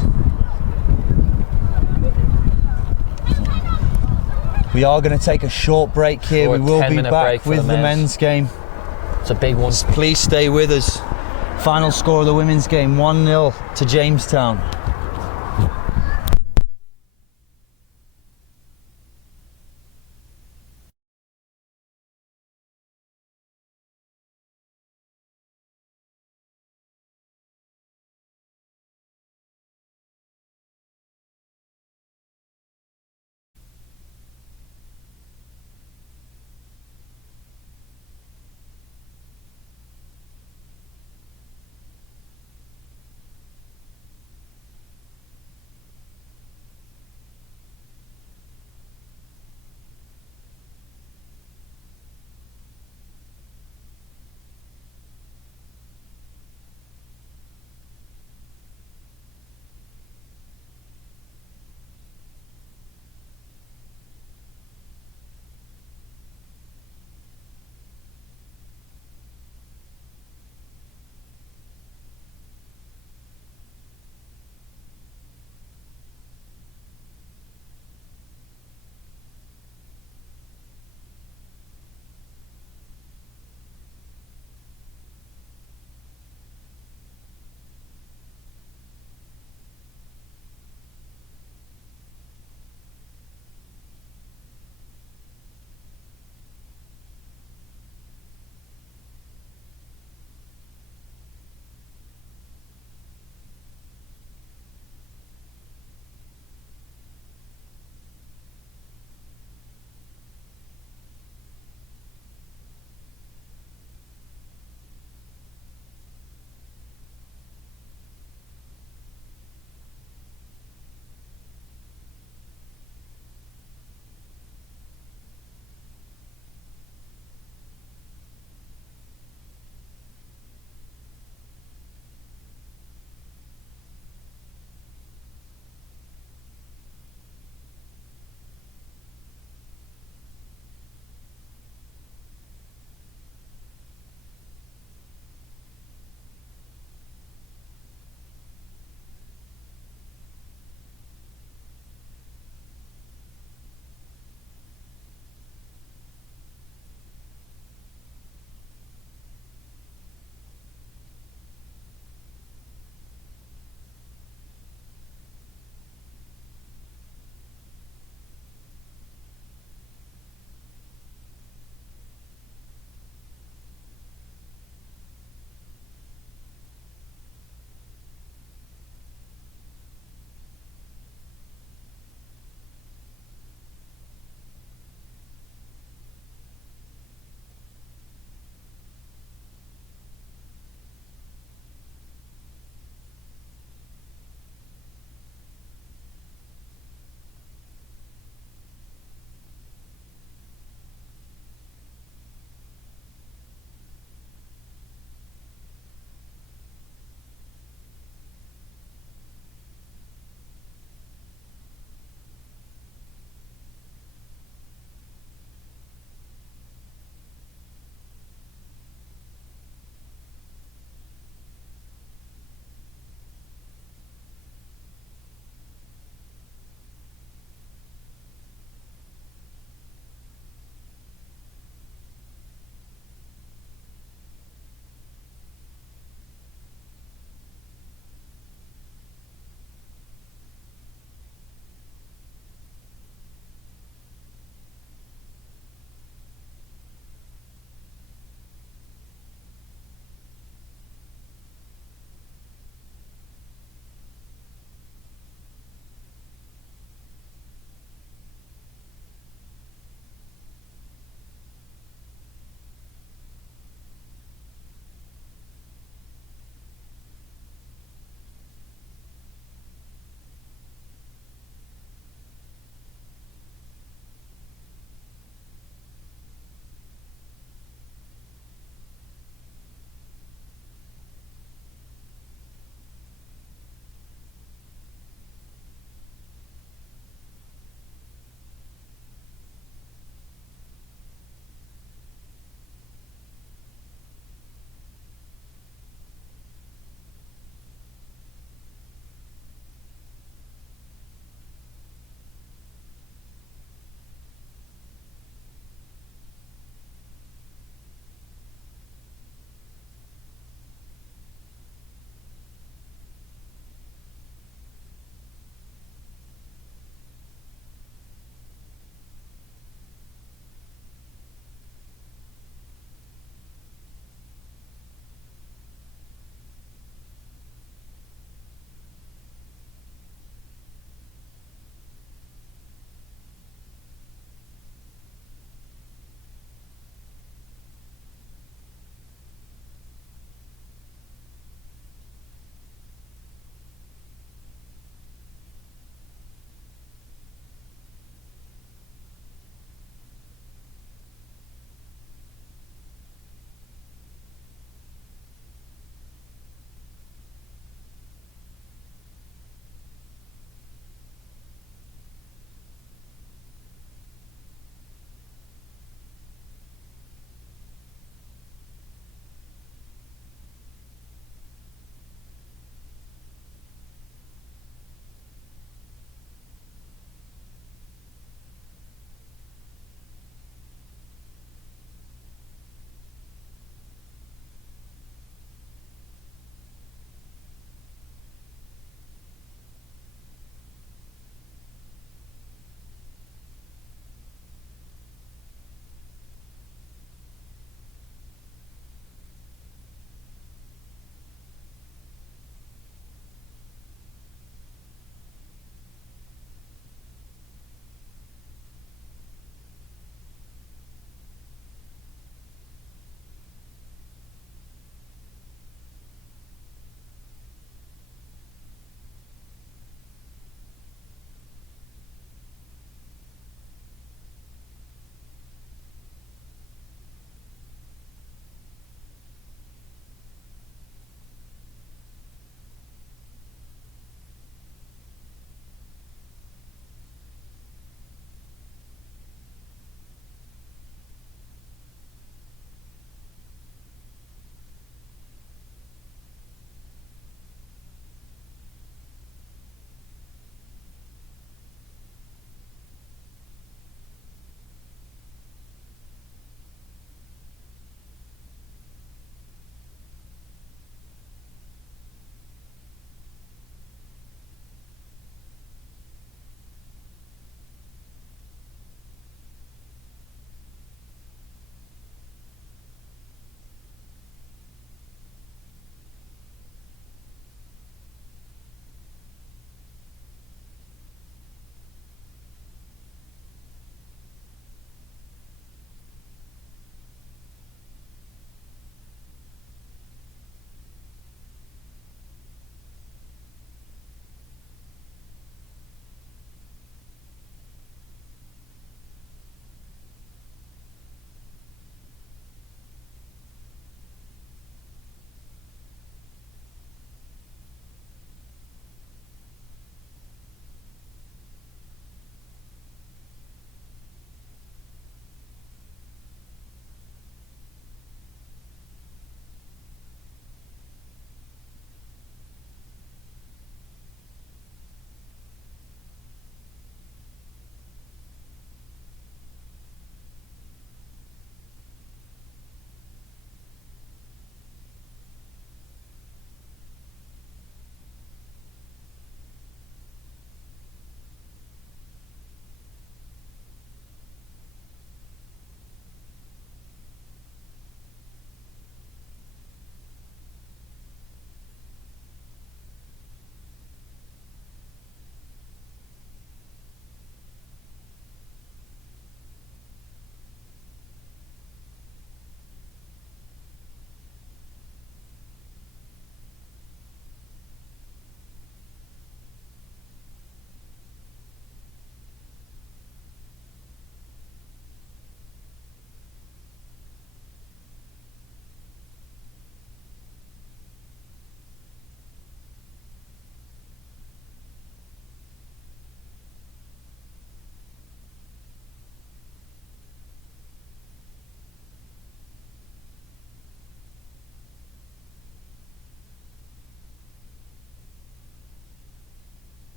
We are going to take a short break here. Short We will be 10-minute back break for with the the men's. men's game. It's a big one. Please stay with us. Final score of the women's game, 1-0 to Jamestown.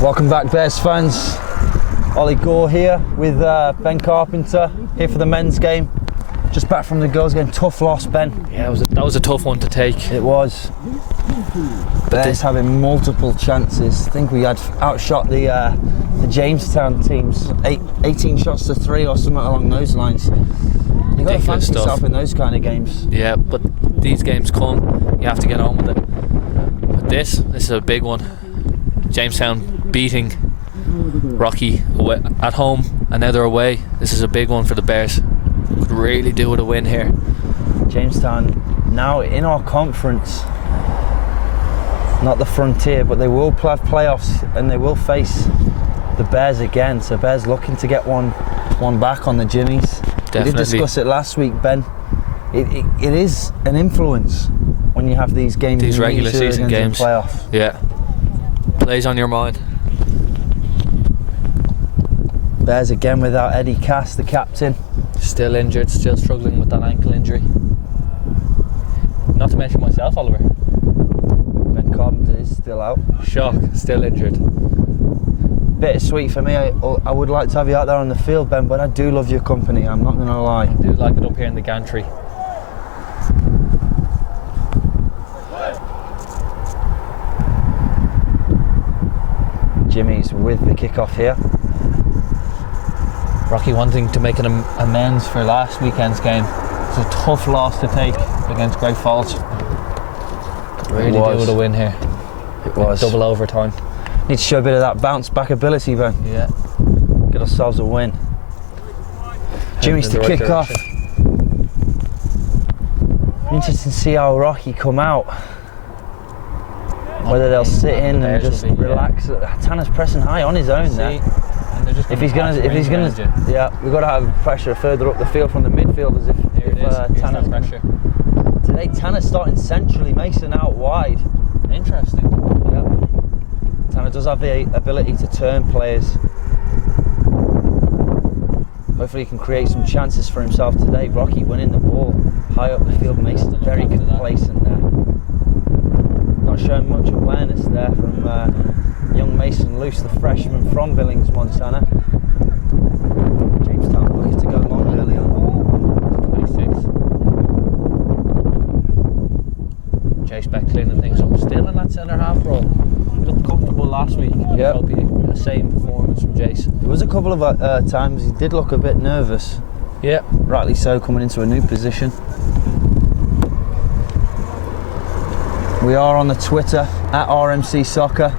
Welcome back, Bears fans. Ollie Gore here with Ben Carpenter here for the men's game. Just back from the girls' game. Tough loss, Ben. Yeah, that was a tough one to take. It was. Bears having multiple chances. I think we had outshot the Jamestown teams 18 shots to 3 or something along those lines. You got to fancy yourself in those kind of games. Yeah, but these games come, you have to get on with it. But this is a big one. Jamestown beating Rocky away, at home, and now they're away. This is a big one for the Bears. Could really do with a win here. Jamestown now in our conference, not the Frontier, but they will have playoffs and they will face the Bears again. So Bears looking to get one back on the Jimmies. Definitely. We did discuss it last week, Ben. It is an influence when you have these games, these regular season games, playoff. Yeah, plays on your mind. Bears again without Eddie Cass, the captain. Still injured, still struggling with that ankle injury. Not to mention myself, Oliver. Ben Carpenter is still out. Shock, still injured. Bittersweet for me. I would like to have you out there on the field, Ben, but I do love your company, I'm not going to lie. I do like it up here in the gantry. Jimmy's with the kickoff here. Rocky wanting to make an amends for last weekend's game. It's a tough loss to take against Great Falls. Really do with a win here. It was. Double overtime. Need to show a bit of that bounce back ability, Ben. Yeah. Get ourselves a win. Jimmy's to kick off. Interesting to see how Rocky come out. Whether they'll sit in and just relax. Tanner's pressing high on his own there. If he's gonna, yeah, we've got to have pressure further up the field from the midfielders. If Tanner's pressure. Today, Tanner's starting centrally, Mason out wide. Interesting. Yeah. Tanner does have the ability to turn players. Hopefully, he can create some chances for himself today. Rocky winning the ball high up the field. Mason very complacent there. Not showing much awareness there from young Mason Luce, the freshman from Billings, Montana. Jamestown looking to go long early on. 26. Chase back cleaning things up. Still in that centre half role. He looked comfortable last week. Yeah. It'll be the same performance from Jace. There was a couple of times he did look a bit nervous. Yeah. Rightly so, coming into a new position. We are on the Twitter at RMC Soccer.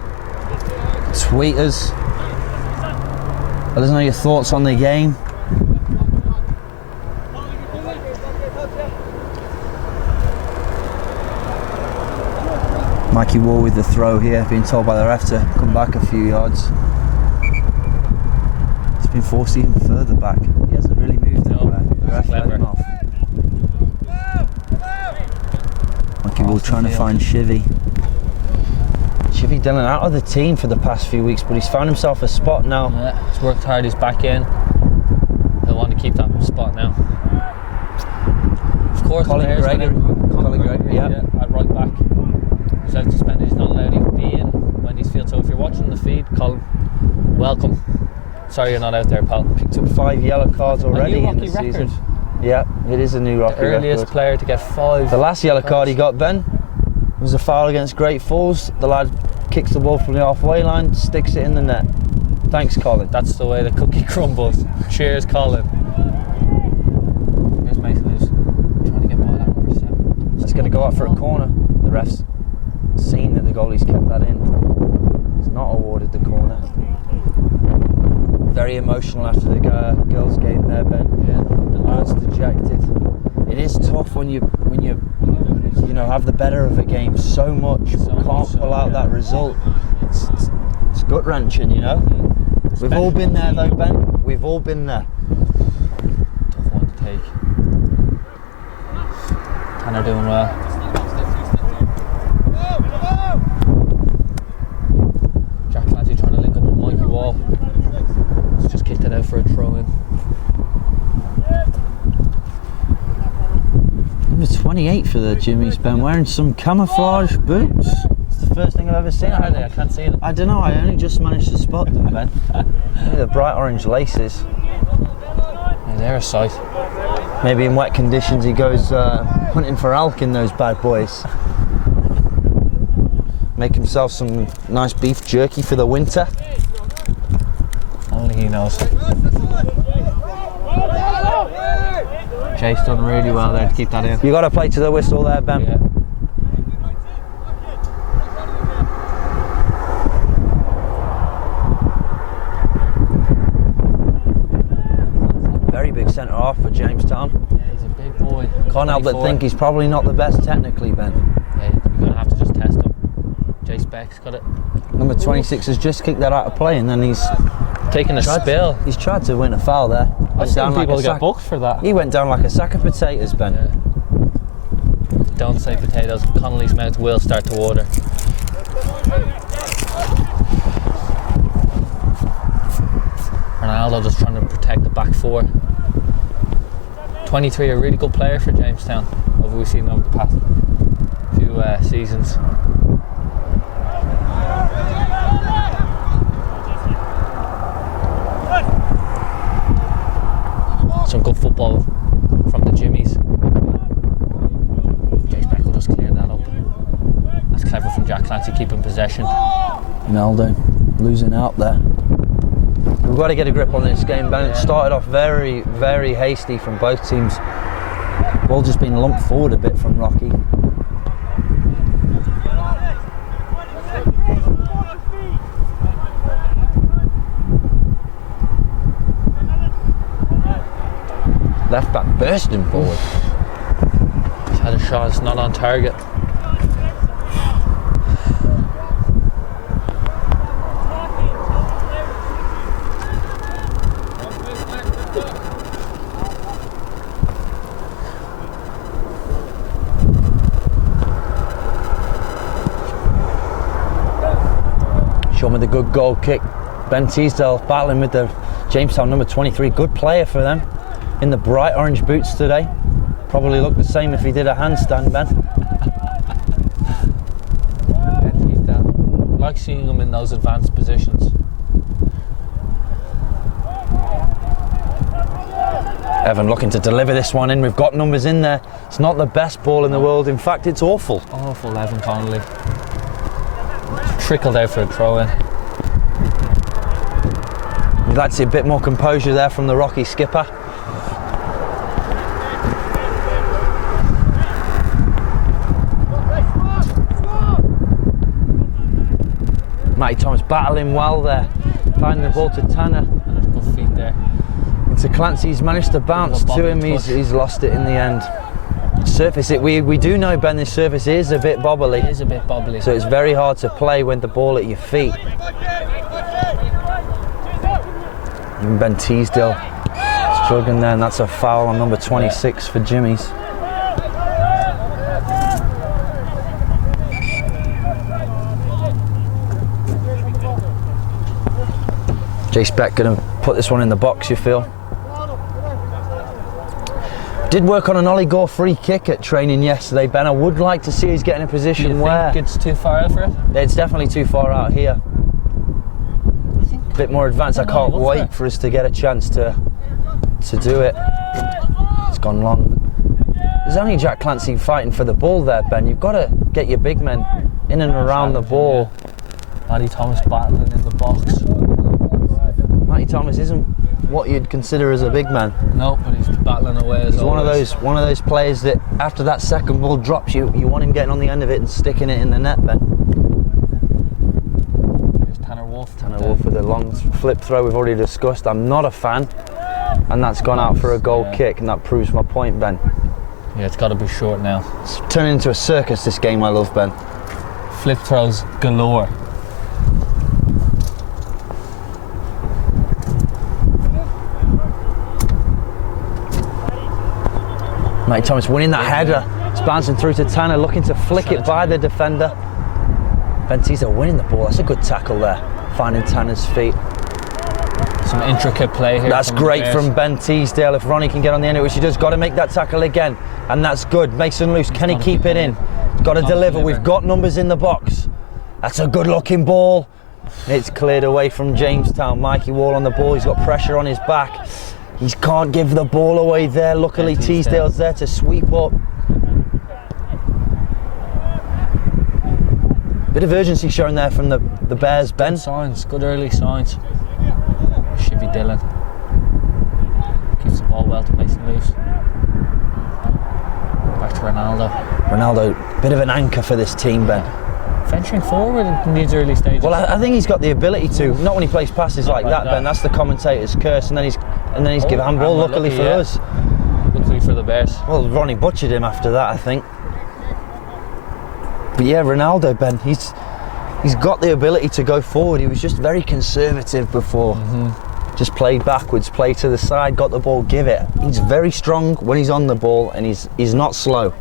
Tweet us. Let us know your thoughts on the game. Mikey Wall with the throw here, being told by the ref to come back a few yards. It's been forced even further back. He hasn't really moved anywhere. The ref let him off. Mikey Wall trying to find Shivy. Shivy Dillon out of the team for the past few weeks, but he's found himself a spot now. Yeah, he's worked hard, he's back in. He'll want to keep that spot now. Of course, Colin Gregory, yeah. At right back. He's out suspended, he's not allowed to even be in Wendy's field. So if you're watching the feed, Colin, welcome. Sorry you're not out there, pal. Picked up 5 yellow cards already in the record. season. Yeah, it is a new Rocky The earliest record. player to get 5. The last yellow card he got, Ben, was a foul against Great Falls. The lad kicks the ball from the halfway line, sticks it in the net. Thanks, Colin. That's the way the cookie crumbles. Cheers, Colin. Here's Mason who's trying to get by that number 7. It's going to go out for a corner. The ref's seen that the goalie's kept that in. He's not awarded the corner. Very emotional after the girls' game there, Ben. Yeah. The lad's dejected. It is tough when you have the better of a game so much, but can't pull out that result. It's gut wrenching, you know. We've all been there though, Ben. We've all been there. Tough one to take. Tanner doing well. Jack Clancy trying to link up with Mikey Wall. He's just kicked it out for a throw in. Number 28 for the Jimmies, Ben, wearing some camouflage boots. It's the the first thing I've ever seen. Where are they? I can't see them. I don't know, I only just managed to spot them, Ben. The bright orange laces. Yeah, they're a sight. Maybe in wet conditions he goes hunting for elk in those bad boys. Make himself some nice beef jerky for the winter. Only he knows. Chase done really well there to keep that in. You got to play to the whistle there, Ben. Yeah. Very big centre half for Jamestown. Yeah, he's a big boy. Can't help but 24. think he's probably not the best technically, Ben. Yeah, you're going to have to just test him. Jace Beck's got it. Number 26 has just kicked that out of play, and then he's Taking a spill. He's tried to win a foul there. I've seen people get booked for that. He went down like a sack of potatoes, Ben. Yeah. Don't say potatoes. Connolly's mouth will start to water. Ronaldo just trying to protect the back four. 23, a really good player for Jamestown, over we've seen over the past few seasons. Some good football from the Jimmies. Jace Beck will just clear that up. That's clever from Jack Clancy, keeping possession. Ronaldo losing out there. We've got to get a grip on this game, Ben. It started off very, very hasty from both teams. Ball just been lumped forward a bit from Rocky. Left back bursting forward. He's had a shot, it's not on target. Show me the good goal kick. Ben Teasdale battling with the Jamestown number 23. Good player for them. In the bright orange boots today. Probably look the same if he did a handstand, Ben. I like seeing him in those advanced positions. Evan looking to deliver this one in. We've got numbers in there. It's not the best ball in the world. In fact, it's awful. Awful, Evan Connolly. Trickled out for a throw in. You'd like to see a bit more composure there from the Rocky skipper. Matty Thomas battling well there, finding the ball to Tanner. And there's good feet there. Into Clancy, he's managed to bounce to him, he's lost it in the end. Surface, we do know, Ben, this surface is a bit bobbly. It is a bit bobbly. So it's very hard to play when the ball at your feet. Even Ben Teasdale struggling there, and that's a foul on number 26 for Jimmy's. Jace Beck going to put this one in the box, you feel? Did work on an Ollie Gore free kick at training yesterday, Ben. I would like to see us get in a position where... Do you think it's too far out for it? It's definitely too far out here. A bit more advanced. I can't wait for us to get a chance to do it. It's gone long. There's only Jack Clancy fighting for the ball there, Ben. You've got to get your big men in and around the ball. Matty Thomas battling in the box. Matty Thomas isn't what you'd consider as a big man. No, but he's battling away as He's one of those players that after that second ball drops, you want him getting on the end of it and sticking it in the net, Ben. Here's Tanner Wolf. Tanner Wolf with a long flip throw we've already discussed. I'm not a fan, and that's gone out for a goal kick, and that proves my point, Ben. Yeah, it's got to be short now. It's turning into a circus, this game, I love, Ben. Flip throws galore. Matty Thomas winning that header. It's bouncing through to Tanner, looking to flick it by the defender. Ben Teasdale winning the ball. That's a good tackle there, finding Tanner's feet. Some intricate play here. That's great from Ben Teasdale. If Ronnie can get on the end of it, which he does, got to make that tackle again. And that's good. Mason loose. Can he keep it in? Got to deliver. We've got numbers in the box. That's a good looking ball. It's cleared away from Jamestown. Mikey Wall on the ball. He's got pressure on his back. He can't give the ball away there. Luckily, Teasdale's there to sweep up. Bit of urgency shown there from the Bears, Ben. Good signs, good early signs. Should be Dylan. Keeps the ball well to Mason loose. Back to Ronaldo. Ronaldo, bit of an anchor for this team, Ben. Venturing forward in these early stages. Well, I think he's got the ability to. Not when he plays passes like that, Ben. That's the commentator's curse. And then he's given handball. Luckily for us. Luckily for the Bears. Well, Ronnie butchered him after that, I think. But yeah, Ronaldo, Ben, he's got the ability to go forward. He was just very conservative before. Just played backwards, played to the side, got the ball, give it. He's very strong when he's on the ball, and he's not slow.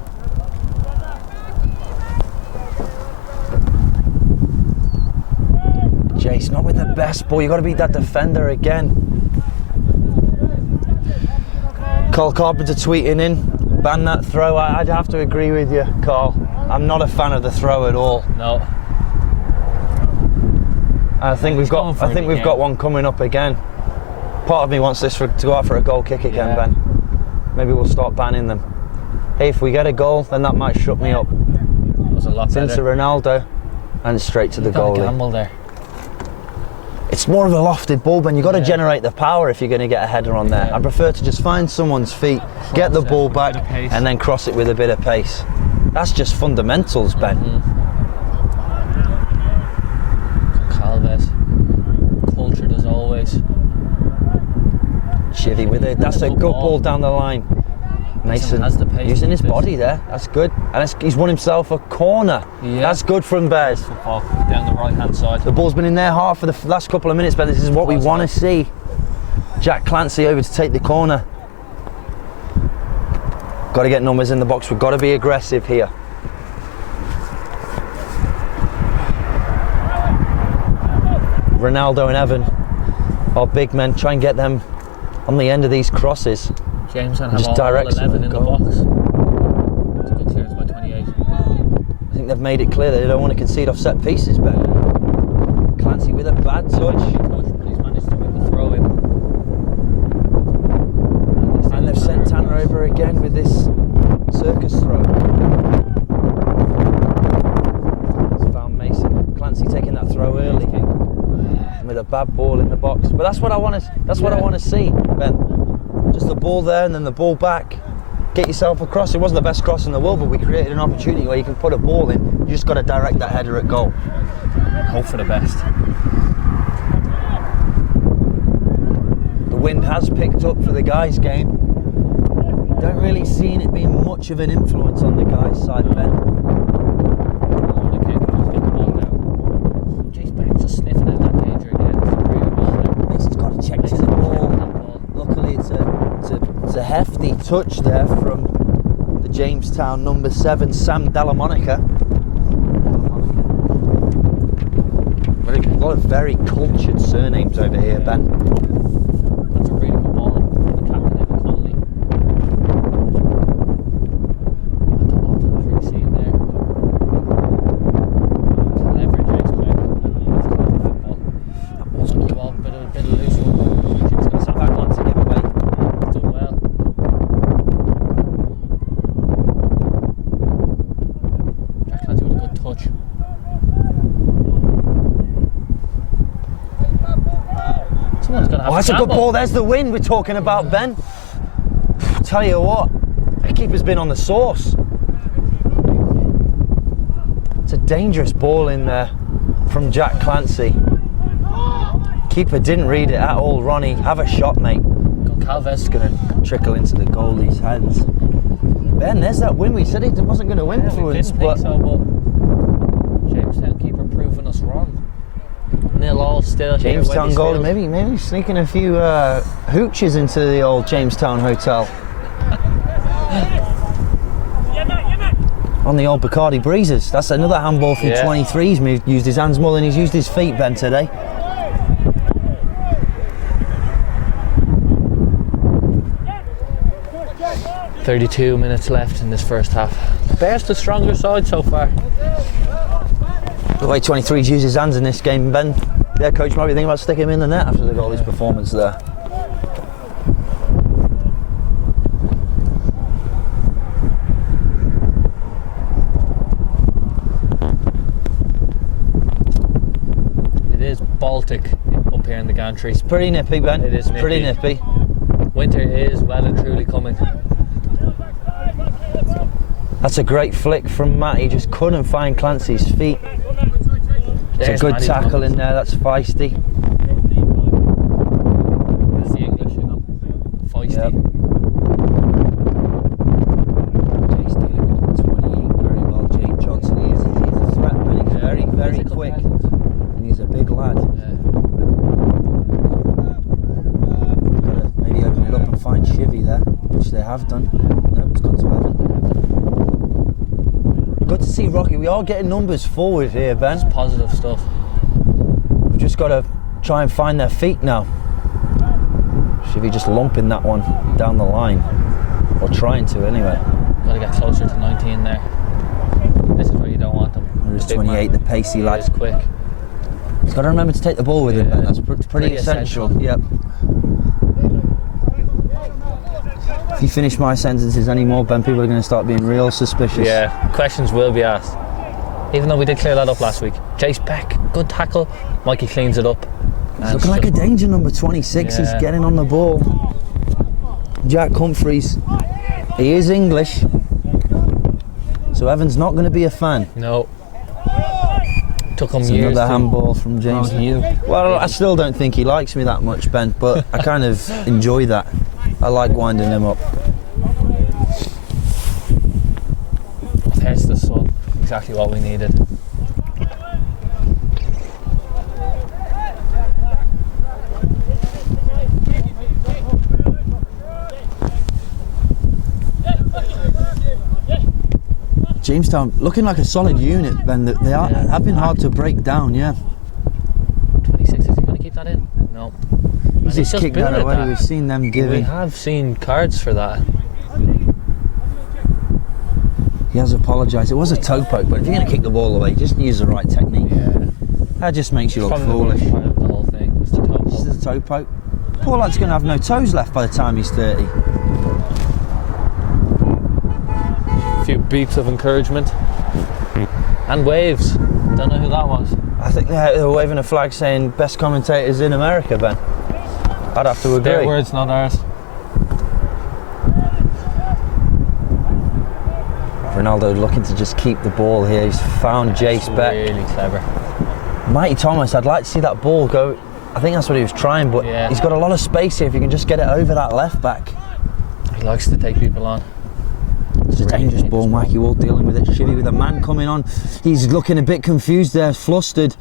Jace, not with the best ball. You've got to beat that defender again. Carl Carpenter tweeting in, ban that throw. I'd have to agree with you, Carl. I'm not a fan of the throw at all. No. I think we've got one coming up again. Part of me wants this to go out for a goal kick again, Ben. Maybe we'll start banning them. Hey, if we get a goal, then that might shut me up. That was a lot better. Into Ronaldo and straight to the goalie. Got a gamble there. It's more of a lofted ball, Ben. You've got to generate the power if you're going to get a header on there. I prefer to just find someone's feet, get the ball back, and then cross it with a bit of pace. That's just fundamentals, Ben. Calves, cultured as always. Chivy with it. That's a good ball down the line. Mason has the pace using his body there. That's good. And he's won himself a corner. Yeah. That's good from Bears. Football down the right-hand side. The ball's been in their half for the last couple of minutes, Ben. This is what we want to see. Jack Clancy over to take the corner. Got to get numbers in the box. We've got to be aggressive here. Ronaldo and Evan are big men. Try and get them on the end of these crosses. Jamestown have all 11 in the box. It's a good clearance by 28. I think they've made it clear that they don't want to concede off set pieces, Ben. Clancy with a bad touch. But he's managed to win the throw in. And they've sent Tanner over again with this circus throw. It's found Mason. Clancy taking that throw early with a bad ball in the box. But that's what I want to. That's what I want to see, Ben. Just the ball there and then the ball back. Get yourself across. It wasn't the best cross in the world, but we created an opportunity where you can put a ball in. You just got to direct that header at goal. Hope for the best. The wind has picked up for the guys' game. Don't really see it being much of an influence on the guys' side, Ben. Jace Ben's just sniffing out that danger again. Mason's got to check to the ball. Luckily, it's a hefty touch there from the Jamestown number 7, Sam Delamonica. A lot of very cultured surnames over here, Ben. That's a really good ball from the captain, Evan Connolly. I don't know what I was really seeing there. Clever Jace Ben. That ball's lucky ball, bit of loose one. Jim's going to sat back on to give away. He's done well. Jack Clancy with a good touch. Oh, that's a good ball. There's the win we're talking about, Ben. Tell you what, the keeper's been on the sauce. It's a dangerous ball in there from Jack Clancy. Keeper didn't read it at all. Ronnie, have a shot, mate. Calves going to trickle into the goalie's hands. Ben, there's that win. We said it wasn't going to influence, but Jamestown keeper proving us wrong. 0-0 still. Jamestown goal, maybe sneaking a few hooches into the old Jamestown hotel. On the old Bacardi Breezes. That's another handball from 23. He's used his hands more than he's used his feet, Ben, today. .32 minutes left in this first half. Bears the stronger side so far. The way 23's used his hands in this game, Ben, their coach might be thinking about sticking him in the net after the goalie's performance there. It is Baltic up here in the gantry. It's pretty nippy, Ben. It is nippy. Pretty nippy. Winter is well and truly coming. That's a great flick from Matt. He just couldn't find Clancy's feet. It's a good tackle in there. That's feisty. That's the English, you know. Feisty. Yep. Jay's dealing with number 28 very well. Jay Johnson. He's a threat, but he's very, very quick. And he's a big lad. Got to maybe open it up and find Shivy there, which they have done. No, it's gone to Evan. Good to see Rocky. We are getting numbers forward here, Ben. It's positive stuff. We've just got to try and find their feet now. Shivy just lumping that one down the line, or trying to anyway. Got to get closer to 19 there. This is where you don't want them. There's 28, the pacey lad. He's quick. He's got to remember to take the ball with him, Ben. That's pretty essential. Yep. If you finish my sentences anymore, Ben, people are going to start being real suspicious. Yeah, questions will be asked. Even though we did clear that up last week. Jace Beck, good tackle. Mikey cleans it up. He's looking like a danger, number 26. Yeah. He's getting on the ball. Jack Humphreys, he is English, so Evan's not going to be a fan. No. Took him it's years. Another handball from James. Well, I still don't think he likes me that much, Ben, but I kind of enjoy that. I like winding him up. There's the sun. Exactly what we needed. Jamestown looking like a solid unit, Ben. They have been hard to break down, yeah. 26, is he going to keep that in? No. He's just kicked that away. We've seen them giving. We have seen cards for that. He has apologised. It was a toe poke, but if you're going to kick the ball away, just use the right technique. Yeah. That just makes you look foolish. Part of the whole thing was the toe poke. This is a toe poke. Poor lad's going to have no toes left by the time he's 30. A few beeps of encouragement. And waves. Don't know who that was. I think they're waving a flag saying best commentators in America, Ben. I'd have to agree. Their words, not ours. Ronaldo looking to just keep the ball here. He's found Jace Beck. Really clever. Mighty Thomas, I'd like to see that ball go. I think that's what he was trying, but he's got a lot of space here if you can just get it over that left back. He likes to take people on. It's a dangerous ball, Mikey Wall dealing with it. Shivy with a man coming on. He's looking a bit confused there, flustered.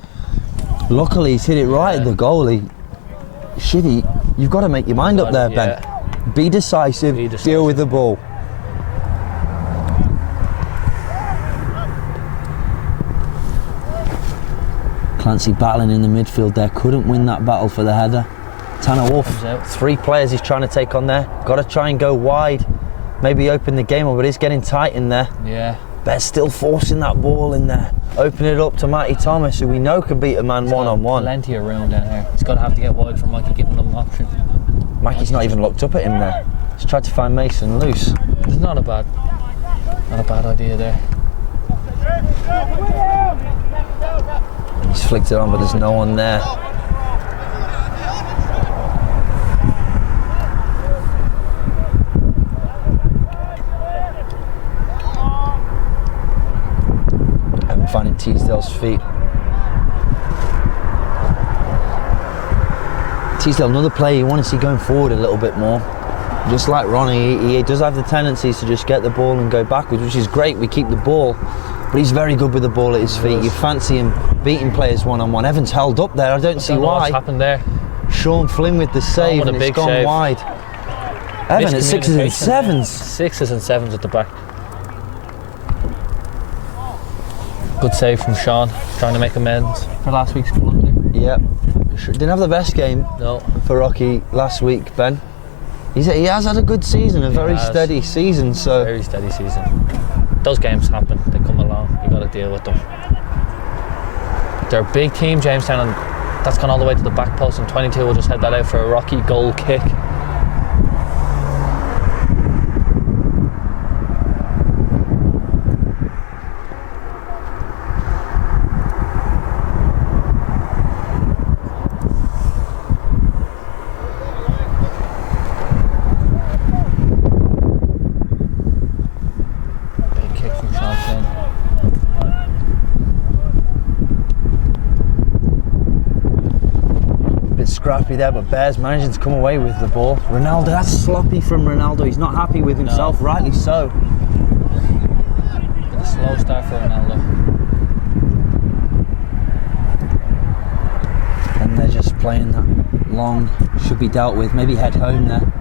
Luckily, he's hit it right at the goalie. Shivy, you've got to make your mind up there, Ben. Be decisive, deal with the ball. Clancy battling in the midfield there, couldn't win that battle for the header. Tanner Wolf, 3 players he's trying to take on there. Got to try and go wide. Maybe open the game up, but it's getting tight in there. Yeah. Bear's still forcing that ball in there. Open it up to Matty Thomas, who we know can beat a man one-on-one. Plenty of room down here. He's got to have to get wide for Mikey, giving them an option. Mikey's not even looked up at him there. He's tried to find Mason loose. It's not a bad idea there. He's flicked it on, but there's no one there. Finding Teasdale's feet. Teasdale, another player you want to see going forward a little bit more. Just like Ronnie, he does have the tendencies to just get the ball and go backwards, which is great. We keep the ball, but he's very good with the ball at his feet. You fancy him beating players one-on-one. Evans held up there. I don't see why. What's happened there? Sean Flynn with the save, and it's gone wide. Evan at 6s and 7s. 6s and 7s at the back. Good save from Sean, trying to make amends for last week's blunder. Yep. Didn't have the best game for Rocky last week, Ben. He has had a good season, a very steady season. So very steady season. Those games happen, they come along, you got to deal with them. They're a big team, Jamestown, and that's gone all the way to the back post, and 22 will just head that out for a Rocky goal kick. Scrappy there, but Bears managing to come away with the ball. Ronaldo, that's sloppy from Ronaldo. He's not happy with himself, rightly so. Bit of a slow start for Ronaldo. And they're just playing that long, should be dealt with. Maybe head home there.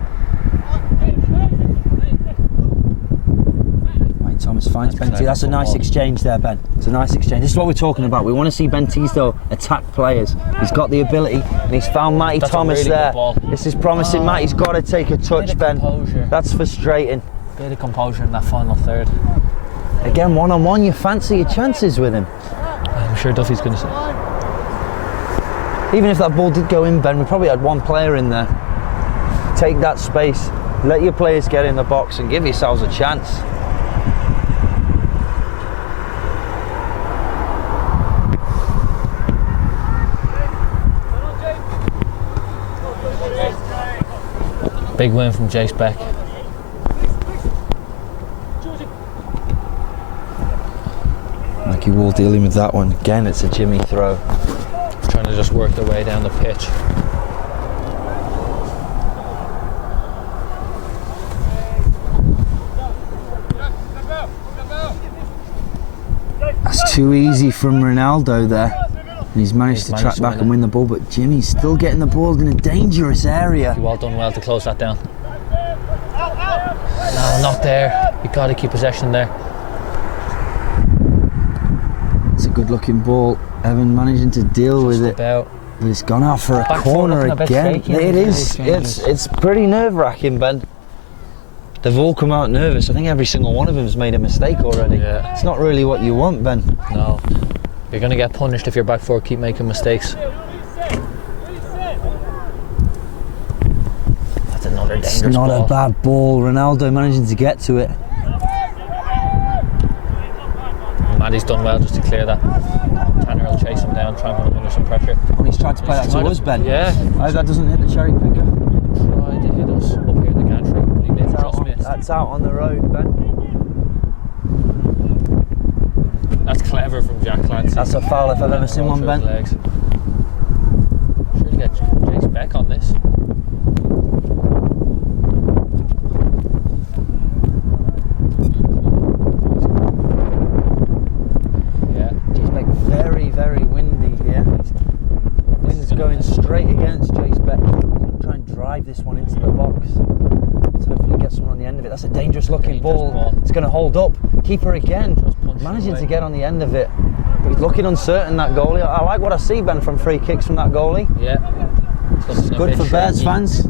Right, Thomas finds Benti. That's a nice exchange there, Ben. It's a nice exchange. This is what we're talking about. We want to see Bentisto attack players. He's got the ability, and he's found Matty Thomas really there. Ball. This is promising. Matty's got to take a touch, Ben. That's frustrating. Bit of composure in that final third. Again, one-on-one, you fancy your chances with him. I'm sure Duffy's going to say. Even if that ball did go in, Ben, we probably had one player in there. Take that space, let your players get in the box and give yourselves a chance. Big win from Jace Beck. Mikey Wall dealing with that one. Again, it's a Jimmy throw. Trying to just work their way down the pitch. That's too easy from Ronaldo there. And he's managed to track back and win the ball, but Jimmy's still getting the ball in a dangerous area. Well done, well to close that down. No, not there. You got to keep possession there. It's a good looking ball. Evan managing to deal with it. But it's gone out for a corner again. It is. It's pretty nerve-wracking, Ben. They've all come out nervous. I think every single one of them has made a mistake already. Yeah. It's not really what you want, Ben. No. You're going to get punished if your back four keep making mistakes. That's another dangerous ball. It's not a bad ball. Ronaldo managing to get to it. Maddie's done well just to clear that. Tanner will chase him down, try and put him under some pressure. Oh, he's tried to play that to us, Ben. Yeah. I hope that doesn't hit the cherry picker. Tried to hit us up here in the gantry, but he missed. That's out on the road, Ben. That's clever from Jack Clancy. That's a foul if I've ever seen one, Ben. Legs. Sure to get Jace Beck on this. Yeah. Jace Beck very, very windy here. Wind's going straight against Jace Beck. He's going to try and drive this one into the box. Let's hopefully get someone on the end of it. That's a dangerous looking ball. It's going to hold up. Keeper again. Managing to get on the end of it. But he's looking uncertain, that goalie. I like what I see, Ben, from free kicks from that goalie. Yeah. It's good for Bears fans.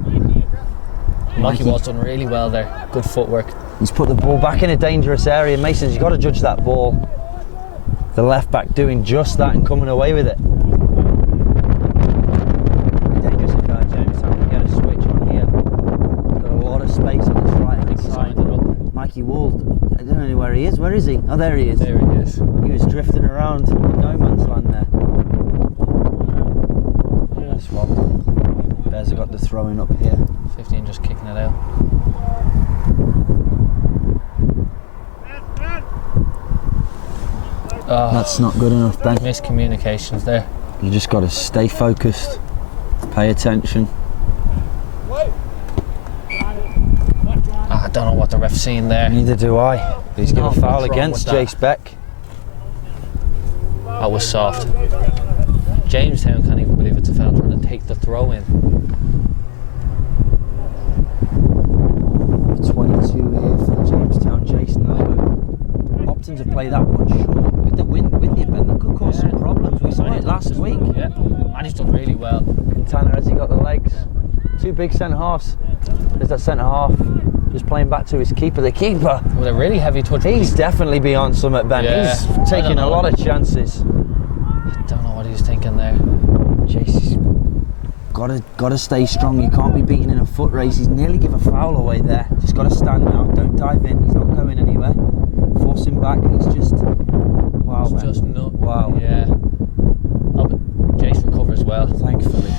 Mikey Wall's done really well there. Good footwork. He's put the ball back in a dangerous area. Mason's got to judge that ball. The left back doing just that and coming away with it. Dangerous if Jamestown can get a switch on here. Got a lot of space on this right hand side. Mikey Wall, I don't know where he is. Where is he? Oh, there he is. There he is. He was drifting around in no man's land there. That's well done. Bears have got the throwing up here. 15 just kicking it out. Oh, that's not good enough, Ben. Miscommunications there. You just got to stay focused, pay attention. I don't know what the ref's seen there. Neither do I. But he's given a foul against Jace Beck. That was soft. Jamestown can't even believe it's a foul trying to take the throw in. 22 here for Jamestown. Jason opting to play that one short. With the wind with you, Ben, that could cause some problems. We saw it last week. Yeah, and he's done really well. Tanner, has he got the legs? Two big centre halves. There's that centre half just playing back to his keeper. The keeper with a really heavy touch. He's definitely beyond summit, Ben. Yeah, he's taking a lot of chances. I don't know what he's he's thinking there. Jace's gotta stay strong. You can't be beaten in a foot race. He's nearly give a foul away there. Just gotta stand now. Don't dive in. He's not going anywhere. Force him back. It's just wow, It's man. just not. Wow. Yeah. Oh, but Jace recovers well. Thankfully.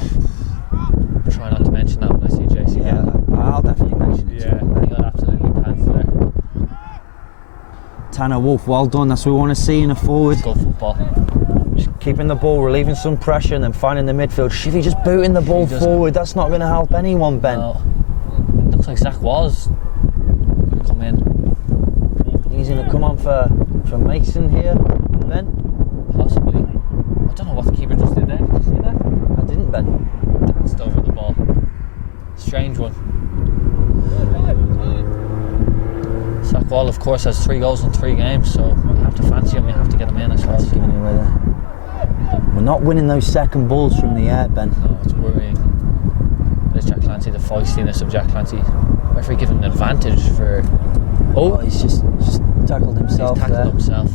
Try not to mention that when I see Jace Yeah, again. I'll definitely mention it. Yeah, he got absolutely pants there. Tanner Wolf, well done. That's what we want to see in a forward. Good football. Just keeping the ball, relieving some pressure, and then finding the midfield. Shivy just booting the ball forward. That's not going to help anyone, Ben. No. It looks like Zach was going to come in. He's going to come on for Mason here, Ben. Possibly. I don't know what the keeper just did there. Did you see that? I didn't, Ben. Danced over the ball. Strange one. Zach Wall, of course, has 3 goals in 3 games, so you have to fancy him, you have to get him in, I suppose. Giving it away there. We're not winning those second balls from the air, Ben. No, it's worrying. There's Jack Clancy, the feistiness of Jack Clancy. Referee giving an advantage for... Oh, he's just tackled himself He's tackled there. himself.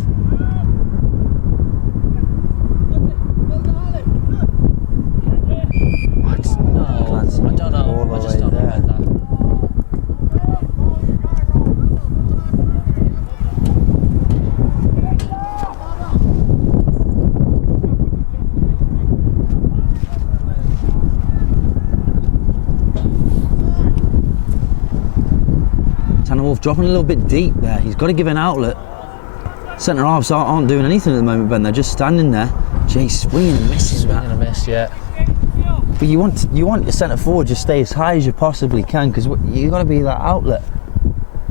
What? No, Clancy I don't know. all I the just way don't know there. about that. Tanner Wolf dropping a little bit deep there. He's got to give an outlet. Centre halves aren't doing anything at the moment, Ben. They're just standing there. Jay swinging and missing Swinging that. and a miss, yeah. But you want your centre forward to stay as high as you possibly can, because you got to be that outlet.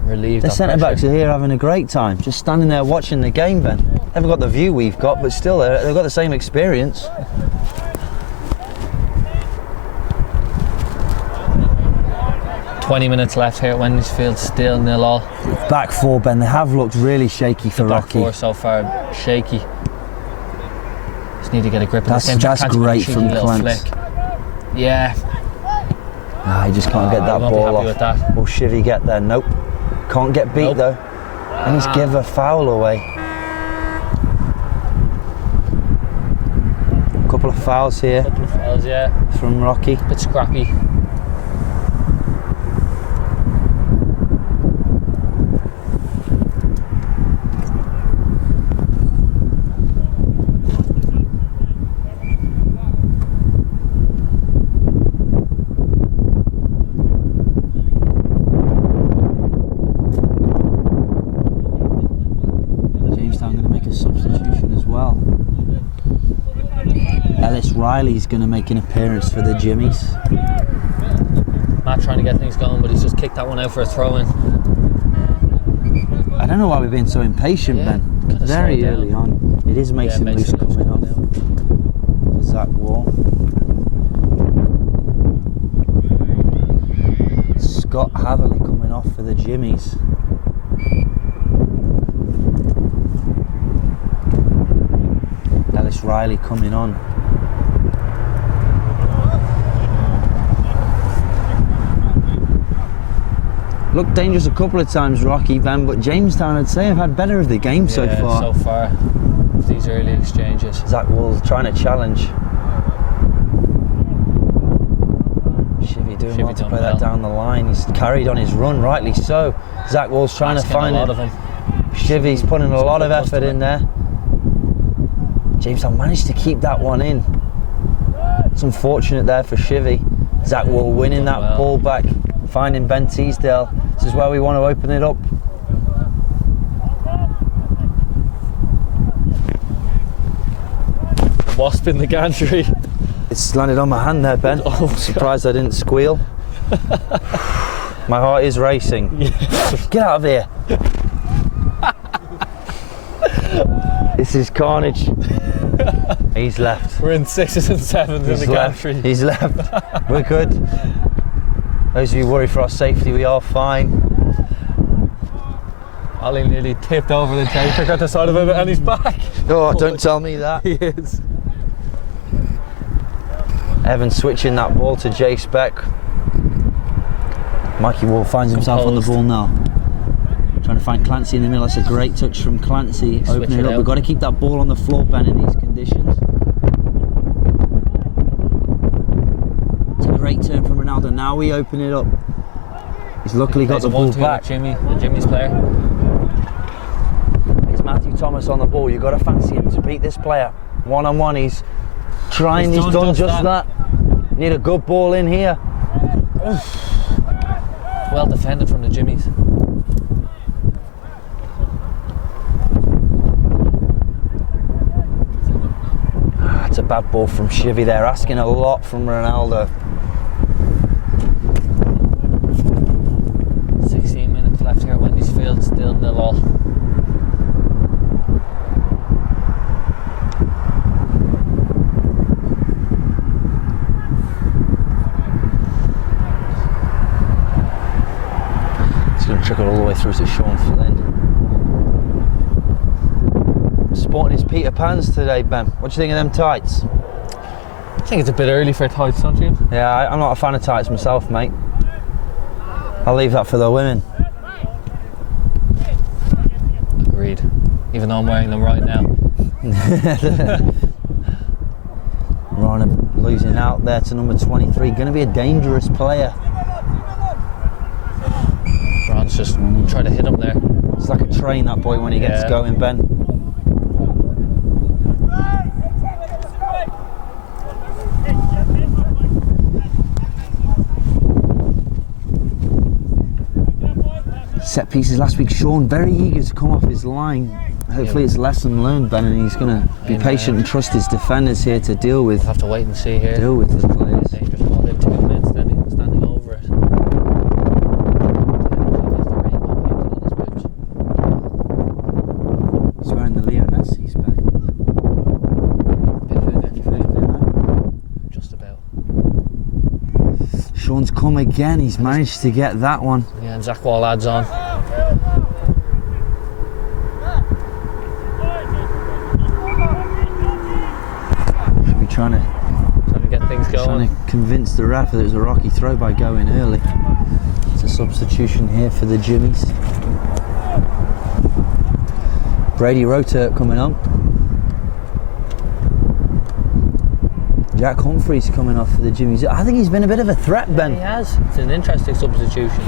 Relieved. The that centre backs pressure. are here having a great time, just standing there watching the game, Ben. Haven't got the view we've got, but still they've got the same experience. 20 minutes left here at Wednesfield, still 0-0. Back four, Ben. They have looked really shaky for Back Rocky. 4 so far, shaky. Just need to get a grip of this game. That's Jack Clancy with a great cheeky from little Clance. flick. Yeah. Ah, he just can't get I that won't be ball happy off. with that. Will Shivy get there? Nope. Can't get beat Nope. though. And he's give a foul away. Couple of fouls here Couple of fouls, yeah. from Rocky. Bit scrappy. Jamestown going to make a substitution as well. Ellis Riley's going to make an appearance for the Jimmies. Matt trying to get things going, but he's just kicked that one out for a throw-in. I don't know why we're being so impatient, Yeah, Ben. gotta Very slow down. early on. It is Mason Loose Mason Loose coming off coming for Zach Wall. Scott Hatherley coming off for the Jimmies. Ellis Riley coming on. Looked dangerous a couple of times, Rocky, Ben, but Jamestown, I'd say, have had better of the game so Yeah, far. so far, these early exchanges. Zach Wall trying to challenge. Shivy doing well to done play well. that down the line. He's carried on his run, rightly so. Zach Wall's trying Asking to find a lot it. of them. Shivy's putting a lot of close to effort it. in there. Jamestown managed to keep that one in. It's unfortunate there for Shivy. Zach Wall winning that well. ball back, finding Ben Teasdale. This is where we want to open it up. Wasp in the gantry. It's landed on my hand there, Ben. Oh, I'm surprised I didn't squeal. My heart is racing. Get out of here. This is carnage. He's left. We're in 6s and 7s in He's the left. gantry. He's left. We're good. Those of you worried for our safety, we are fine. Ollie nearly tipped over the tape, took out the side of him, and he's back. Oh, don't tell me that. He is. Evan switching that ball to Jace Beck. Mikey Wall finds himself on the Composed. ball now. Trying to find Clancy in the middle. That's a great touch from Clancy. Switch Opening it it up. out. We've got to keep that ball on the floor, Ben, in these conditions. great turn from Ronaldo. Now we open it up. He's luckily got the ball back. Jimmy's player. It's Matthew Thomas on the ball. You've got to fancy him to beat this player. One on one, he's trying. He's done just that. Need a good ball in here. Well defended from the Jimmies. It's a bad ball from Shivy. They're asking a lot from Ronaldo. 16 minutes left here. Wendy's Field still 0-0. It's going to trickle all the way through to Sean Flynn. Sporting his Peter Pans today, Ben. What do you think of them tights? I think it's a bit early for tights, don't you? Yeah, I'm not a fan of tights myself, mate. I'll leave that for the women. Agreed. Even though I'm wearing them right now. Rana losing out there to number 23. Going to be a dangerous player. Ron's just trying to hit him there. It's like a train, that boy, when he gets going, Ben. Set pieces last week. Sean very eager to come off his line. Hopefully it's lesson learned, Ben, and he's going to be patient and trust his defenders here to deal with. We'll have to wait and see here. Deal with the players. Dangerous ball. They have 2 men standing over it. He's wearing the Leo Messi's, Ben. Just about. Sean's come again. He's managed to get that one. Yeah, and Zach Wall adds on. Should be trying to get things going. Trying to convince the ref that it was a rocky throw by going early. It's a substitution here for the Jimmies. Brady Rotert coming on. Jack Humphreys coming off for the Jimmies. I think he's been a bit of a threat, Ben. He has. It's an interesting substitution.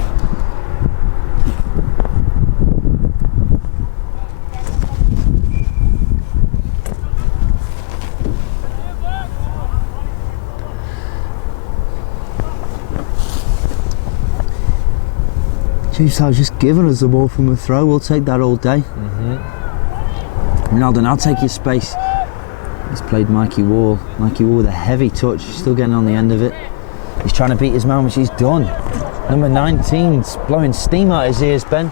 Jamestown's just giving us the ball from a throw. We'll take that all day. Ronaldo, now take his space. He's played Mikey Wall. Mikey Wall with a heavy touch. He's still getting on the end of it. He's trying to beat his man, which he's done. Number 19's blowing steam out his ears, Ben.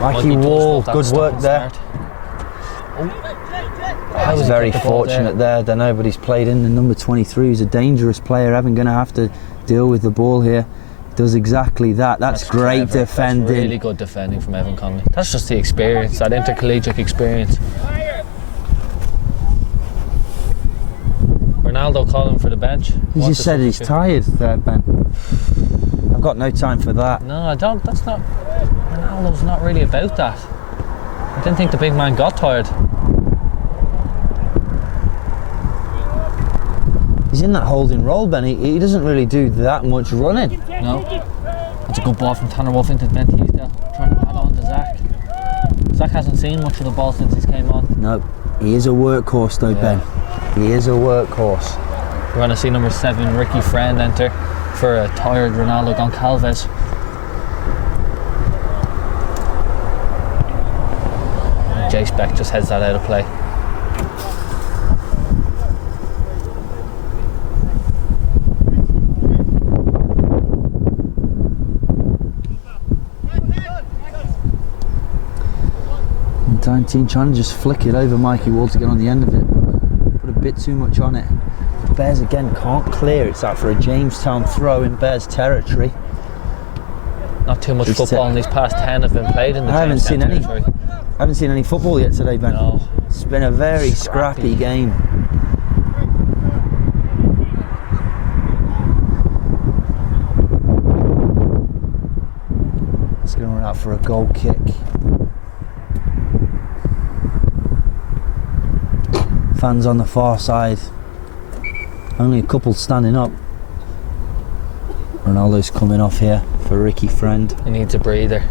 Mikey Wall, good work there. That was very fortunate there. That nobody's played in. The number 23 who's a dangerous player. Evan going to have to deal with the ball here. Does exactly that. That's great clever defending. That's really good defending from Evan Conley. That's just the experience, that intercollegiate experience. Ronaldo calling for the bench. He just said he's tired there, Ben. I've got no time for that. No, I don't. That's not. Ronaldo's not really about that. I didn't think the big man got tired. He's in that holding role, Ben. He doesn't really do that much running. No. That's a good ball from Tanner Wolf into Teasdale. Trying to add on to Zach. Zach hasn't seen much of the ball since he's came on. No, he is a workhorse though, Ben. He is a workhorse. We're going to see number 7, Ricky Friend, enter for a tired Ronaldo Goncalves. Jace Beck just heads that out of play. And 19 trying to just flick it over Mikey Wall to get on the end of it, but put a bit too much on it. Bears again can't clear. It's out for a Jamestown throw in Bears territory. Not too much football in these past 10 have been played in the Jamestown territory. I haven't seen any football yet today, Ben. No. It's been a very scrappy game. It's going to run out for a goal kick. Fans on the far side. Only a couple standing up. Ronaldo's coming off here for Ricky Friend. He needs a breather.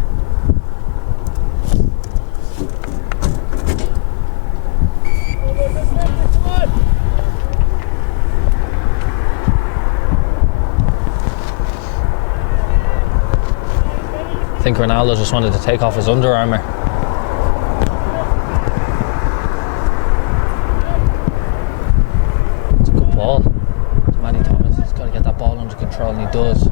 I think Ronaldo just wanted to take off his Under Armour. It's a good ball. It's Matty Thomas. He's got to get that ball under control, and he does.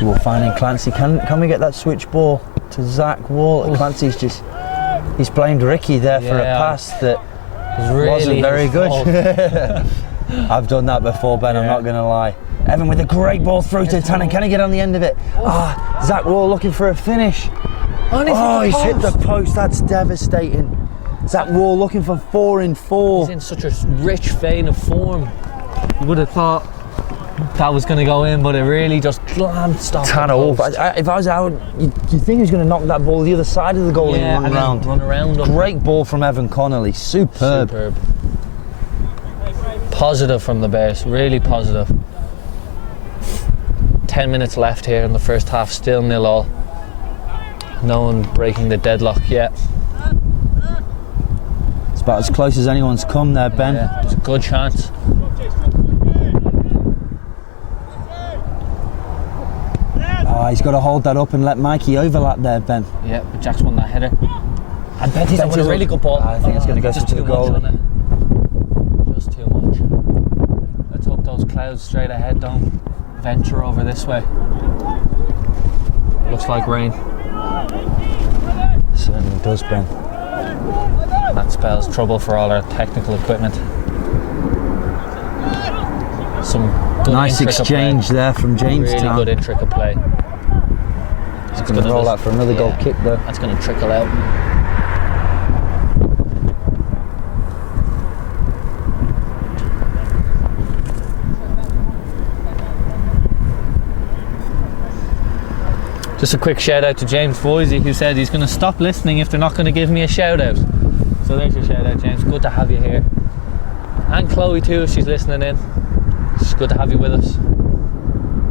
We're finding Clancy. Can we get that switch ball to Zach Wall? Clancy's just, he's blamed Ricky there for a pass that really wasn't very good. I've done that before, Ben, I'm not going to lie. Evan with a great ball through to Tannen. Can he get on the end of it? Zach Wall looking for a finish. He's hit the post. That's devastating. Zach Wall looking for 4 in 4. He's in such a rich vein of form. You would have thought that was going to go in, but it really just glanced off. Tanner off. If I was out, you think he was going to knock that ball the other side of the goal and run around. Great ball from Evan Connolly. Superb. Positive from the Bears, really positive. 10 minutes left here in the first half, still 0-0. No one breaking the deadlock yet. It's about as close as anyone's come there, Ben. Yeah, there's a good chance. He's got to hold that up and let Mikey overlap there, Ben. Yeah, but Jack's won that header. And Betty's with a really good ball. I think it's going to go to the goal. Just too much. Let's hope those clouds straight ahead don't venture over this way. Looks like rain. Certainly does, Ben. That spells trouble for all our technical equipment. Some good nice exchange there from Jamestown. Really good intricate play. He's going to roll out for another goal kick though. That's going to trickle out. Just a quick shout out to James Voisey, who said he's going to stop listening if they're not going to give me a shout out. So there's your shout out, James. Good to have you here. And Chloe too, if she's listening in. It's good to have you with us.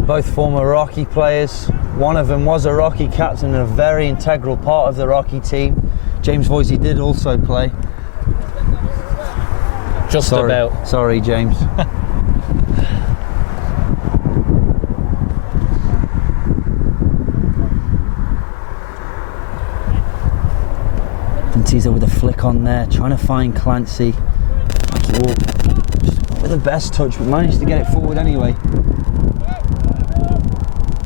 Both former Rocky players. One of them was a Rocky captain and a very integral part of the Rocky team. James Voisey did also play. Just about. Sorry, James. Teaser with a flick on there, trying to find Clancy. With the best touch, but managed to get it forward anyway.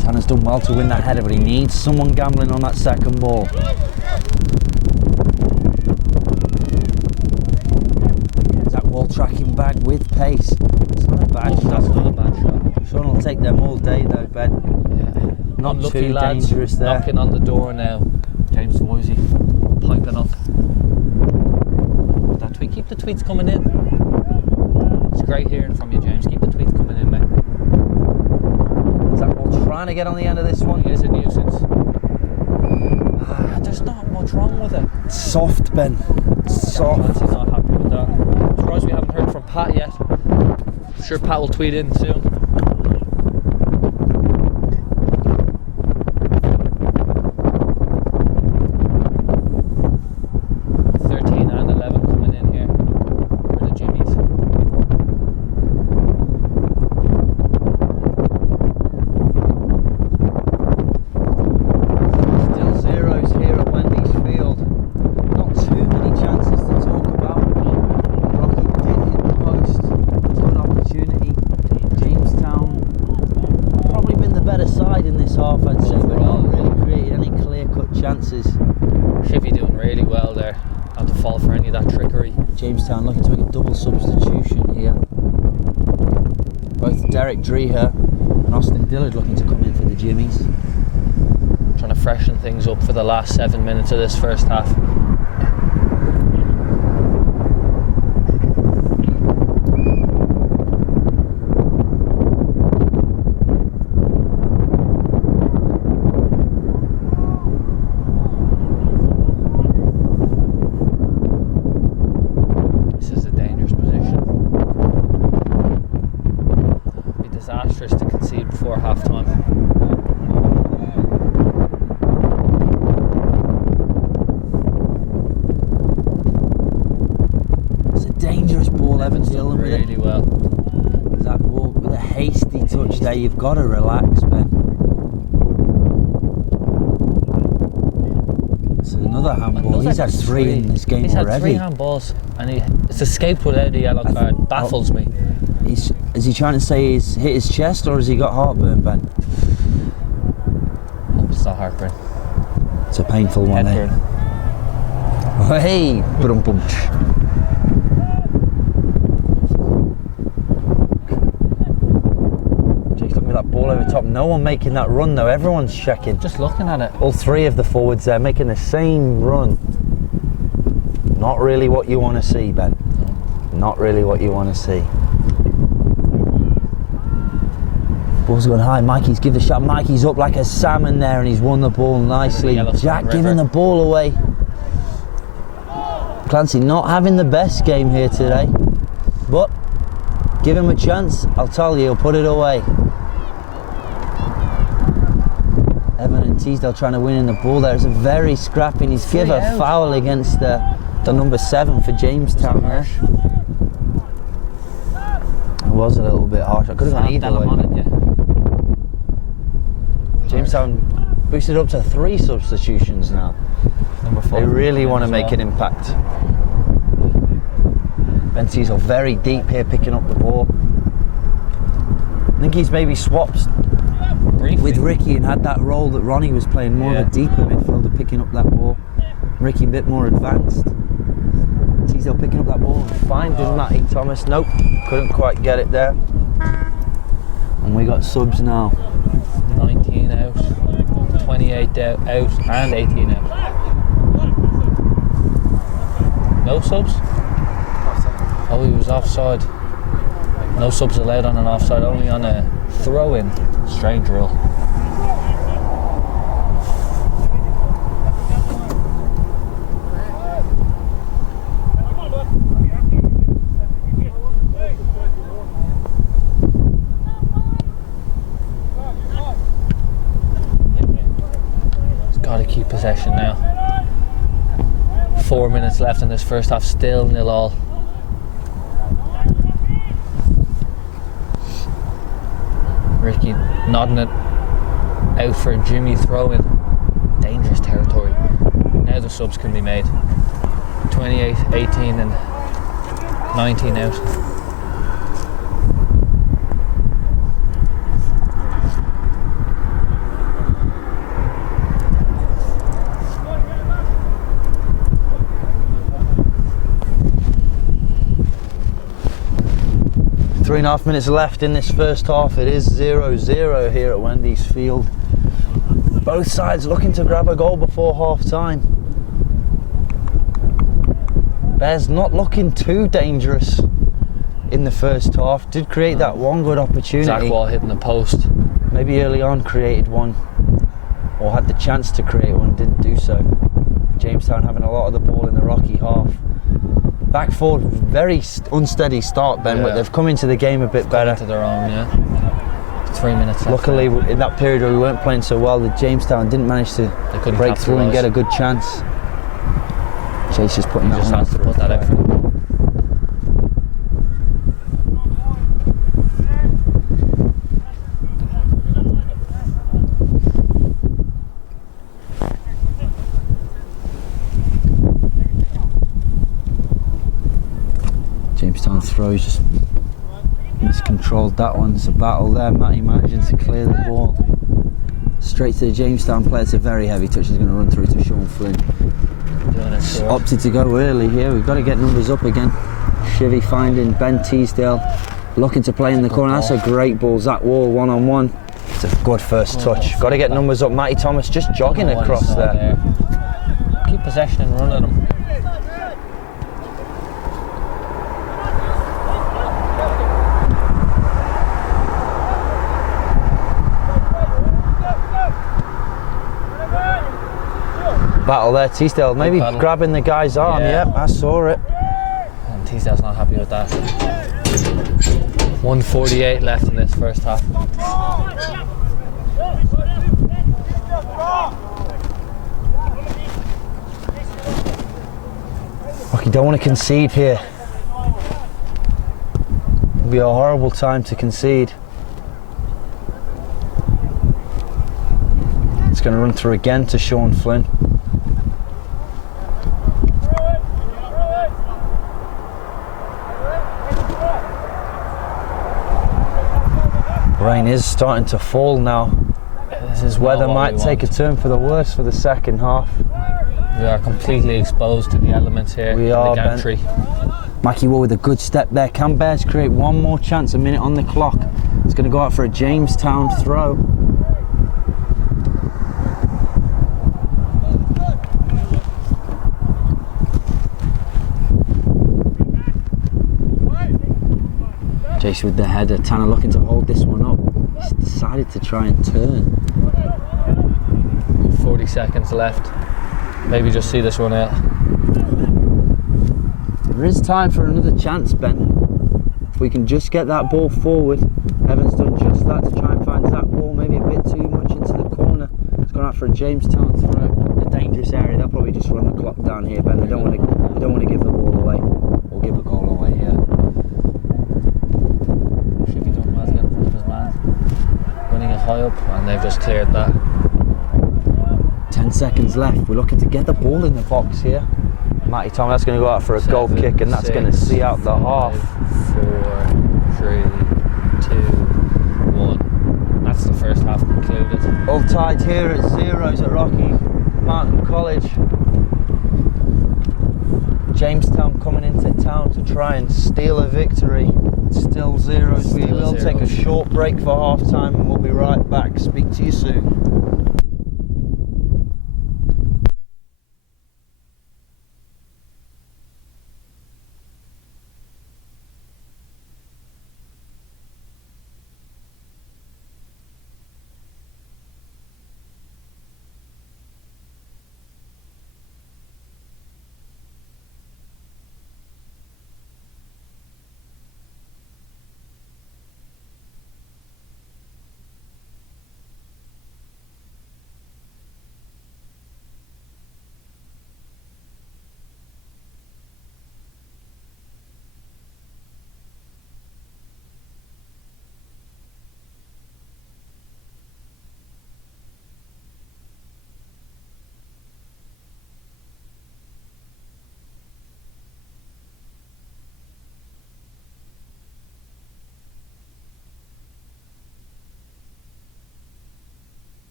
Tanner's done well to win that header, but he needs someone gambling on that second ball. That ball tracking back with pace. It's not a bad shot. That's not a bad shot. Sean will take them all day though, Ben. Yeah. Not Unlucky too lads dangerous there. Knocking on the door now. James Voisey piping up. That tweet, keep the tweets coming in. It's great hearing from you, James. Keep the tweets coming in, mate. Is that ball trying to get on the end of this one? It is a nuisance. There's not much wrong with it. Soft, Ben. Soft. Clancy's not happy with that. I'm surprised we haven't heard from Pat yet. I'm sure Pat will tweet in soon. 13 and 11 coming in here for the Jimmies. Still zeros here at Wendy's Field. Not too many chances to talk about. Rocky did hit the post. Good opportunity. Jamestown probably been the better side in this half, I'd say, but not really created any clear-cut chances. Shippy doing really well there. Not to fall for any of that trickery. Jamestown looking to make a double substitution here. Both Derek Dreher and Austin Dillard looking to come in for the Jimmies. Trying to freshen things up for the last 7 minutes of this first half. This is a dangerous position. concede before half time. It's a dangerous ball, Evans dealing with it. Really well. That ball with a hasty touch there, you've got to relax, Ben. It's another handball. He's had three in this game already. He's had already. 3 handballs and it's escaped without a yellow card. Baffles me. Is he trying to say he's hit his chest or has he got heartburn, Ben? Hope it's not heartburn. It's a painful one, eh? Headburn. Hey! Brum-bum. Jake's looking at that ball over top. No one making that run though. Everyone's checking. Just looking at it. All 3 of the forwards there making the same run. Not really what you want to see, Ben. Not really what you want to see. Ball's going high. Mikey's give the shot. Mikey's up like a salmon there and he's won the ball nicely. Jack giving the ball away. Clancy not having the best game here today, but give him a chance. I'll tell you, he'll put it away. Evan and Teasdale trying to win in the ball there. It's a very scrappy and he's give a foul against the number 7 for Jamestown there. It was a little bit harsh. I could have gone either way. Jamestown boosted up to 3 substitutions now. Number 4. They really want to make an impact. Ben Teasdale very deep here picking up the ball. I think he's maybe swapped Briefly. with Ricky and had that role that Ronnie was playing, more of a deeper midfielder picking up that ball. Ricky a bit more advanced. Teasdale picking up that ball and finding Matty Thomas. Nope, couldn't quite get it there. And we got subs now. 19 out, 28 out, and 18 out. No subs? Oh, he was offside. No subs allowed on an offside, only on a throw-in. Strange rule. Got to keep possession now. 4 minutes left in this first half, still 0-0. Ricky nodding it out for Jimmy throw-in. Dangerous territory. Now the subs can be made. 28, 18 and 19 out. Three and a half minutes left in this first half. It is 0-0 here at Wendy's Field. Both sides looking to grab a goal before half time. Bears not looking too dangerous in the first half. Did create that one good opportunity. Zach Wall hitting the post. Maybe early on created one, or had the chance to create one, didn't do so. Jamestown having a lot of the ball in the rocky half. Back forward, very unsteady start, Ben, but they've come into the game a bit better. Into their own, yeah. 3 minutes left. Luckily, in that period where we weren't playing so well, the Jamestown didn't manage to break through and get a good chance. Chase is putting that just on. has to put that out for them. Jamestown throws, just miscontrolled that one. There's a battle there. Matty managing to clear the ball straight to the Jamestown player. It's a very heavy touch. He's going to run through to Sean Flynn. Opted to go early here. We've got to get numbers up again. Shivy finding Ben Teasdale, looking to play in the corner. That's a great ball. Zach Wall one-on-one. It's a good first touch. Got to get numbers up. Matty Thomas just jogging across there. Keep possession and run at him. Battle there, Teasdale maybe grabbing the guy's arm. Yep, I saw it. And Teasdale's not happy with that. 1:48 left in this first half. Look, you don't want to concede here. It'll be a horrible time to concede. It's going to run through again to Sean Flynn. Rain is starting to fall now. This weather might take a turn for the worse for the second half. We are completely exposed to the elements here. We in are, the gantry. Mackie Wall with a good step there. Can Bears create one more chance? A minute on the clock. It's going to go out for a Jamestown throw. Jace with the header. Tanner looking to hold this one up. He's decided to try and turn. 40 seconds left. Maybe just see this one out. There is time for another chance, Ben. If we can just get that ball forward. Evan's done just that to try and find that ball, maybe a bit too much into the corner. It's gone out for a Jamestown throw. A dangerous area. They'll probably just run the clock down here, Ben. They don't want to give the ball away or give the goal away here. Should be done well to get in front of his man. Winning it high up, and they've just cleared that. 10 seconds left. We're looking to get the ball in the box here. Matty Tom, that's going to go out for a goal kick, and that's going to see out the half. 4, 3, 2, 1. That's the first half concluded. All tied here at 0s at Rocky Mountain College. Jamestown coming into town to try and steal a victory. It's still 0s. We will take a short break for half time, and we'll be right back. Speak to you soon.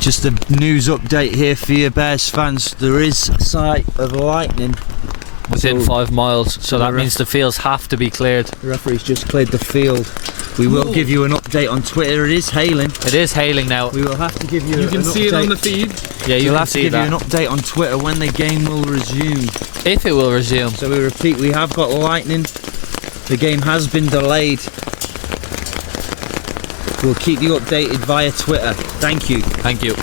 Just a news update here for you Bears fans. There is a sight of lightning within 5 miles, so that means the fields have to be cleared. The referee's just cleared the field. We will give you an update on Twitter. It is hailing. It is hailing now. We will have to give you You an can see update. it on the feed. Yeah, you We'll can have to see give that. you an update on Twitter when the game will resume. If it will resume. So we repeat, we have got lightning. The game has been delayed. We'll keep you updated via Twitter. Thank you. Thank you.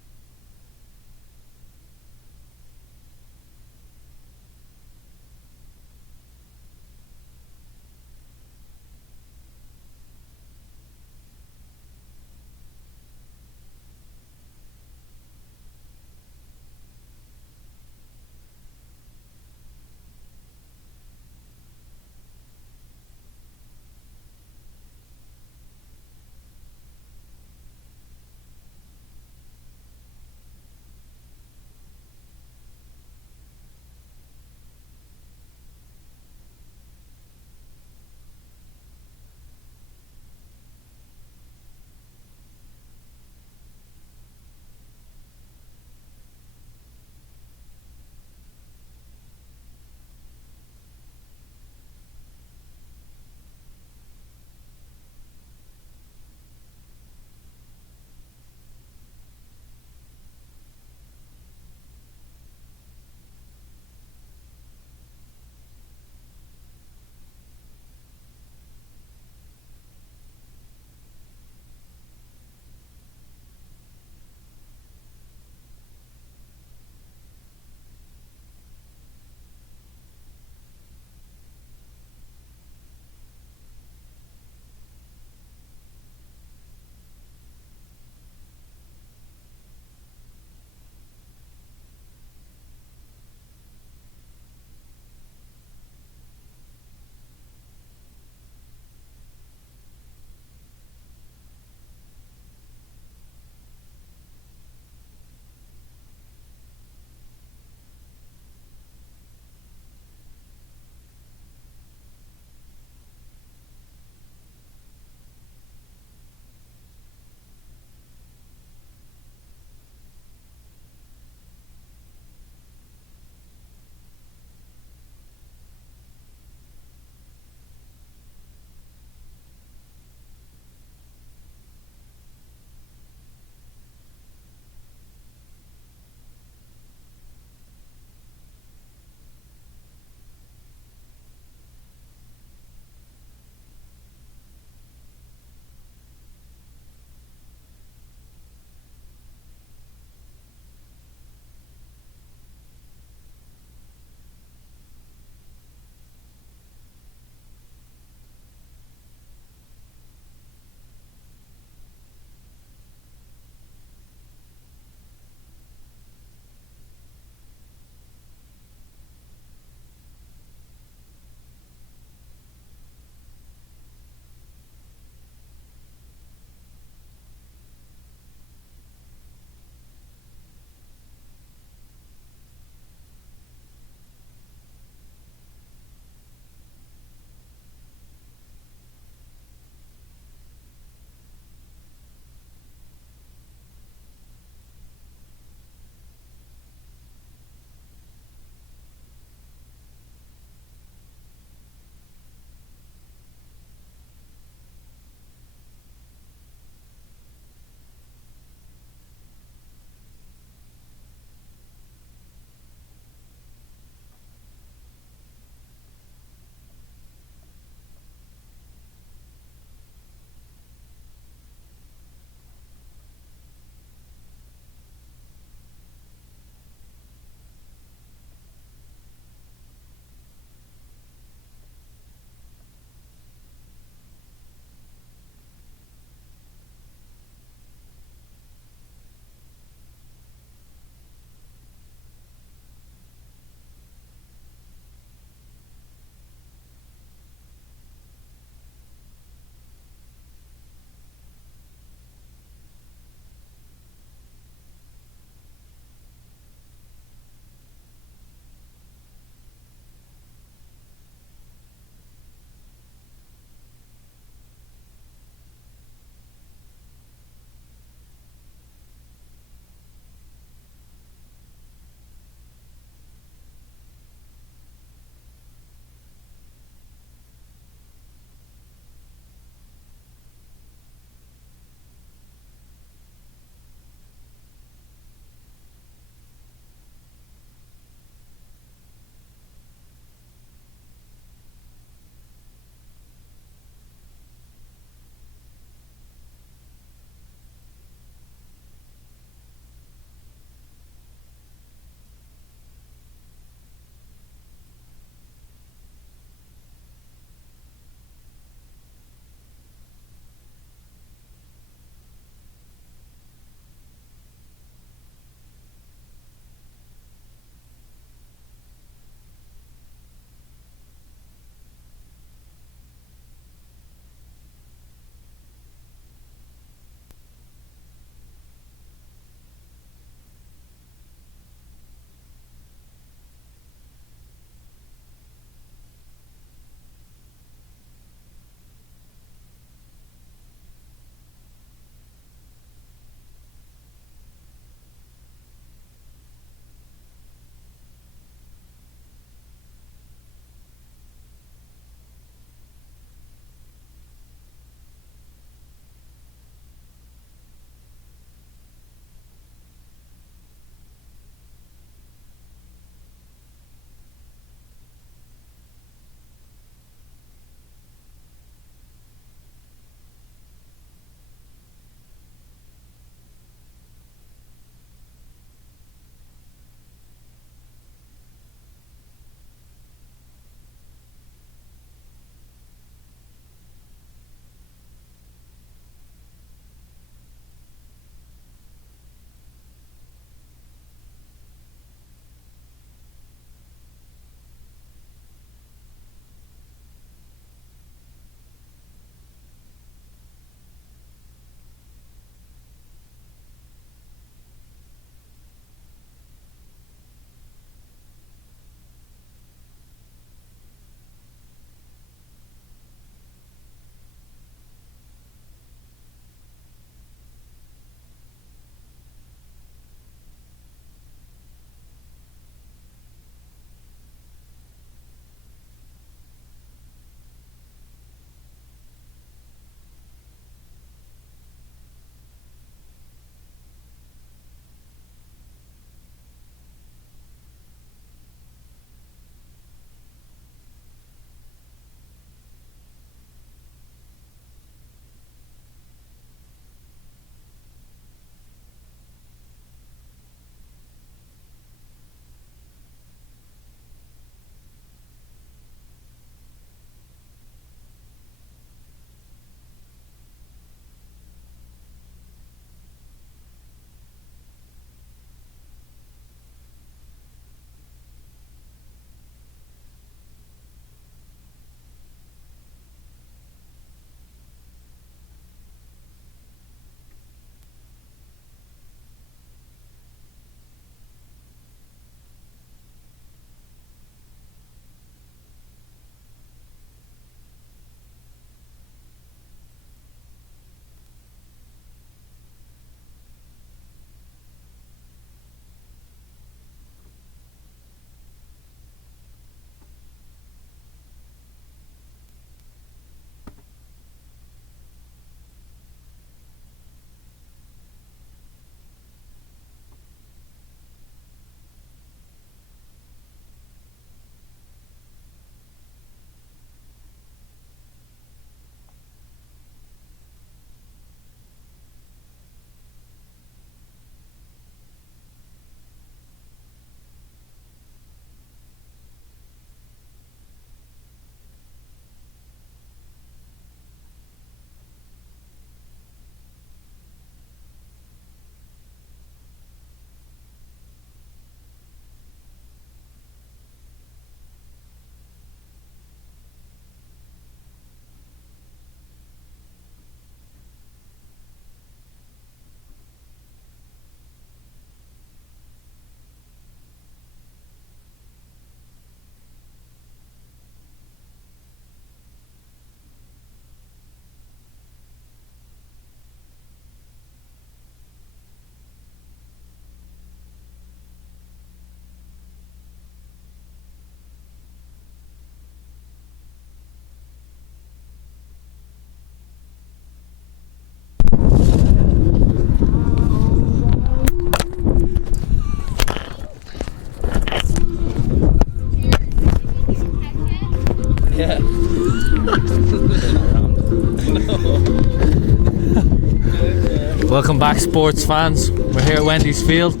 Welcome back, sports fans. We're here at Wendy's Field.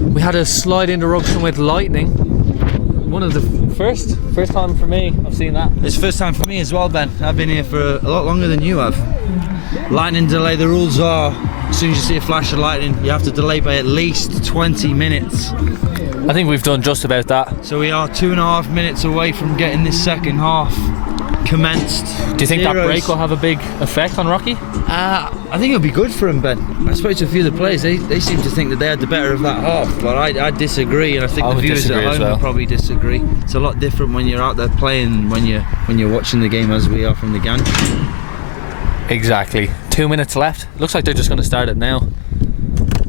We had a slight interruption with lightning. One of the first time for me I've seen that. It's first time for me as well, Ben. I've been here for a lot longer than you have. Lightning delay, the rules are, as soon as you see a flash of lightning, you have to delay by at least 20 minutes. I think we've done just about that. So we are 2.5 minutes away from getting this second half commenced. Do you think that break will have a big effect on Rocky? I think it'll be good for him, Ben. I spoke to a few of the players. They seem to think that they had the better of that half, but I disagree, and I think the viewers at home will probably disagree. It's a lot different when you're out there playing, when you're watching the game as we are from the gantry. Exactly. 2 minutes left. Looks like they're just going to start it now.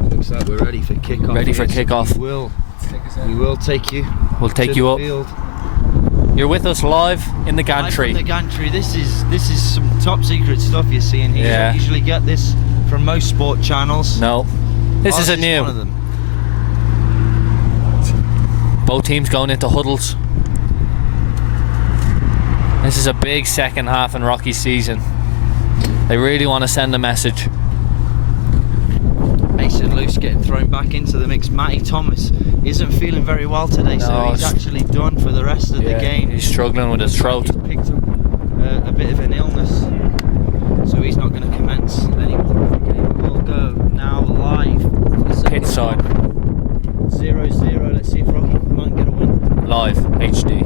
Looks like we're ready for kickoff. Ready for kickoff. We will take you. We'll take you up. Field. You're with us live in the gantry. Live from the gantry. This is some top secret stuff you're seeing here. Yeah. You don't usually get this from most sport channels. No. This Ours is a new. One of them. Both teams going into huddles. This is a big second half in Rocky's season. They really want to send a message. Mason Luce getting thrown back into the mix. Matty Thomas isn't feeling very well today, so he's actually done for the rest of the game. He's struggling with his throat. He's picked up a bit of an illness, so he's not going to commence anymore. The game will go now live. Pitch side. 0-0. Let's see if Rocky might get a win. Live, HD.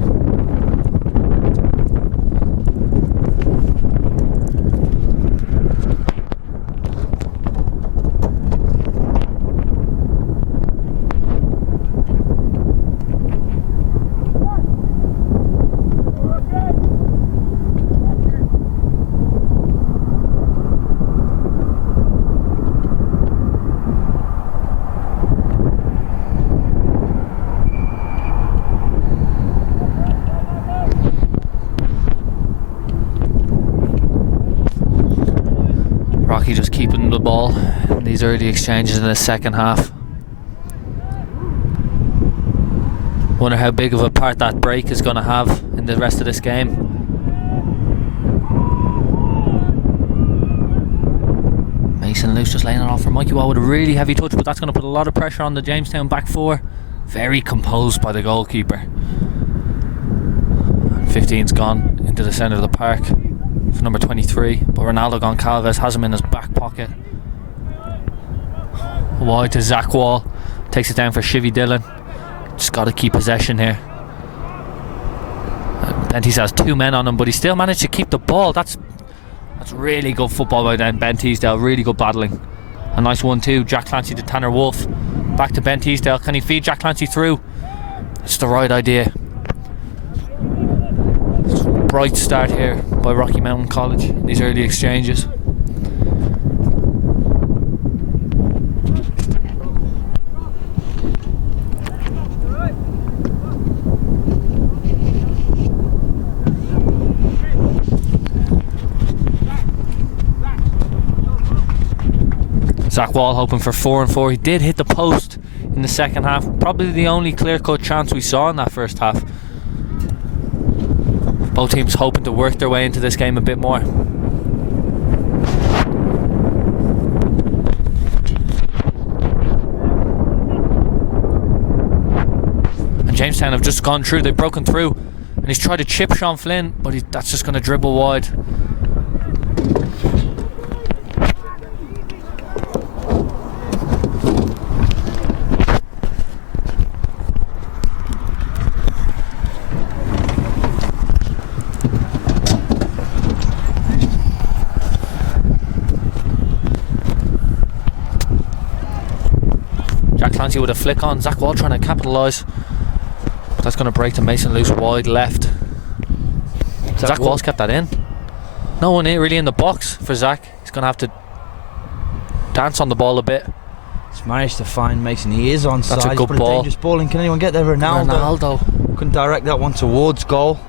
Rocky just keeping the ball in these early exchanges in the second half. Wonder how big of a part that break is going to have in the rest of this game. Mason Luce just laying it off for Mikey Wall with a really heavy touch, but that's going to put a lot of pressure on the Jamestown back four. Very composed by the goalkeeper. 15's gone into the centre of the park for number 23, but Ronaldo Goncalves has him in his back pocket. Wide to Zach Wall, takes it down for Shivy Dillon. Just got to keep possession here. Bentis has two men on him, but he still managed to keep the ball. That's really good football by Ben Teasdale. Really good battling. A nice 1-2. Jack Clancy to Tanner Wolf. Back to Ben Teasdale. Can he feed Jack Clancy through? It's the right idea. Bright start here by Rocky Mountain College in these early exchanges. Zach Wall hoping for 4-4. He did hit the post in the second half. Probably the only clear-cut chance we saw in that first half. Both teams hoping to work their way into this game a bit more. And Jamestown have just gone through. They've broken through, and he's tried to chip Sean Flynn, but that's just going to dribble wide. Clancy with a flick on. Zach Wall trying to capitalise. That's going to break to Mason Luce wide left. Zach Wall's kept that in. No one really in the box for Zach. He's going to have to dance on the ball a bit. He's managed to find Mason. He is onside. That's a good ball. ball. Dangerous ball. And can anyone get there? Ronaldo. Couldn't direct that one towards goal.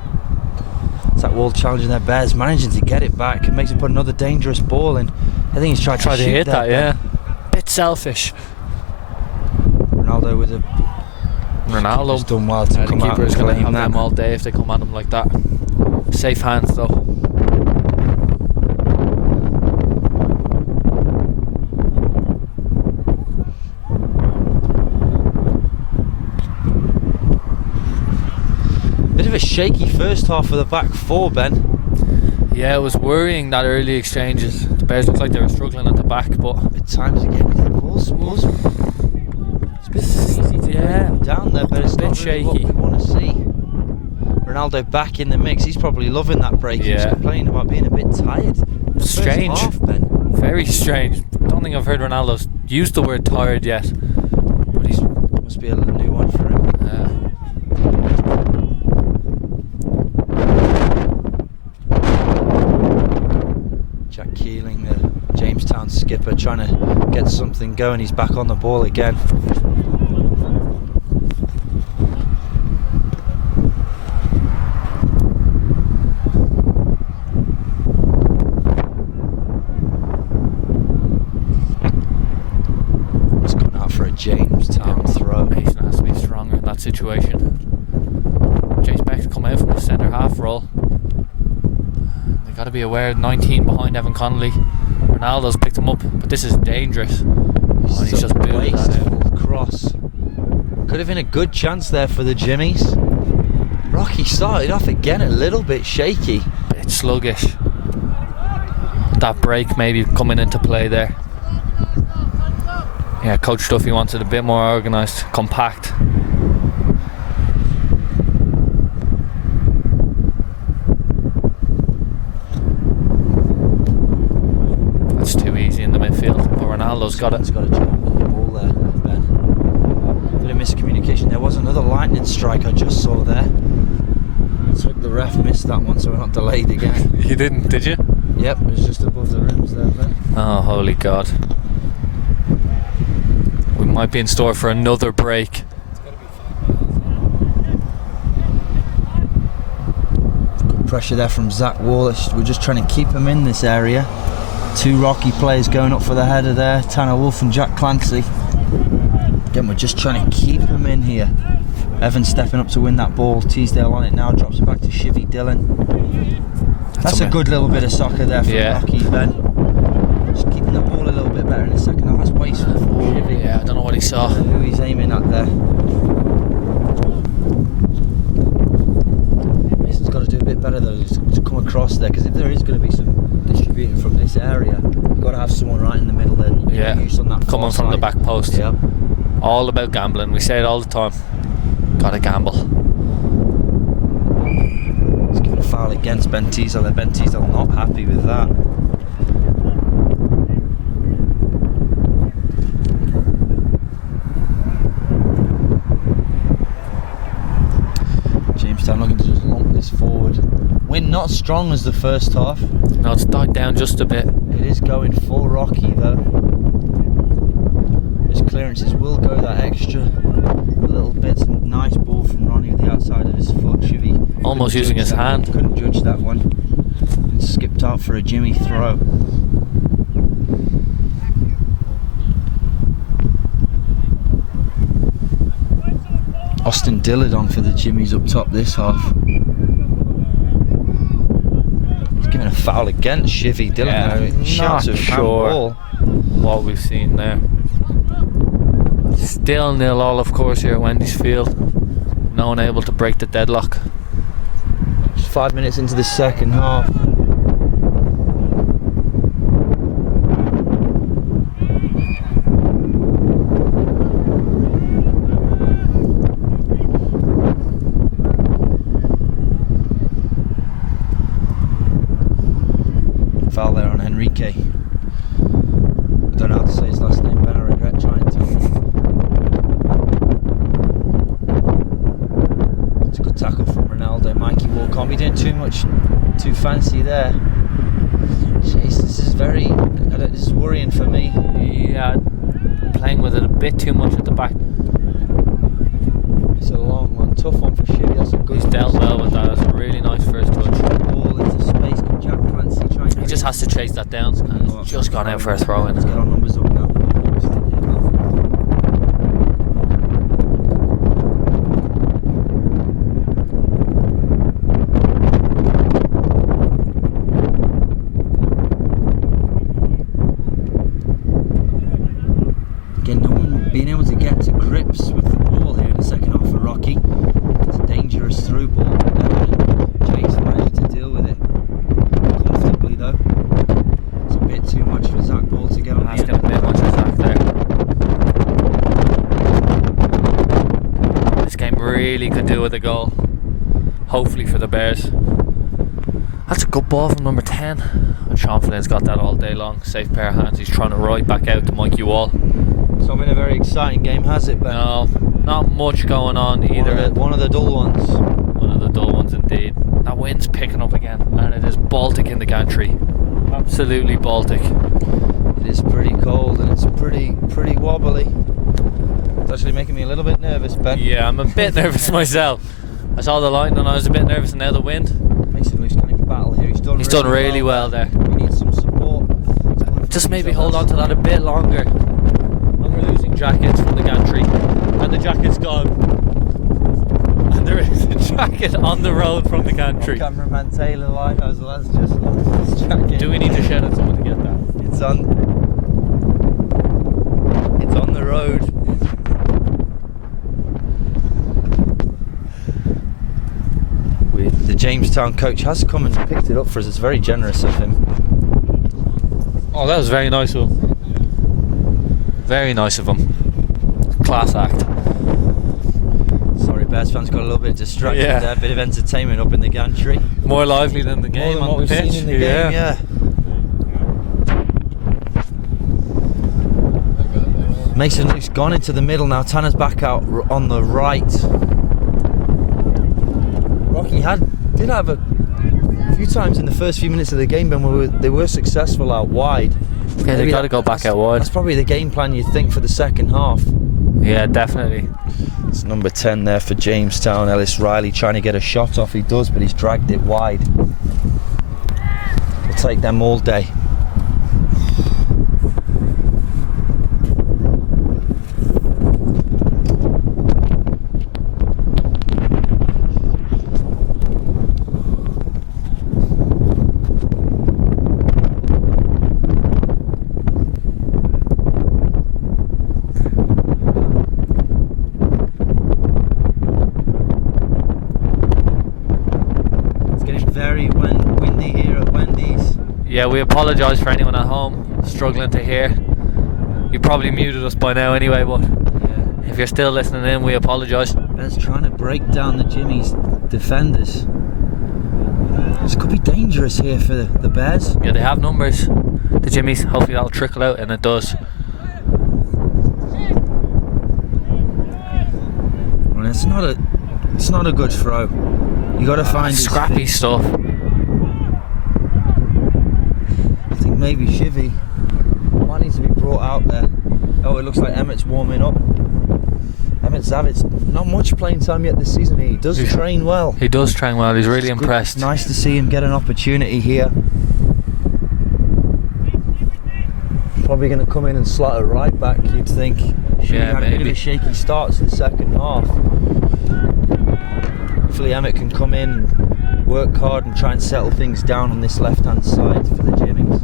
Zach Wall challenging their bears, managing to get it back. It makes him put another dangerous ball in. I think he's tried to hit that. Yeah. Bit selfish. Ronaldo with a. Ronaldo's done well to come out. Keeper's going to have them all day if they come at him like that. Safe hands though. a shaky first half of the back four, Ben. Yeah, it was worrying, that early exchanges. The Bears looked like they were struggling at the back, but At times again, the ball's it's a bit easy to break down there, but it's a bit not really shaky. what we want to see. Ronaldo back in the mix. He's probably loving that break. He was Yeah. complaining about being a bit tired. The Strange. First half, Ben. very strange. Don't think I've heard Ronaldo's used the word tired yet. But he's Must be a new one for him. Jack Keeling, the Jamestown skipper, trying to get something going. He's back on the ball again. He's gone out for a Jamestown throw. Mason has to be stronger in that situation. Jace Beck's come out from the centre half role. They got to be aware, 19 behind Evan Connolly. Ronaldo's picked him up, but this is dangerous. Oh, he's just booted that out. Wasteful cross. Could have been a good chance there for the Jimmies. Rocky started off again a little bit shaky. Bit sluggish. That break maybe coming into play there. Yeah, Coach Duffy wanted a bit more organised, compact. That's too easy in the midfield, but Ronaldo's got it. He's got a jump on the ball there, Ben. Bit of miscommunication. There was another lightning strike I just saw there. Looks like the ref missed that one, so we're not delayed again. You didn't, did you? Yep, it was just above the rims there, Ben. Oh, holy God. We might be in store for another break. Good pressure there from Zach Wallace. We're just trying to keep him in this area. Two Rocky players going up for the header there, Tanner Wolf and Jack Clancy. Again, we're just trying to keep him in here. Evan stepping up to win that ball. Teasdale on it now, drops it back to Shivy Dillon. That's a good little bit of soccer there from Rocky, Ben. Just keeping the ball a little bit better in the second half. That's wasteful for Shivy. Yeah, I don't know what he saw. Who he's aiming at there. Mason's got to do a bit better though to come across there, because if there is going to be some distributing from this area, you've got to have someone right in the middle then. Yeah, use on that coming from the side. back post. Yep. All about gambling. We say it all the time. Gotta gamble. He's given a foul against Ben Teasdale there. Ben Teasdale not happy with that. Jamestown looking to just lump this forward. Wind not as strong as the first half. No, it's died down just a bit. It is going full Rocky though. His clearances will go that extra little bits. Nice ball from Ronnie with the outside of his foot. Shivy Almost using his hand. Couldn't judge that one. And skipped out for a Jimmy throw. Austin Dillard on for the Jimmies up top this half. He's given a foul against Shivy Dillard. Yeah, Shouts not of sure handball. what we've seen there. Still 0-0 of course here at Wendy's Field. No one able to break the deadlock. Just 5 minutes into the second half. Foul there on Enrique. I don't know how to say his last name, Ben. I regret trying to. It's a good tackle from Ronaldo. Mikey Wall can't be doing too fancy there. Jeez, this is this is worrying for me. Yeah, playing with it a bit too much at the back. It's a long one, tough one for Shivy. That's a good. He's dealt well with that. That's a really nice first touch. Ball into space. Can Jack Clancy try and He just has to chase that down. And it's just gone out for a throw in. Let's get our numbers up now. Again, no one being able to get to grips with the ball here in the second half for Rocky. It's a dangerous through ball. really could do with a goal. Hopefully for the Bears. That's a good ball from number 10. And Sean Flynn's got that all day long. Safe pair of hands. He's trying to right back out to Mikey Wall. It's not been a very exciting game, has it, Ben? No, not much going on either. One of the dull ones. One of the dull ones indeed. That wind's picking up again, and it is Baltic in the gantry. Absolutely Baltic. It is pretty cold and it's pretty wobbly. It's actually making me a little bit nervous, Ben. Yeah, I'm a bit nervous myself. I saw the light and I was a bit nervous, and now the wind. Mason Luce can't even battle here. He's done really well there. We need some support. Just maybe hold on to that a bit longer. And we're losing jackets from the gantry, and the jacket's gone. And there is a jacket on the road from the gantry. Cameraman Taylor Lighthouse, that's just lost his jacket. Do we need to shout at someone to get that? It's on the road. The Jamestown coach has come and picked it up for us. It's very generous of him. Oh, that was very nice of him. Very nice of him. Class act. Sorry, Bears fans got a little bit distracted there. A bit of entertainment up in the gantry. More lively than the game. More than what we've seen in the game, yeah. Mason Luke's gone into the middle now. Tanner's back out on the right. Rocky did have a few times in the first few minutes of the game, Ben, they were successful out wide. Yeah, they got to go back out wide. That's probably the game plan you'd think for the second half. Yeah, definitely. It's number 10 there for Jamestown. Ellis Riley trying to get a shot off. He does, but he's dragged it wide. We'll take them all day. Yeah, we apologise for anyone at home struggling to hear. You probably muted us by now anyway, but if you're still listening in, we apologise. Ben's trying to break down the Jimmy's defenders. This could be dangerous here for the Bears. Yeah, they have numbers, the Jimmies. Hopefully that'll trickle out, and it does. Well, it's not a good throw. You got to find scrappy stuff. I think maybe Shivy might need to be brought out there. Oh, it looks like Emmett's warming up. Emmett Zavit's not much playing time yet this season. He does train well. He does train well. He's really impressed. Good. Nice to see him get an opportunity here. Probably going to come in and slot it right back, you'd think. Yeah, had a bit of a shaky start to the second half. Hopefully Emmett can come in and work hard and try and settle things down on this left-hand side for the Jimmies.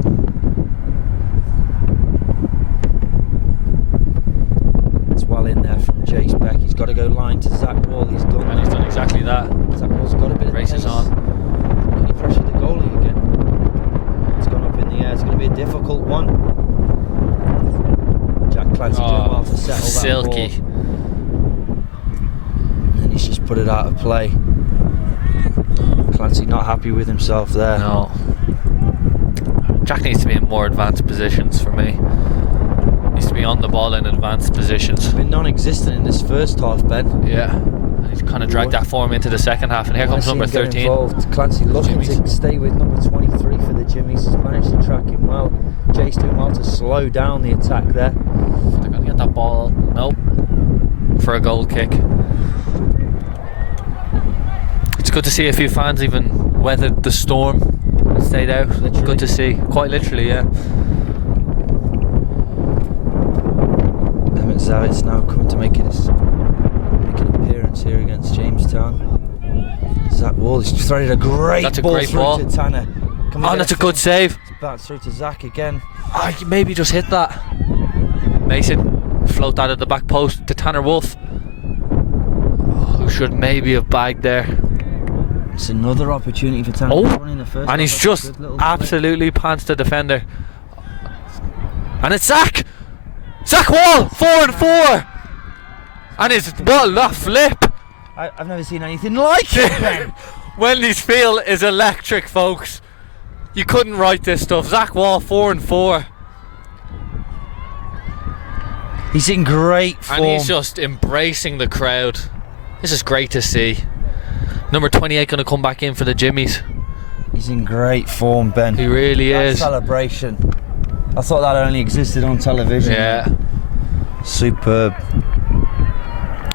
It's well in there from Jace Beck. He's got to go line to Zach Wall. He's done and he's done exactly that. Zach Wall's got a bit of races on. Can he pressure the goalie again? It's gone up in the air. It's going to be a difficult one. Jack Clancy doing well to settle silky. that ball. And then he's just put it out of play. Clancy not happy with himself there. No. Jack needs to be in more advanced positions for me. Needs to be on the ball in advanced positions. Been non-existent in this first half, Ben. Yeah. And he's kind of dragged that form into the second half, and here comes number 13. Clancy looking to stay with number 23 for the Jimmies. He's managed to track him well. Jace doing well to slow down the attack there. They're going to get that ball. Nope. For a goal kick. It's good to see a few fans even weathered the storm and stayed out. Literally. Good to see. Quite literally, yeah. Emmett Zavit's now coming to make an appearance here against Jamestown. Zach Wall has threaded a great ball through to Tanner. Oh, that's a good save. It's bounced through to Zach again. Oh, maybe just hit that. Mason, float that at the back post to Tanner Wolf. Oh, who should maybe have bagged there. It's another opportunity for Tanner. Oh, and he's just absolutely pants the defender. And it's Zach! Zach Wall! 4 and 4! And it's, what a flip! I've never seen anything like it, Ben. Wendy's Field is electric, folks. You couldn't write this stuff. Zach Wall 4 and 4. He's in great form. And he's just embracing the crowd. This is great to see. Number 28 going to come back in for the Jimmies. He's in great form, Ben. He really is. Celebration. I thought that only existed on television. Yeah. Superb.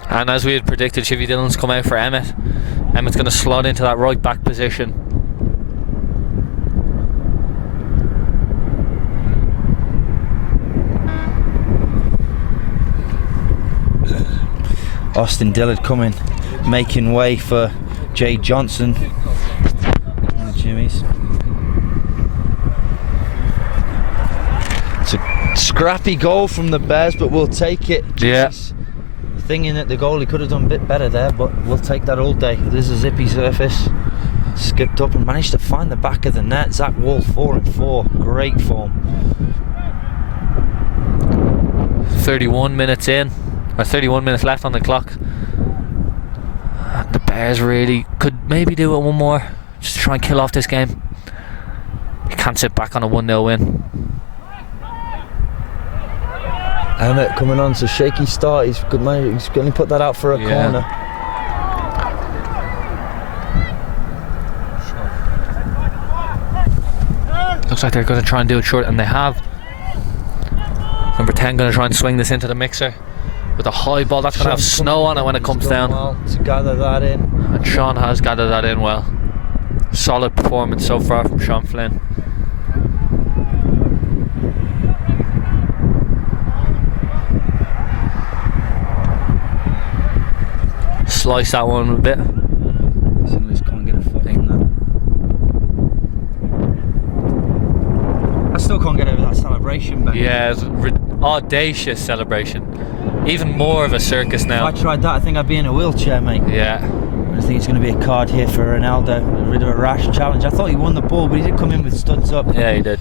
And as we had predicted, Chivy Dillon's come out for Emmett. Emmett's going to slot into that right back position. Austin Dillard coming, making way for Jay Johnson. The Jimmies. It's a scrappy goal from the Bears, but we'll take it. Yeah. Thinking that the goalie could have done a bit better there, but we'll take that all day. This is a zippy surface. Skipped up and managed to find the back of the net. Zach Wall 4 and 4. Great form. 31 minutes in, or 31 minutes left on the clock. The Bears really could maybe do it one more, just to try and kill off this game. You can't sit back on a 1-0 win. Emmett coming on, so shaky start. He's good man. He's going to put that out for a corner. Looks like they're going to try and do it short, and they have. Number 10 going to try and swing this into the mixer with a high ball. That's going to have snow on it when it comes down. Well to gather that in. And Sean has gathered that in well. Solid performance so far from Sean Flynn. Slice that one a bit. Just can't get a foot on that. I still can't get over that celebration, Ben. Yeah, it's audacious celebration. Even more of a circus now. If I tried that, I think I'd be in a wheelchair, mate. Yeah. I think it's going to be a card here for Ronaldo. A bit of a rash challenge. I thought he won the ball, but he did come in with studs up. Yeah, he did.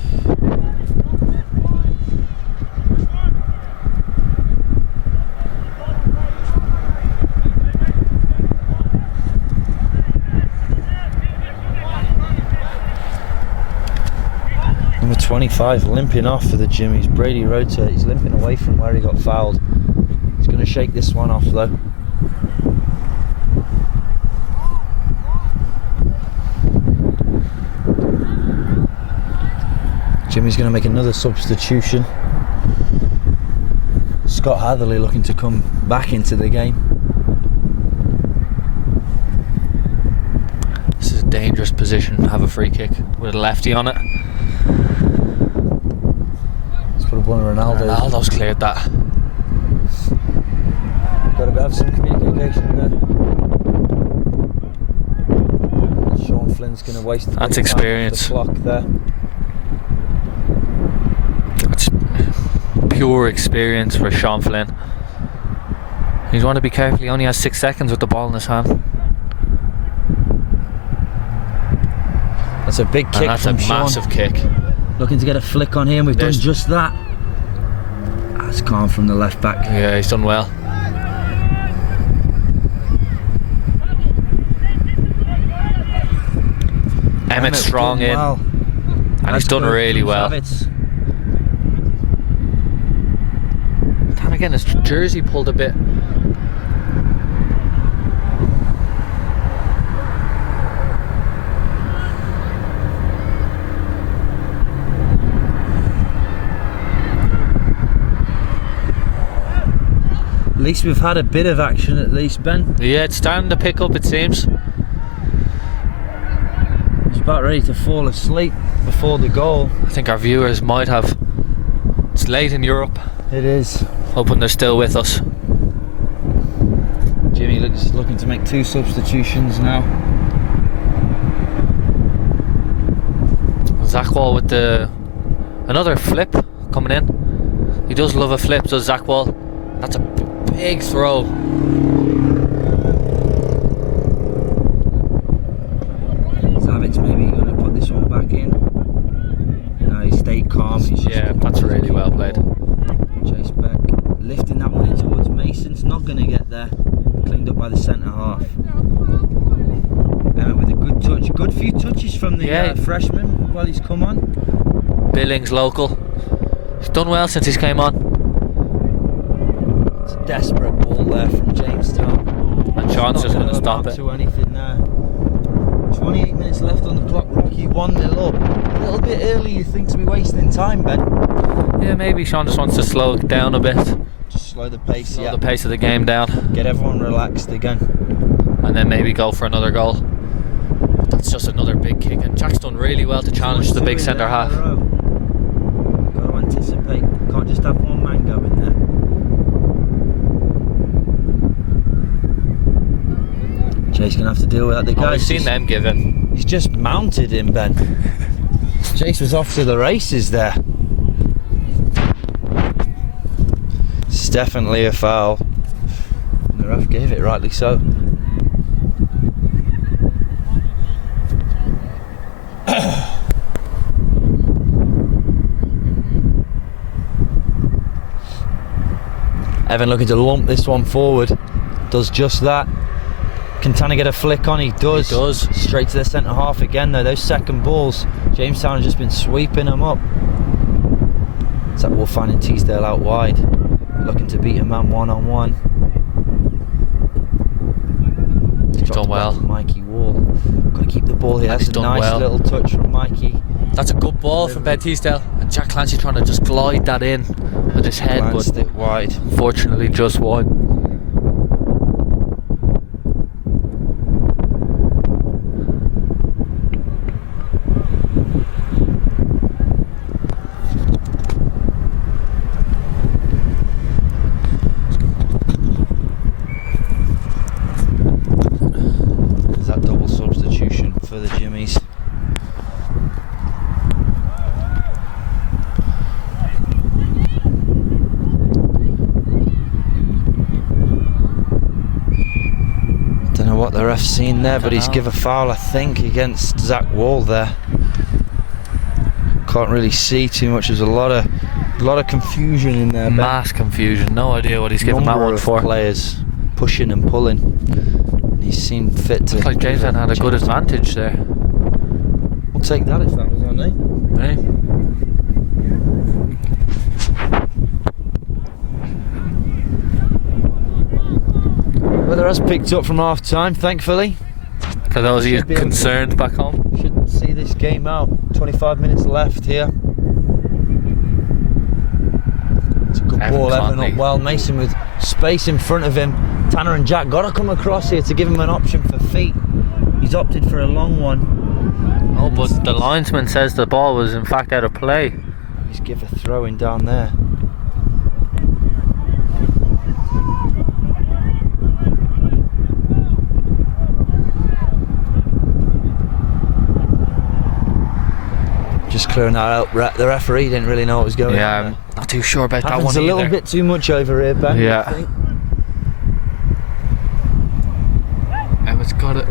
Number 25 limping off for the Jimmies. Brady Rota. He's limping away from where he got fouled. He's going to shake this one off though. Jimmy's going to make another substitution. Scott Hatherley looking to come back into the game. This is a dangerous position to have a free kick with a lefty on it. Let's put up one of Ronaldo's. Ronaldo's cleared that. Got to have some communication there. Sean Flynn's going to waste That's experience. The clock there. That's pure experience for Sean Flynn. He's want to be careful. He only has 6 seconds with the ball in his hand. That's a big kick. And that's from a Sean. massive kick. Looking to get a flick on here, and we've done just that. That's calm from the left back. Yeah, he's done well. Emmett's strong in, well. and he's done really well. Kind of getting his jersey pulled a bit. At least we've had a bit of action, at least, Ben. Yeah, it's starting to pick up, it seems. He's about ready to fall asleep before the goal. I think our viewers might have. It's late in Europe. It is. Hoping they're still with us. Jimmy looking to make 2 substitutions now. Zach Wall with another flip coming in. He does love a flip, does Zach Wall. That's a big throw. Savage maybe going to put this one back in. No, he stayed calm. Yeah, that's really well played. Chase back, lifting that one in towards Mason. It's not going to get there. Cleaned up by the centre half. With a good touch, good few touches from the freshman while he's come on. Billings local. He's done well since he's came on. It's a desperate ball there from Jamestown. And Sean's just going to stop it. To anything there. 28 minutes left on the clock. Rocky 1-0 up. A little bit early, you think, to be wasting time, Ben? Yeah, maybe Sean just wants to slow it down a bit. Just slow the pace. Slow the pace of the game down. Get everyone relaxed again. And then maybe go for another goal. But that's just another big kick, and Jack's done really well to challenge the big centre half. Got to anticipate. Can't just have one man go in there. Chase gonna have to deal with that. The guy. We've seen them give in. He's just mounted him, Ben. Chase was off to the races there. It's definitely a foul. The ref gave it, rightly so. Evan looking to lump this one forward. Does just that. Can Tanner get a flick on? He does. He does. Straight to the centre half again though. Those second balls, Jamestown has just been sweeping them up. Zach Wall finding Teasdale out wide. Looking to beat a man one-on-one. He's done well. Mikey Wall. Got to keep the ball here. That's a nice little touch from Mikey. That's a good ball from Ben Teasdale. And Jack Clancy trying to just glide that in with his head, Glanced but it wide. Fortunately just wide. Is that double substitution for the Jimmies? Don't know what the ref's seen there, but he's give a foul, I think, against Zach Wall there. Can't really see too much. There's a lot of confusion in there. Mass confusion. No idea what he's giving that one for. Players pushing and pulling. And he seemed fit to. Looks like Jamestown had a good advantage there. We'll take that if that was on, eh? Hey. Weather has picked up from half time, thankfully. For those of you concerned back home. Should see this game out. 25 minutes left here. It's a good ball, Evan up well. Mason with space in front of him. Tanner and Jack got to come across here to give him an option for feet. He's opted for a long one. Oh, but the linesman says the ball was in fact out of play. He's give a throw in down there. Just clearing that out. The referee didn't really know what was going on. Yeah, I'm not too sure about that one Happens a little either. bit too much over here, Ben. Yeah. I think. Emmett's got it.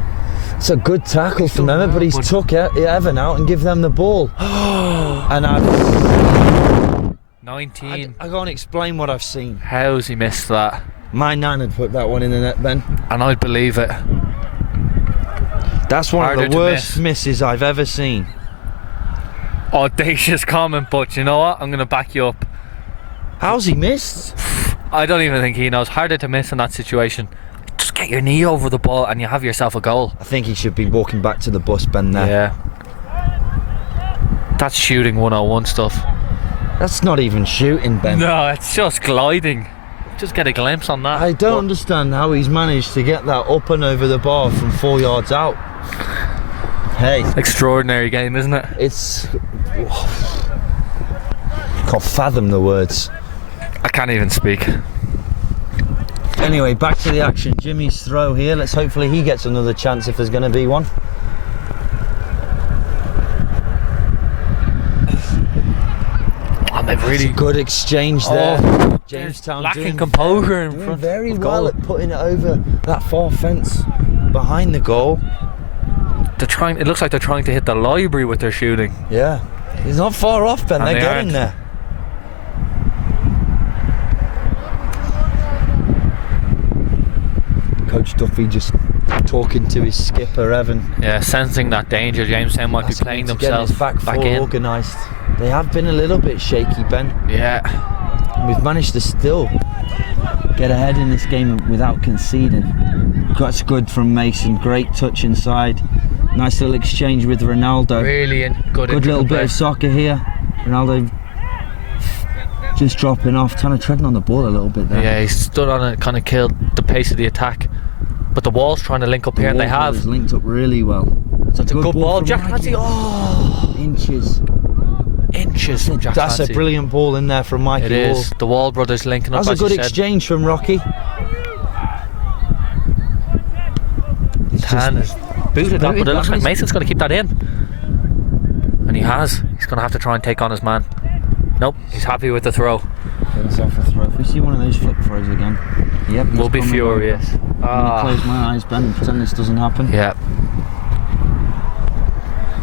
It's a good tackle from Emmett, but he's took Evan out and give them the ball. And 19. I can't explain what I've seen. How's he missed that? My nan had put that one in the net, Ben. And I'd believe it. That's one Harder of the to worst misses I've ever seen. Audacious comment, but you know what? I'm going to back you up. How's he missed? I don't even think he knows. Harder to miss in that situation. Just get your knee over the ball and you have yourself a goal. I think he should be walking back to the bus, Ben, there. Yeah. That's shooting 101 stuff. That's not even shooting, Ben. No, it's just gliding. Just get a glimpse on that. I don't understand how he's managed to get that up and over the bar from 4 yards out. Hey. Extraordinary game, isn't it? It's... can't fathom the words. I can't even speak. Anyway, back to the action. Jimmy's throw here. Let's hopefully he gets another chance if there's going to be one. Oh, they've really good exchange there. Jamestown lacking composure in front very of well goal. at putting it over that far fence behind the goal. They're trying. It looks like they're trying to hit the library with their shooting. Yeah, he's not far off, Ben. And They're they getting aren't. there. Coach Duffy just talking to his skipper Evan. Yeah, sensing that danger. Jamestown might be playing themselves back four in. organised. They have been a little bit shaky, Ben. Yeah. We've managed to still get ahead in this game without conceding. That's good from Mason. Great touch inside. Nice little exchange with Ronaldo. Really good little bit of soccer here. Ronaldo just dropping off, kind of treading on the ball a little bit there. Yeah, he stood on it, kind of killed the pace of the attack. But the wall's trying to link up here, and they have. Linked up really well. That's a good ball. Jack Clancy. Clancy. Oh, inches from Jack That's Clancy. A brilliant ball in there from Mikey. It is. The Wall brothers linking up. That's a good exchange from Rocky. Tan has booted that, but it looks like Mason's going to keep that in. And he has. He's going to have to try and take on his man. Nope, he's happy with the throw. Get himself a throw. If we see one of those flip throws again, yep, we'll be furious. I'm going to close my eyes, Ben, and pretend this doesn't happen. Yeah.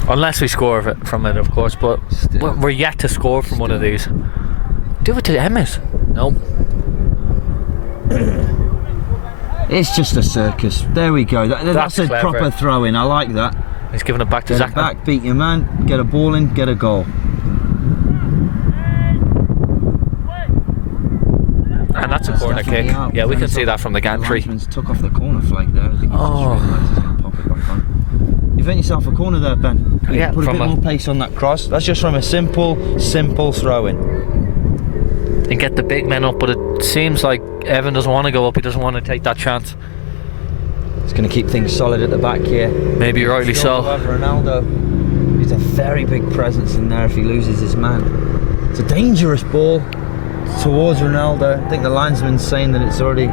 Unless we score from it, of course, but we're yet to score from one of these. Do it to Emmett. Nope. It's just a circus. There we go. That's a clever. proper throw-in. I like that. He's giving it back to Zach. Back, beat your man, get a ball in, get a goal. And that's a corner kick. Out. Yeah, we can see that from the gantry. The linesman's took off the corner flag there. I think he's just realised he's going to pop it back on. You've earned yourself a corner there, Ben. Yeah, put a bit more pace on that cross. That's just from a simple throw-in. And get the big men up, but it seems like Evan doesn't want to go up. He doesn't want to take that chance. He's going to keep things solid at the back here. Maybe rightly so. However, Ronaldo, he's a very big presence in there if he loses his man. It's a dangerous ball towards Ronaldo. I think the linesman's saying that it's already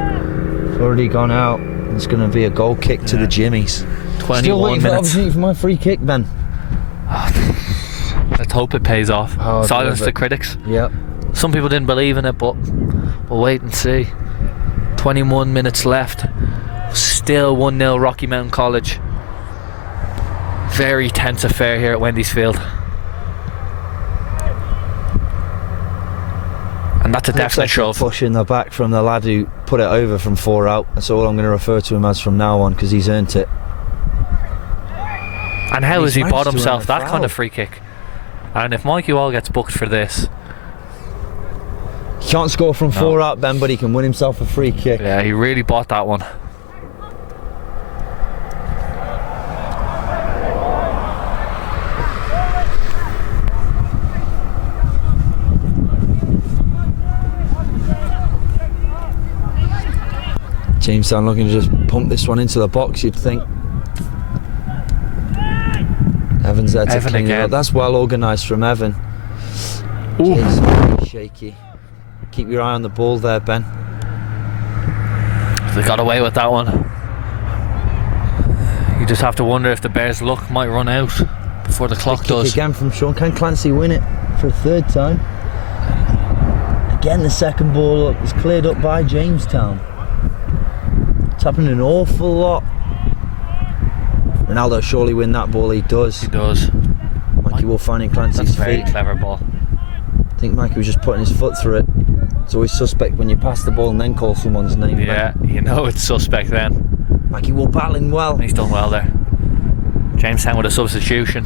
gone out. It's going to be a goal kick to the Jimmies. 21 Still waiting minutes. for my free kick, Ben. Let's hope it pays off. Silence the critics. Yep. Some people didn't believe in it, but we'll wait and see. 21 minutes left. Still 1-0 Rocky Mountain College. Very tense affair here at Wendy's Field. And that's a definite shove. Push in the back from the lad who put it over from 4 out. That's all I'm going to refer to him as from now on, because he's earned it. And how has he bought managed to himself earn a that foul. kind of free kick? And if Mikey Wall gets booked for this, He can't score from 4 out, Ben, but he can win himself a free kick. yeah, he really bought that one. Jamestown looking to just pump this one into the box, you'd think. Evan's there to clean it up. That's well organised from Evan. It's very shaky. Keep your eye on the ball there, Ben. They got away with that one. You just have to wonder if the Bears' luck might run out before the clock does. Again from Sean. Can Clancy win it for a third time? Again, the second ball up is cleared up by Jamestown. It's happening an awful lot. Ronaldo surely win that ball. He does. He does. Mikey Wolf finding Clancy's That's a very feet. clever ball. I think Mikey was just putting his foot through it. It's always suspect when you pass the ball and then call someone's name. Yeah, you know it's suspect then. Mikey Wolf battling well. He's done well there. Jamestown with a substitution.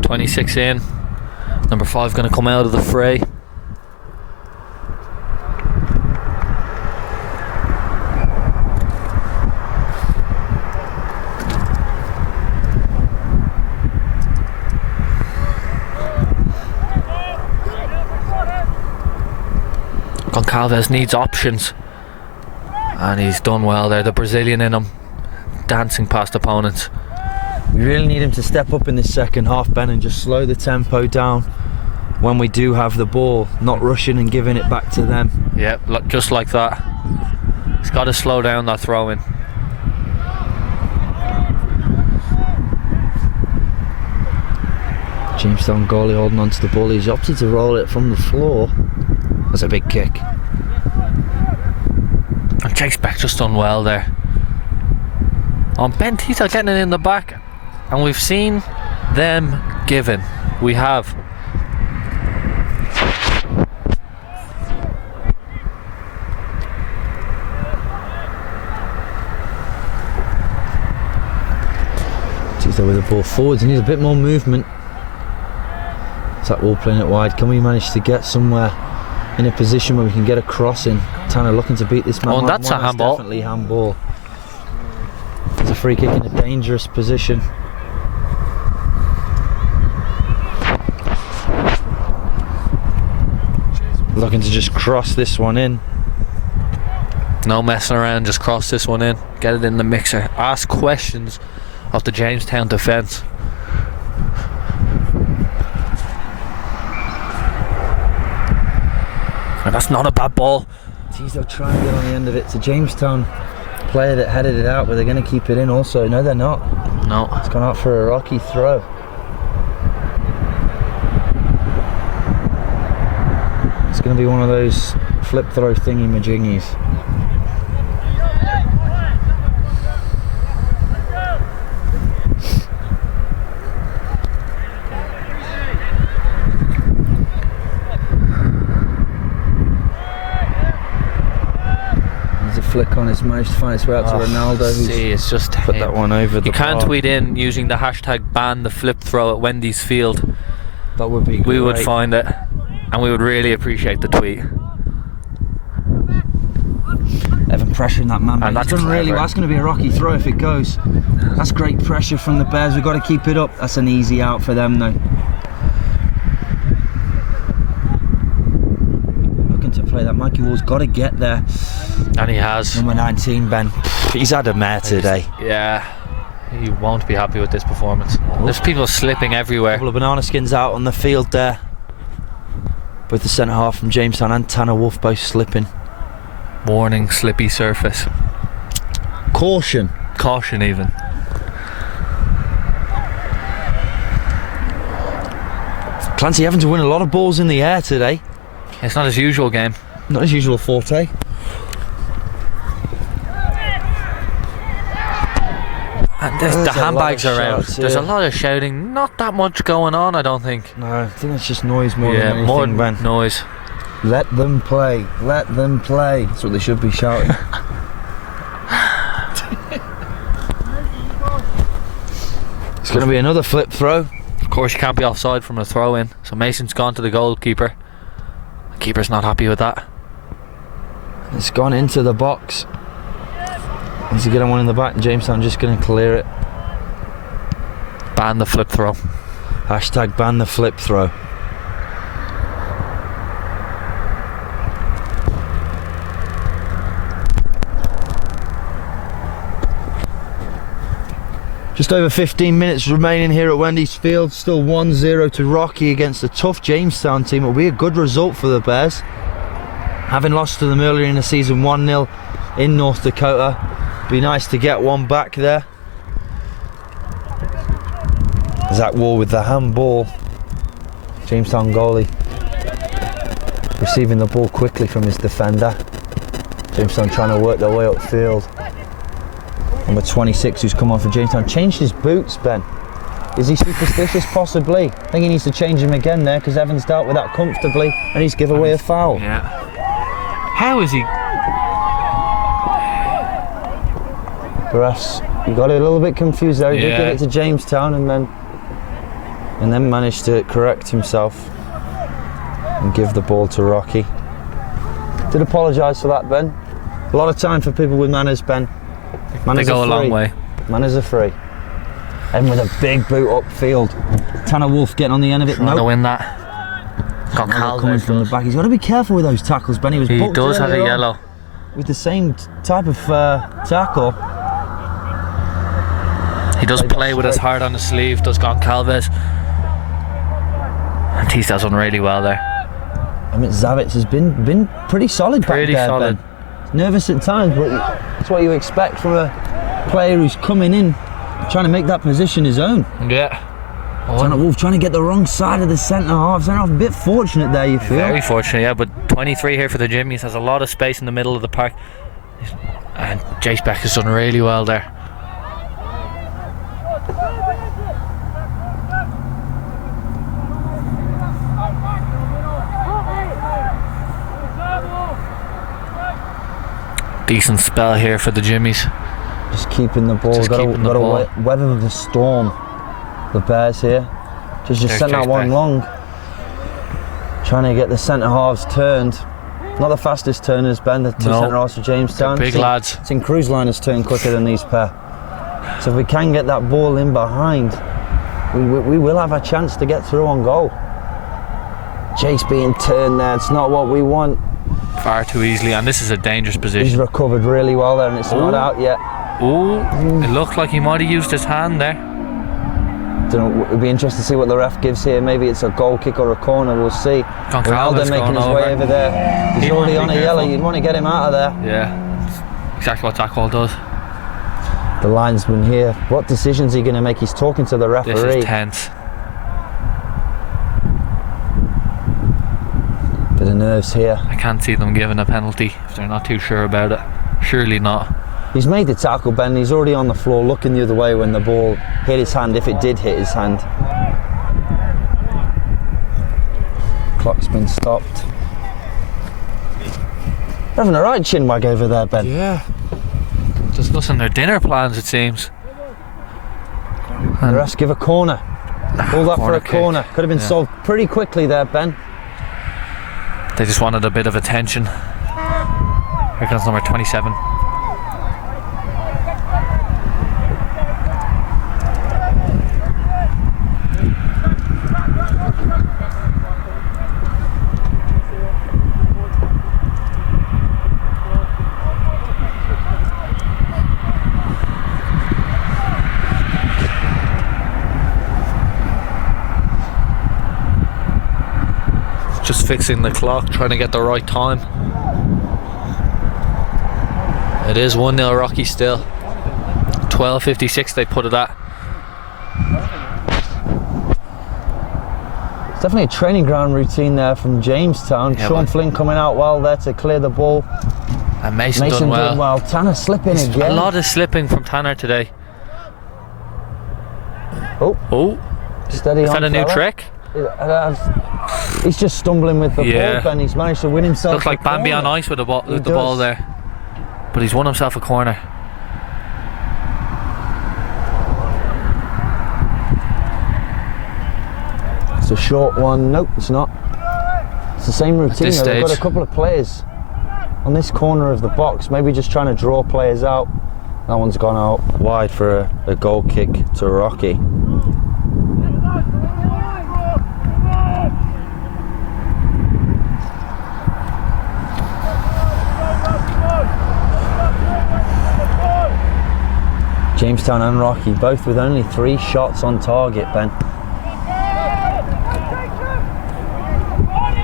.26 in. Number 5 going to come out of the fray. Goncalves needs options, and he's done well there. The Brazilian in him, dancing past opponents. We really need him to step up in this second half, Ben, and just slow the tempo down when we do have the ball, not rushing and giving it back to them. Yep, just like that. He's got to slow down that throw-in. Jamestown goalie holding onto the ball. He's opted to roll it from the floor. That's a big kick. And Chase Beck just done well there. On Bentita getting it in the back, and we've seen them given. We have. So with the ball forwards, he needs a bit more movement. Zach Wall playing it wide. Can we manage to get somewhere in a position where we can get a cross in? Tanner looking to beat this man. Oh, and that's a handball. Definitely handball. It's a free kick in a dangerous position. Looking to just cross this one in. No messing around, just cross this one in. Get it in the mixer. Ask questions of the Jamestown defence. And that's not a bad ball. Geez, they'll try and get on the end of it. It's a Jamestown player that headed it out, but they're going to keep it in also. No, they're not. No. It's gone out for a rocky throw. It's going to be one of those flip throw thingy-majingies. There's a flick on, it's managed to find its way out to Ronaldo, who's it's just put that one over the You can bar. tweet in using the hashtag ban the flip throw at Wendy's Field. That would be great. We would find it, and we would really appreciate the tweet. Evan pressuring that man, And but that's he's done really clever. well. That's going to be a rocky throw if it goes. That's great pressure from the Bears. We've got to keep it up. That's an easy out for them though. Looking to play that. Mikey Wall's got to get there. And he has. Number 19, Ben. He's had a mare today. Yeah. He won't be happy with this performance. There's people slipping everywhere. Couple of banana skins out on the field there. Both the centre half from Jamestown and Tanner Wolf both slipping. Warning, slippy surface. Caution. Caution even. Clancy having to win a lot of balls in the air today. It's not his usual game. Not his usual forte. And There's the a lot handbags of are out. shouts, There's a yeah. lot of shouting. Not that much going on, I don't think. No, I think it's just noise more than Yeah, anything, more Ben. noise. Let them play. Let them play. That's what they should be shouting. It's going to be another flip throw. Of course, you can't be offside from a throw in. So Mason's gone to the goalkeeper. The keeper's not happy with that. It's gone into the box. Needs to get one in the back. Jamestown just going to clear it. Ban the flip throw. Hashtag ban the flip throw. Just over 15 minutes remaining here at Wendy's Field. Still 1-0 to Rocky against a tough Jamestown team. It'll be a good result for the Bears. Having lost to them earlier in the season 1-0 in North Dakota. Be nice to get one back there. Zach Wall with the handball. Jamestown goalie receiving the ball quickly from his defender. Jamestown trying to work their way upfield. Number 26 who's come on for Jamestown. Changed his boots, Ben. Is he superstitious? Possibly. I think he needs to change them again there because Evans dealt with that comfortably and he's given away a foul. Yeah. How is he? The refs, he got a little bit confused there. He did Yeah. give it to Jamestown and then managed to correct himself and give the ball to Rocky. Did apologise for that, Ben. A lot of time for people with manners, Ben. Manners They go are a long free. way. Manners are free. And with a big boot upfield. Tanner Wolf getting on the end of it. Trying to Nope. win that. Got Another coming from the back. He's got to be careful with those tackles, Ben. He was He booked does have a earlier on yellow. with the same type of tackle. He does Played that play with his straight. heart on his sleeve, does Goncalves. And Tisdale's done really well there. I mean, Zavitz has been pretty solid Pretty back there, solid. Ben. Nervous at times, but that's what you expect from a player who's coming in, trying to make that position his own. Yeah. Tanner Wolf trying to get the wrong side of the centre half. Centre half a bit fortunate there, you feel. Very fortunate, yeah, but 23 here for the Jimmies. Has a lot of space in the middle of the park. And Jace Beck has done really well there. Decent spell here for the Jimmies. Just keeping the ball. Just Got keeping the ball. to weather the storm. the Bears here. Just There's sent that Chase one Beck. long. Trying to get the centre halves turned. Not the fastest turners, Ben, the two No. centre halves for Jamestown. Big lads. It's in cruise liners turn quicker than these pair. So if we can get that ball in behind, we will have a chance to get through on goal. Chase being turned there, it's not what we want. Far too easily, and this is a dangerous He's position. recovered really well there, and it's not out yet. Oh, it looked like he might have used his hand there. Don't know, it'd be interesting to see what the ref gives here. Maybe it's a goal kick or a corner, we'll see. Goncalves Ronaldo making going his way over there. He's He'd already want on to a be yellow, careful. you'd want to get him out of there. Yeah, exactly what that call does. The linesman here, what decisions are you going to make? He's talking to the This referee. is tense. Bit of nerves here. I can't see them giving a penalty if they're not too sure about it. Surely not. He's made the tackle, Ben. He's already on the floor looking the other way when the ball hit his hand, if it did hit his hand. Clock's been stopped. They're having a right chinwag over there, Ben. Yeah. Discussing their dinner plans, it seems. The refs give a corner. All that for a kick. corner. Could have been Yeah. solved pretty quickly there, Ben. They just wanted a bit of attention. Here comes number 27. Just fixing the clock, trying to get the right time. It is 1-0 Rocky still. 12:56 they put it at. It's definitely a training ground routine there from Jamestown. Yeah, Sean but- Flynn coming out well there to clear the ball. And Mason Mason done well. doing well. Tanner slipping again. A lot of slipping from Tanner today. Oh, steady Is on, that a new fella. trick? He's just stumbling with the Yeah. ball, Ben. He's managed to win himself. Looks like a Bambi corner. on ice with the ball, He with the ball does. there. But he's won himself a corner. It's a short one. Nope, it's not. It's the same routine. this Though. They've got a stage. couple of players on this corner of the box. Maybe just trying to draw players out. That one's gone out wide for a goal kick to Rocky. Jamestown and Rocky, both with only 3 shots on target, Ben.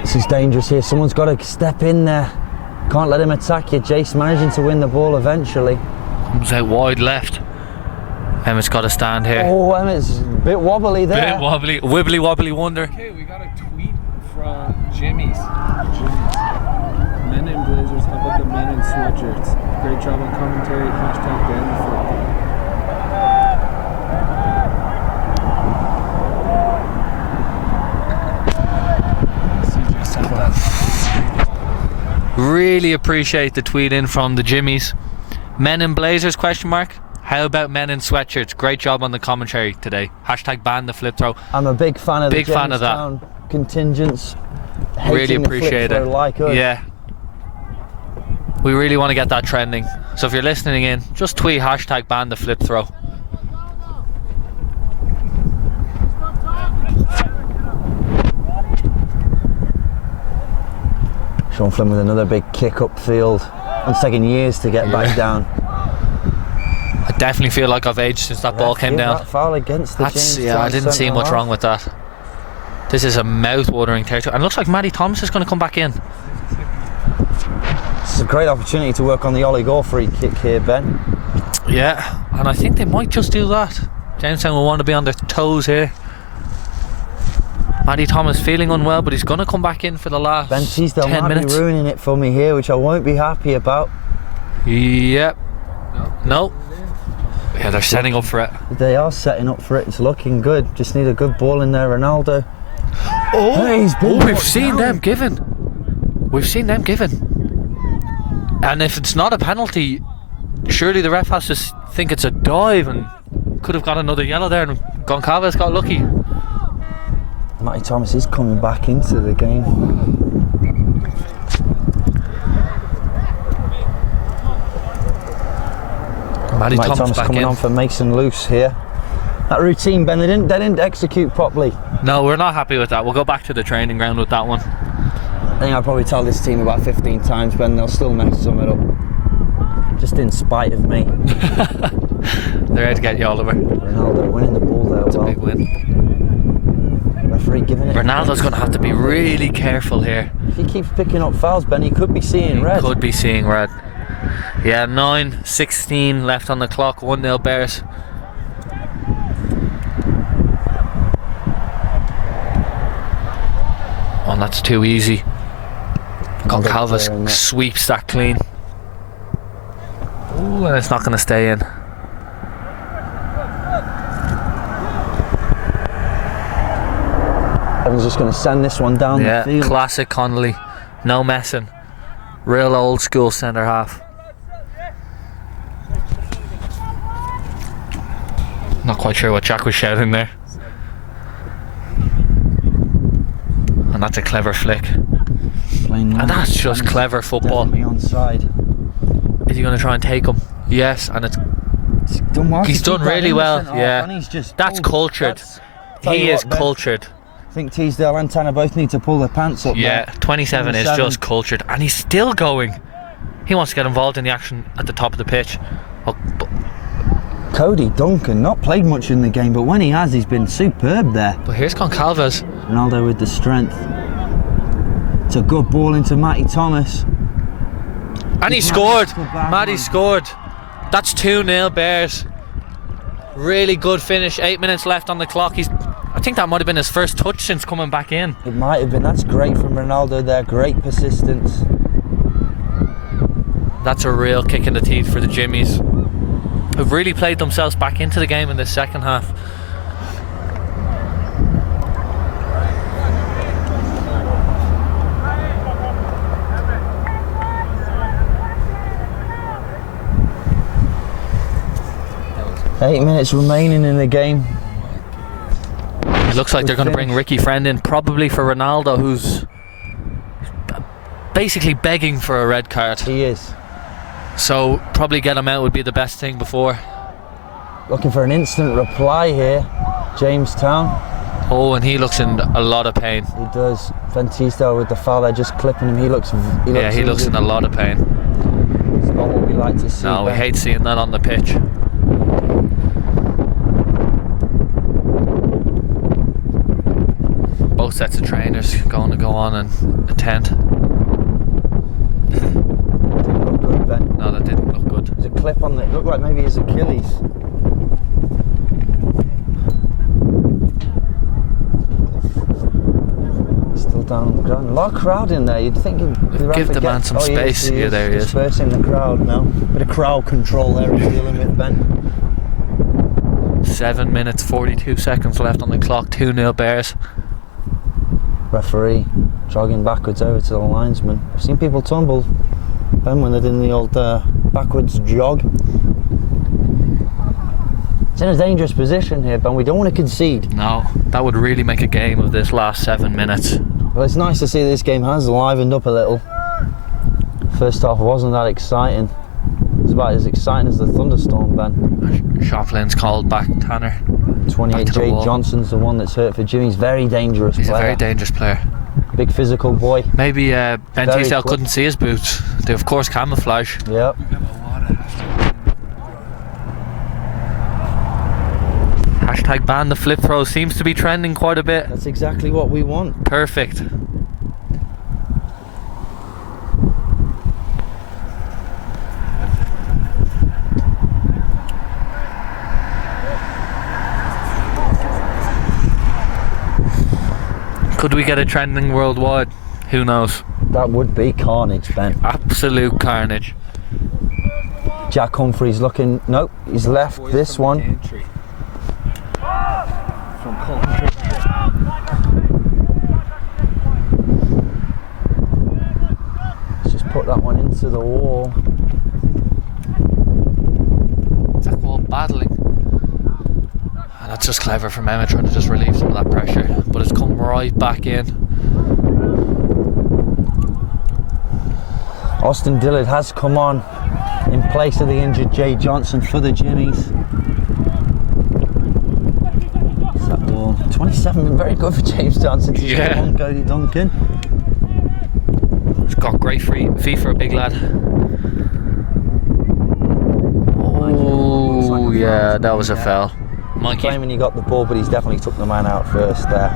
This is dangerous here. Someone's got to step in there. Can't let him attack you. Jace managing to win the ball eventually. Comes out wide left. Emmett's got to stand here. Oh, Emmett's a bit wobbly there. Bit wobbly, wibbly wobbly wonder. Okay, we got a tweet from Jimmy's. Men in blazers, how about the men in sweatshirts? Great job on commentary. Hashtag Ben the Flip. CJ sent that. Really appreciate the tweet in from the Jimmies. Men in blazers, question mark. How about men in sweatshirts? Great job on the commentary today. Hashtag ban the flip throw. I'm a big fan of Big the fan of that. Jamestown contingents. Really Hating the appreciate flip it. throw like us. Yeah. We really want to get that trending. So if you're listening in, just tweet hashtag ban the flip throw. Sean Flynn with another big kick upfield. It's taken years to get back down. I definitely feel like I've aged since that ball came Give down. That foul against the That's, Jamestown yeah, I didn't see centre much half. wrong with that. This is a mouth-watering territory. And it looks like Matty Thomas is going to come back in. It's a great opportunity to work on the Ollie Gore free kick here, Ben. Yeah, and I think they might just do that. Jamestown will want to be on their toes here. Matty Thomas feeling unwell, but he's going to come back in for the last Ben Teasdale 10 might minutes. be ruining it for me here, which I won't be happy about. Yep. No. Yeah, they're setting up for it. They are setting up for it. It's looking good. Just need a good ball in there, Ronaldo. Hey, he's been we've knocked seen down. them given. We've seen them given. And if it's not a penalty, surely the ref has to think it's a dive and could have got another yellow there and Goncalves got lucky. Matty Thomas is coming back into the game. Matty Thomas back coming in. on for Mason Luce here. That routine, Ben, they didn't execute properly. No, we're not happy with that. We'll go back to the training ground with that one. I think I'll probably tell this team about 15 times, Ben, they'll still mess some it up. Just in spite of me. They're out to get you, Oliver. Ronaldo winning the ball there. It's a big win. Referee giving it. Ronaldo's going to have to be really careful here. If he keeps picking up fouls, Ben, he could be seeing red. Could be seeing red. Yeah, 9:16 left on the clock. 1-0 Bears. Oh, that's too easy. Goncalves sweeps that clean. Ooh, and it's not going to stay in. Evans just going to send this one down the field. Classic Connolly. No messing. Real old school centre half. Not quite sure what Jack was shouting there. And that's a clever flick. And that's just clever football. Onside. Is he going to try and take him? Yes, and he's done really well. Yeah, that's cultured. He is cultured. I think Teesdale and Tanner both need to pull their pants up. Yeah, 27 is just cultured, and he's still going. He wants to get involved in the action at the top of the pitch. Oh, Cody Duncan, not played much in the game, but when he has, he's been superb there. But here's Goncalves. Ronaldo with the strength. It's a good ball into Matty Thomas. And he scored. Matty scored. That's 2-0 Bears. Really good finish. 8 minutes left on the clock. I think that might have been his first touch since coming back in. It might have been. That's great from Ronaldo there. Great persistence. That's a real kick in the teeth for the Jimmies, who've really played themselves back into the game in the second half. Eight minutes remaining in the game. It looks like they're going to bring Ricky Friend in, probably for Ronaldo, who's basically begging for a red card. He is. So probably get him out would be the best thing before. Looking for an instant reply here, Jamestown. Oh, and he looks in a lot of pain. He does. Ben Teasdale with the foul there, just clipping him. He looks in a lot of pain. It's not what we like to see. No, we hate seeing that on the pitch. Both sets of trainers going to go on and attend. Didn't look good, Ben. No, that didn't look good. There's a clip on it. Looked like maybe his Achilles. Still down on the ground. A lot of crowd in there. You'd think give the man some space. Yeah, there he is. Dispersing the crowd now. Bit of crowd control there he's dealing with, Ben. 7 minutes 42 seconds left on the clock. 2-0 Bears. Referee jogging backwards over to the linesman. I've seen people tumble, Ben, when they're doing the old backwards jog. It's in a dangerous position here, Ben. We don't want to concede. No, that would really make a game of this last 7 minutes. Well, it's nice to see this game has livened up a little. First half wasn't that exciting. It's about as exciting as the thunderstorm, Ben. Shoplin's called back Tanner. 28 Jay Johnson's the one that's hurt for Jimmy. He's very dangerous He's player. a very dangerous player. Big physical boy. Maybe Ben Teasdale couldn't see his boots. They of course camouflage. Yep. Hashtag ban the flip throw seems to be trending quite a bit. That's exactly what we want. Perfect. Could we get it trending worldwide? Who knows? That would be carnage, Ben. Absolute carnage. Jack Humphreys looking. Nope, he's left this one. Let's just put that one into the wall. It's like wall battling. And It's just clever from Emma trying to just relieve some of that pressure, but it's come right back in. Austin Dillard has come on in place of the injured Jay Johnson for the Jimmies. What's that ball? 27, been very good for Jamestown since he's got on Cody Duncan. He's got great feet for a big lad. Oh, yeah, that was a foul. Mikey. Claiming he got the ball, but he's definitely took the man out first there.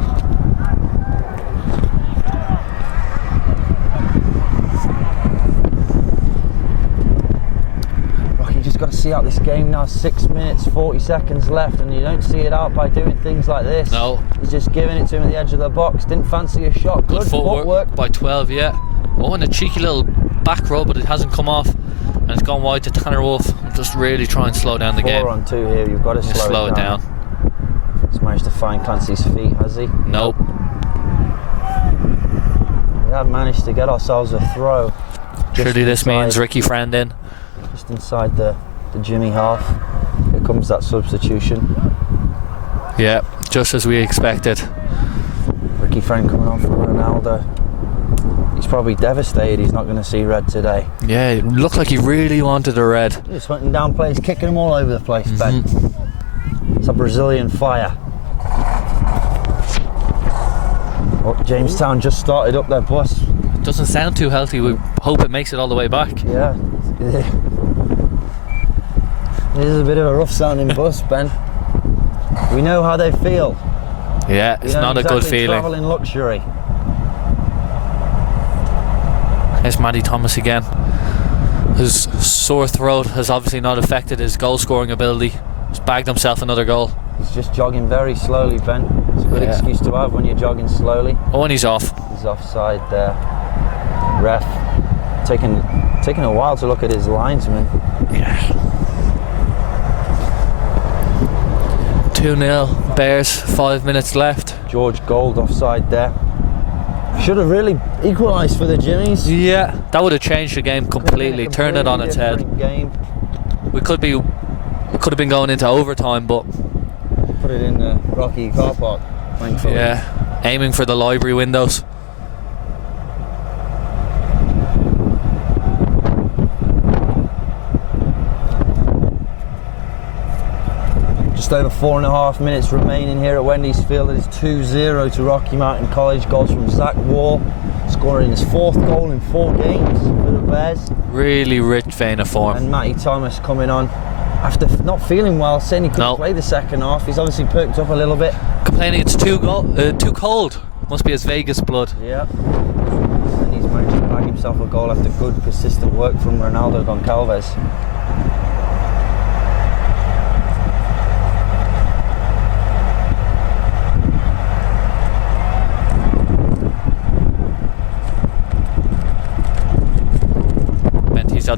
Rocky just got to see out this game now. 6 minutes, 40 seconds left, and you don't see it out by doing things like this. No. He's just giving it to him at the edge of the box. Didn't fancy a shot. Good footwork by 12, yeah. Oh, and a cheeky little back row, but it hasn't come off. And it's gone wide to Tanner Wolf. Just really try and slow down the game. 4 on 2 here, you've got to slow it down. He's managed to find Clancy's feet, has he? Nope. We have managed to get ourselves a throw. Surely this means Ricky Friend in. Just inside the Jimmy half. Here comes that substitution. Yeah, just as we expected. Ricky Friend coming on for Ronaldo. He's probably devastated he's not going to see red today. Yeah, it looked like he really wanted a red. Just hunting down players, kicking them all over the place, Ben. It's a Brazilian fire. Oh, Jamestown just started up their bus. Doesn't sound too healthy. We hope it makes it all the way back. Yeah. It is a bit of a rough sounding bus, Ben. We know how they feel. Yeah, it's not a good feeling. Travel in luxury. There's Matty Thomas again. His sore throat has obviously not affected his goal scoring ability. He's bagged himself another goal. He's just jogging very slowly, Ben. It's a good excuse to have when you're jogging slowly. Oh, and he's off. He's offside there. Ref taking a while to look at his linesman. Yeah. 2-0 Bears, 5 minutes left. George Gold offside there. Should have really equalised for the Jimmies. Yeah, that would have changed the game completely, turned it on its head. Game. We could have been going into overtime, but put it in the Rocky car park, thankfully. Yeah, aiming for the library windows. Just over 4.5 minutes remaining here at Wendy's Field. It is 2-0 to Rocky Mountain College. Goals from Zach Wall, scoring his 4th goal in 4 games for the Bears. Really rich vein of form. And Matty Thomas coming on after not feeling well, saying he couldn't play the second half. He's obviously perked up a little bit. Complaining it's too cold. Must be his Vegas blood. Yeah. And he's managed to bag himself a goal after good, persistent work from Ronaldo Goncalves.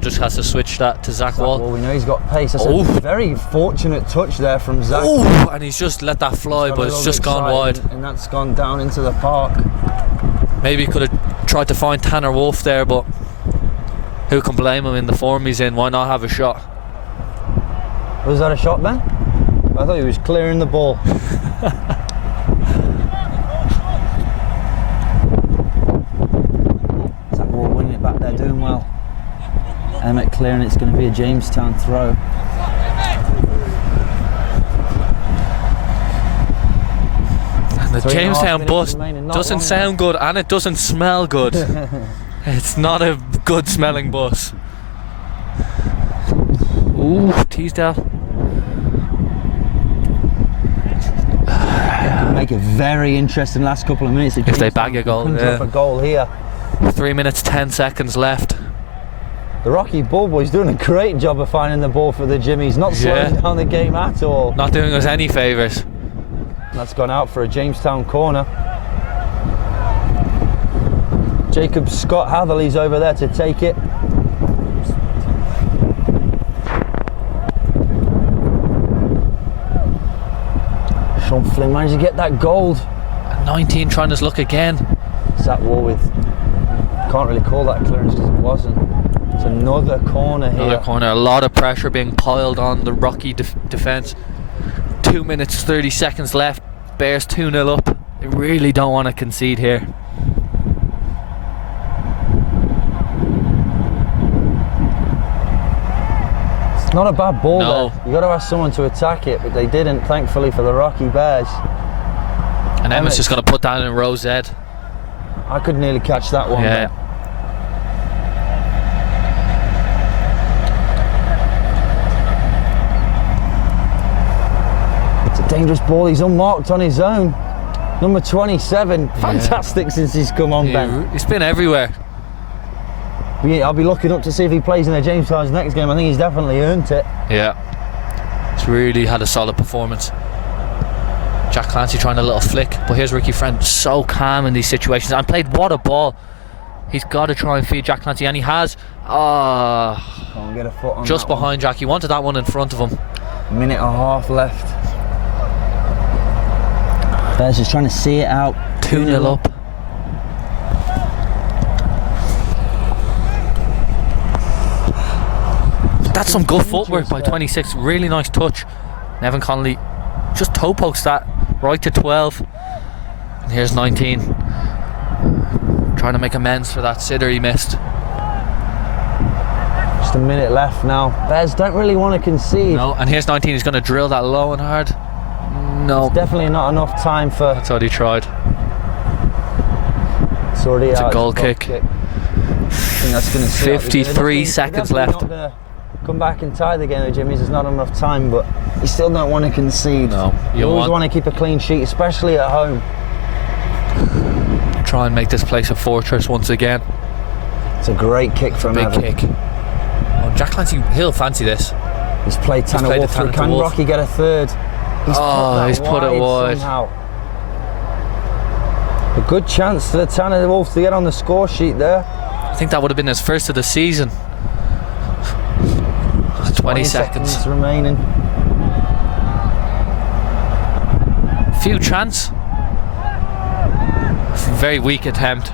Just has to switch that to Zach Wall. We know he's got pace. That's a very fortunate touch there from Zach. Oh, and he's just let that fly, but it's just gone wide. And that's gone down into the park. Maybe he could have tried to find Tanner Wolf there, but who can blame him in the form he's in? Why not have a shot? Was that a shot, Ben? I thought he was clearing the ball. Zach Wall winning it back there, doing well. Emmett clearing, it's going to be a Jamestown throw. And the Jamestown bus doesn't sound good and it doesn't smell good. It's not a good smelling bus. Ooh, Teasdale. Make it very interesting last couple of minutes. If they bag a goal, up a goal here. 3 minutes 10 seconds left. The Rocky Bullboys doing a great job of finding the ball for the Jimmies, not slowing down the game at all. Not doing us any favours. That's gone out for a Jamestown corner. Jacob Scott Hatherley's over there to take it. Sean Flynn managed to get that gold. 19 trying his luck again. Zach Wall with, can't really call that clearance because it wasn't. It's another corner here. Another corner, a lot of pressure being piled on the Rocky defence. 2 minutes 30 seconds left. Bears 2-0 up. They really don't want to concede here. It's not a bad ball No. there. You got to ask someone to attack it, but they didn't, thankfully, for the Rocky Bears. And Emma's just going to put that in row Z. I could nearly catch that one. Yeah. It's a dangerous ball. He's unmarked on his own. Number 27. Fantastic since he's come on, Ben. He's been everywhere. I'll be looking up to see if he plays in the Jamestown's next game. I think he's definitely earned it. Yeah. He's really had a solid performance. Jack Clancy trying a little flick, but here's Ricky Friend, so calm in these situations and played what a ball. He's got to try and feed Jack Clancy, and he has. Can't get a foot on Just that behind Jack. He wanted that one in front of him. one. Minute and a half left. Bears just trying to see it out. 2-0 up. That's some good footwork by 26. Really nice touch. Nevin Connolly just toe pokes that right to 12. And here's 19. Trying to make amends for that sitter he missed. Just a minute left now. Bears don't really want to concede. No, and here's 19. He's going to drill that low and hard. No. It's definitely not enough time for. That's what he tried. It's already It's out. a goal It's kick. I think that's going to 53 seconds left. Come back and tie the game with Jimmy's. There's not enough time, but you still don't want to concede. No. You always want to keep a clean sheet, especially at home. Try and make this place a fortress once again. It's a great kick from Big Evan. kick. Oh, Jack Clancy, he'll fancy this. He's played Tanner played Wolf the through. Tanner Can Wolf. Rocky get a third? He's Put it wide. Somehow. A good chance for Tanner Wolf to get on the score sheet there. I think that would have been his first of the season. 20 seconds. Remaining. Few chance. Very weak attempt.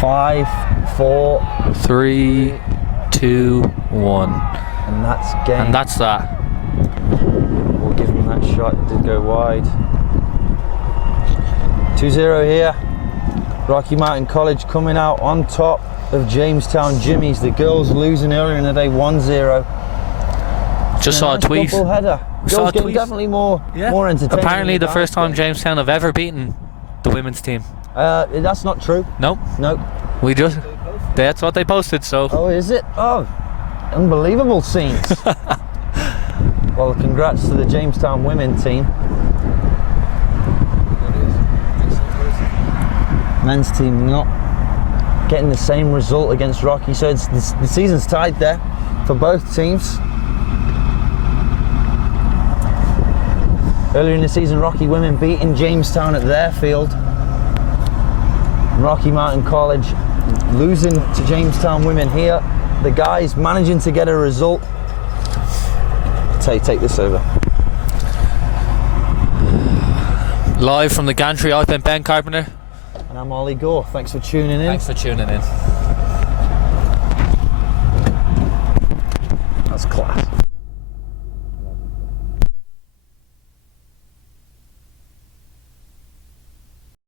Five, 4, 3, 2, 1. and that's game. And that's that. We'll give him that shot. It did go wide. 2-0 here. Rocky Mountain College coming out on top of Jamestown Jimmy's. The girls losing earlier in the day 1-0. Just saw a Nice tweet. double header. Saw Girls a game tweet. definitely more entertaining. Apparently than the first time guys Jamestown have ever beaten the women's team. game. That's not true. No, No. that's what they posted, so. Oh, is it? Oh, unbelievable scenes. Well, congrats to the Jamestown women team. Men's team not getting the same result against Rocky, so the season's tied there for both teams. Earlier in the season, Rocky women beating Jamestown at their field. Rocky Mountain College losing to Jamestown women here. The guys managing to get a result. Take this over. Live from the gantry, I've been Ben Carpenter. And I'm Ollie Gore. Thanks for tuning in. Thanks for tuning in. That's class.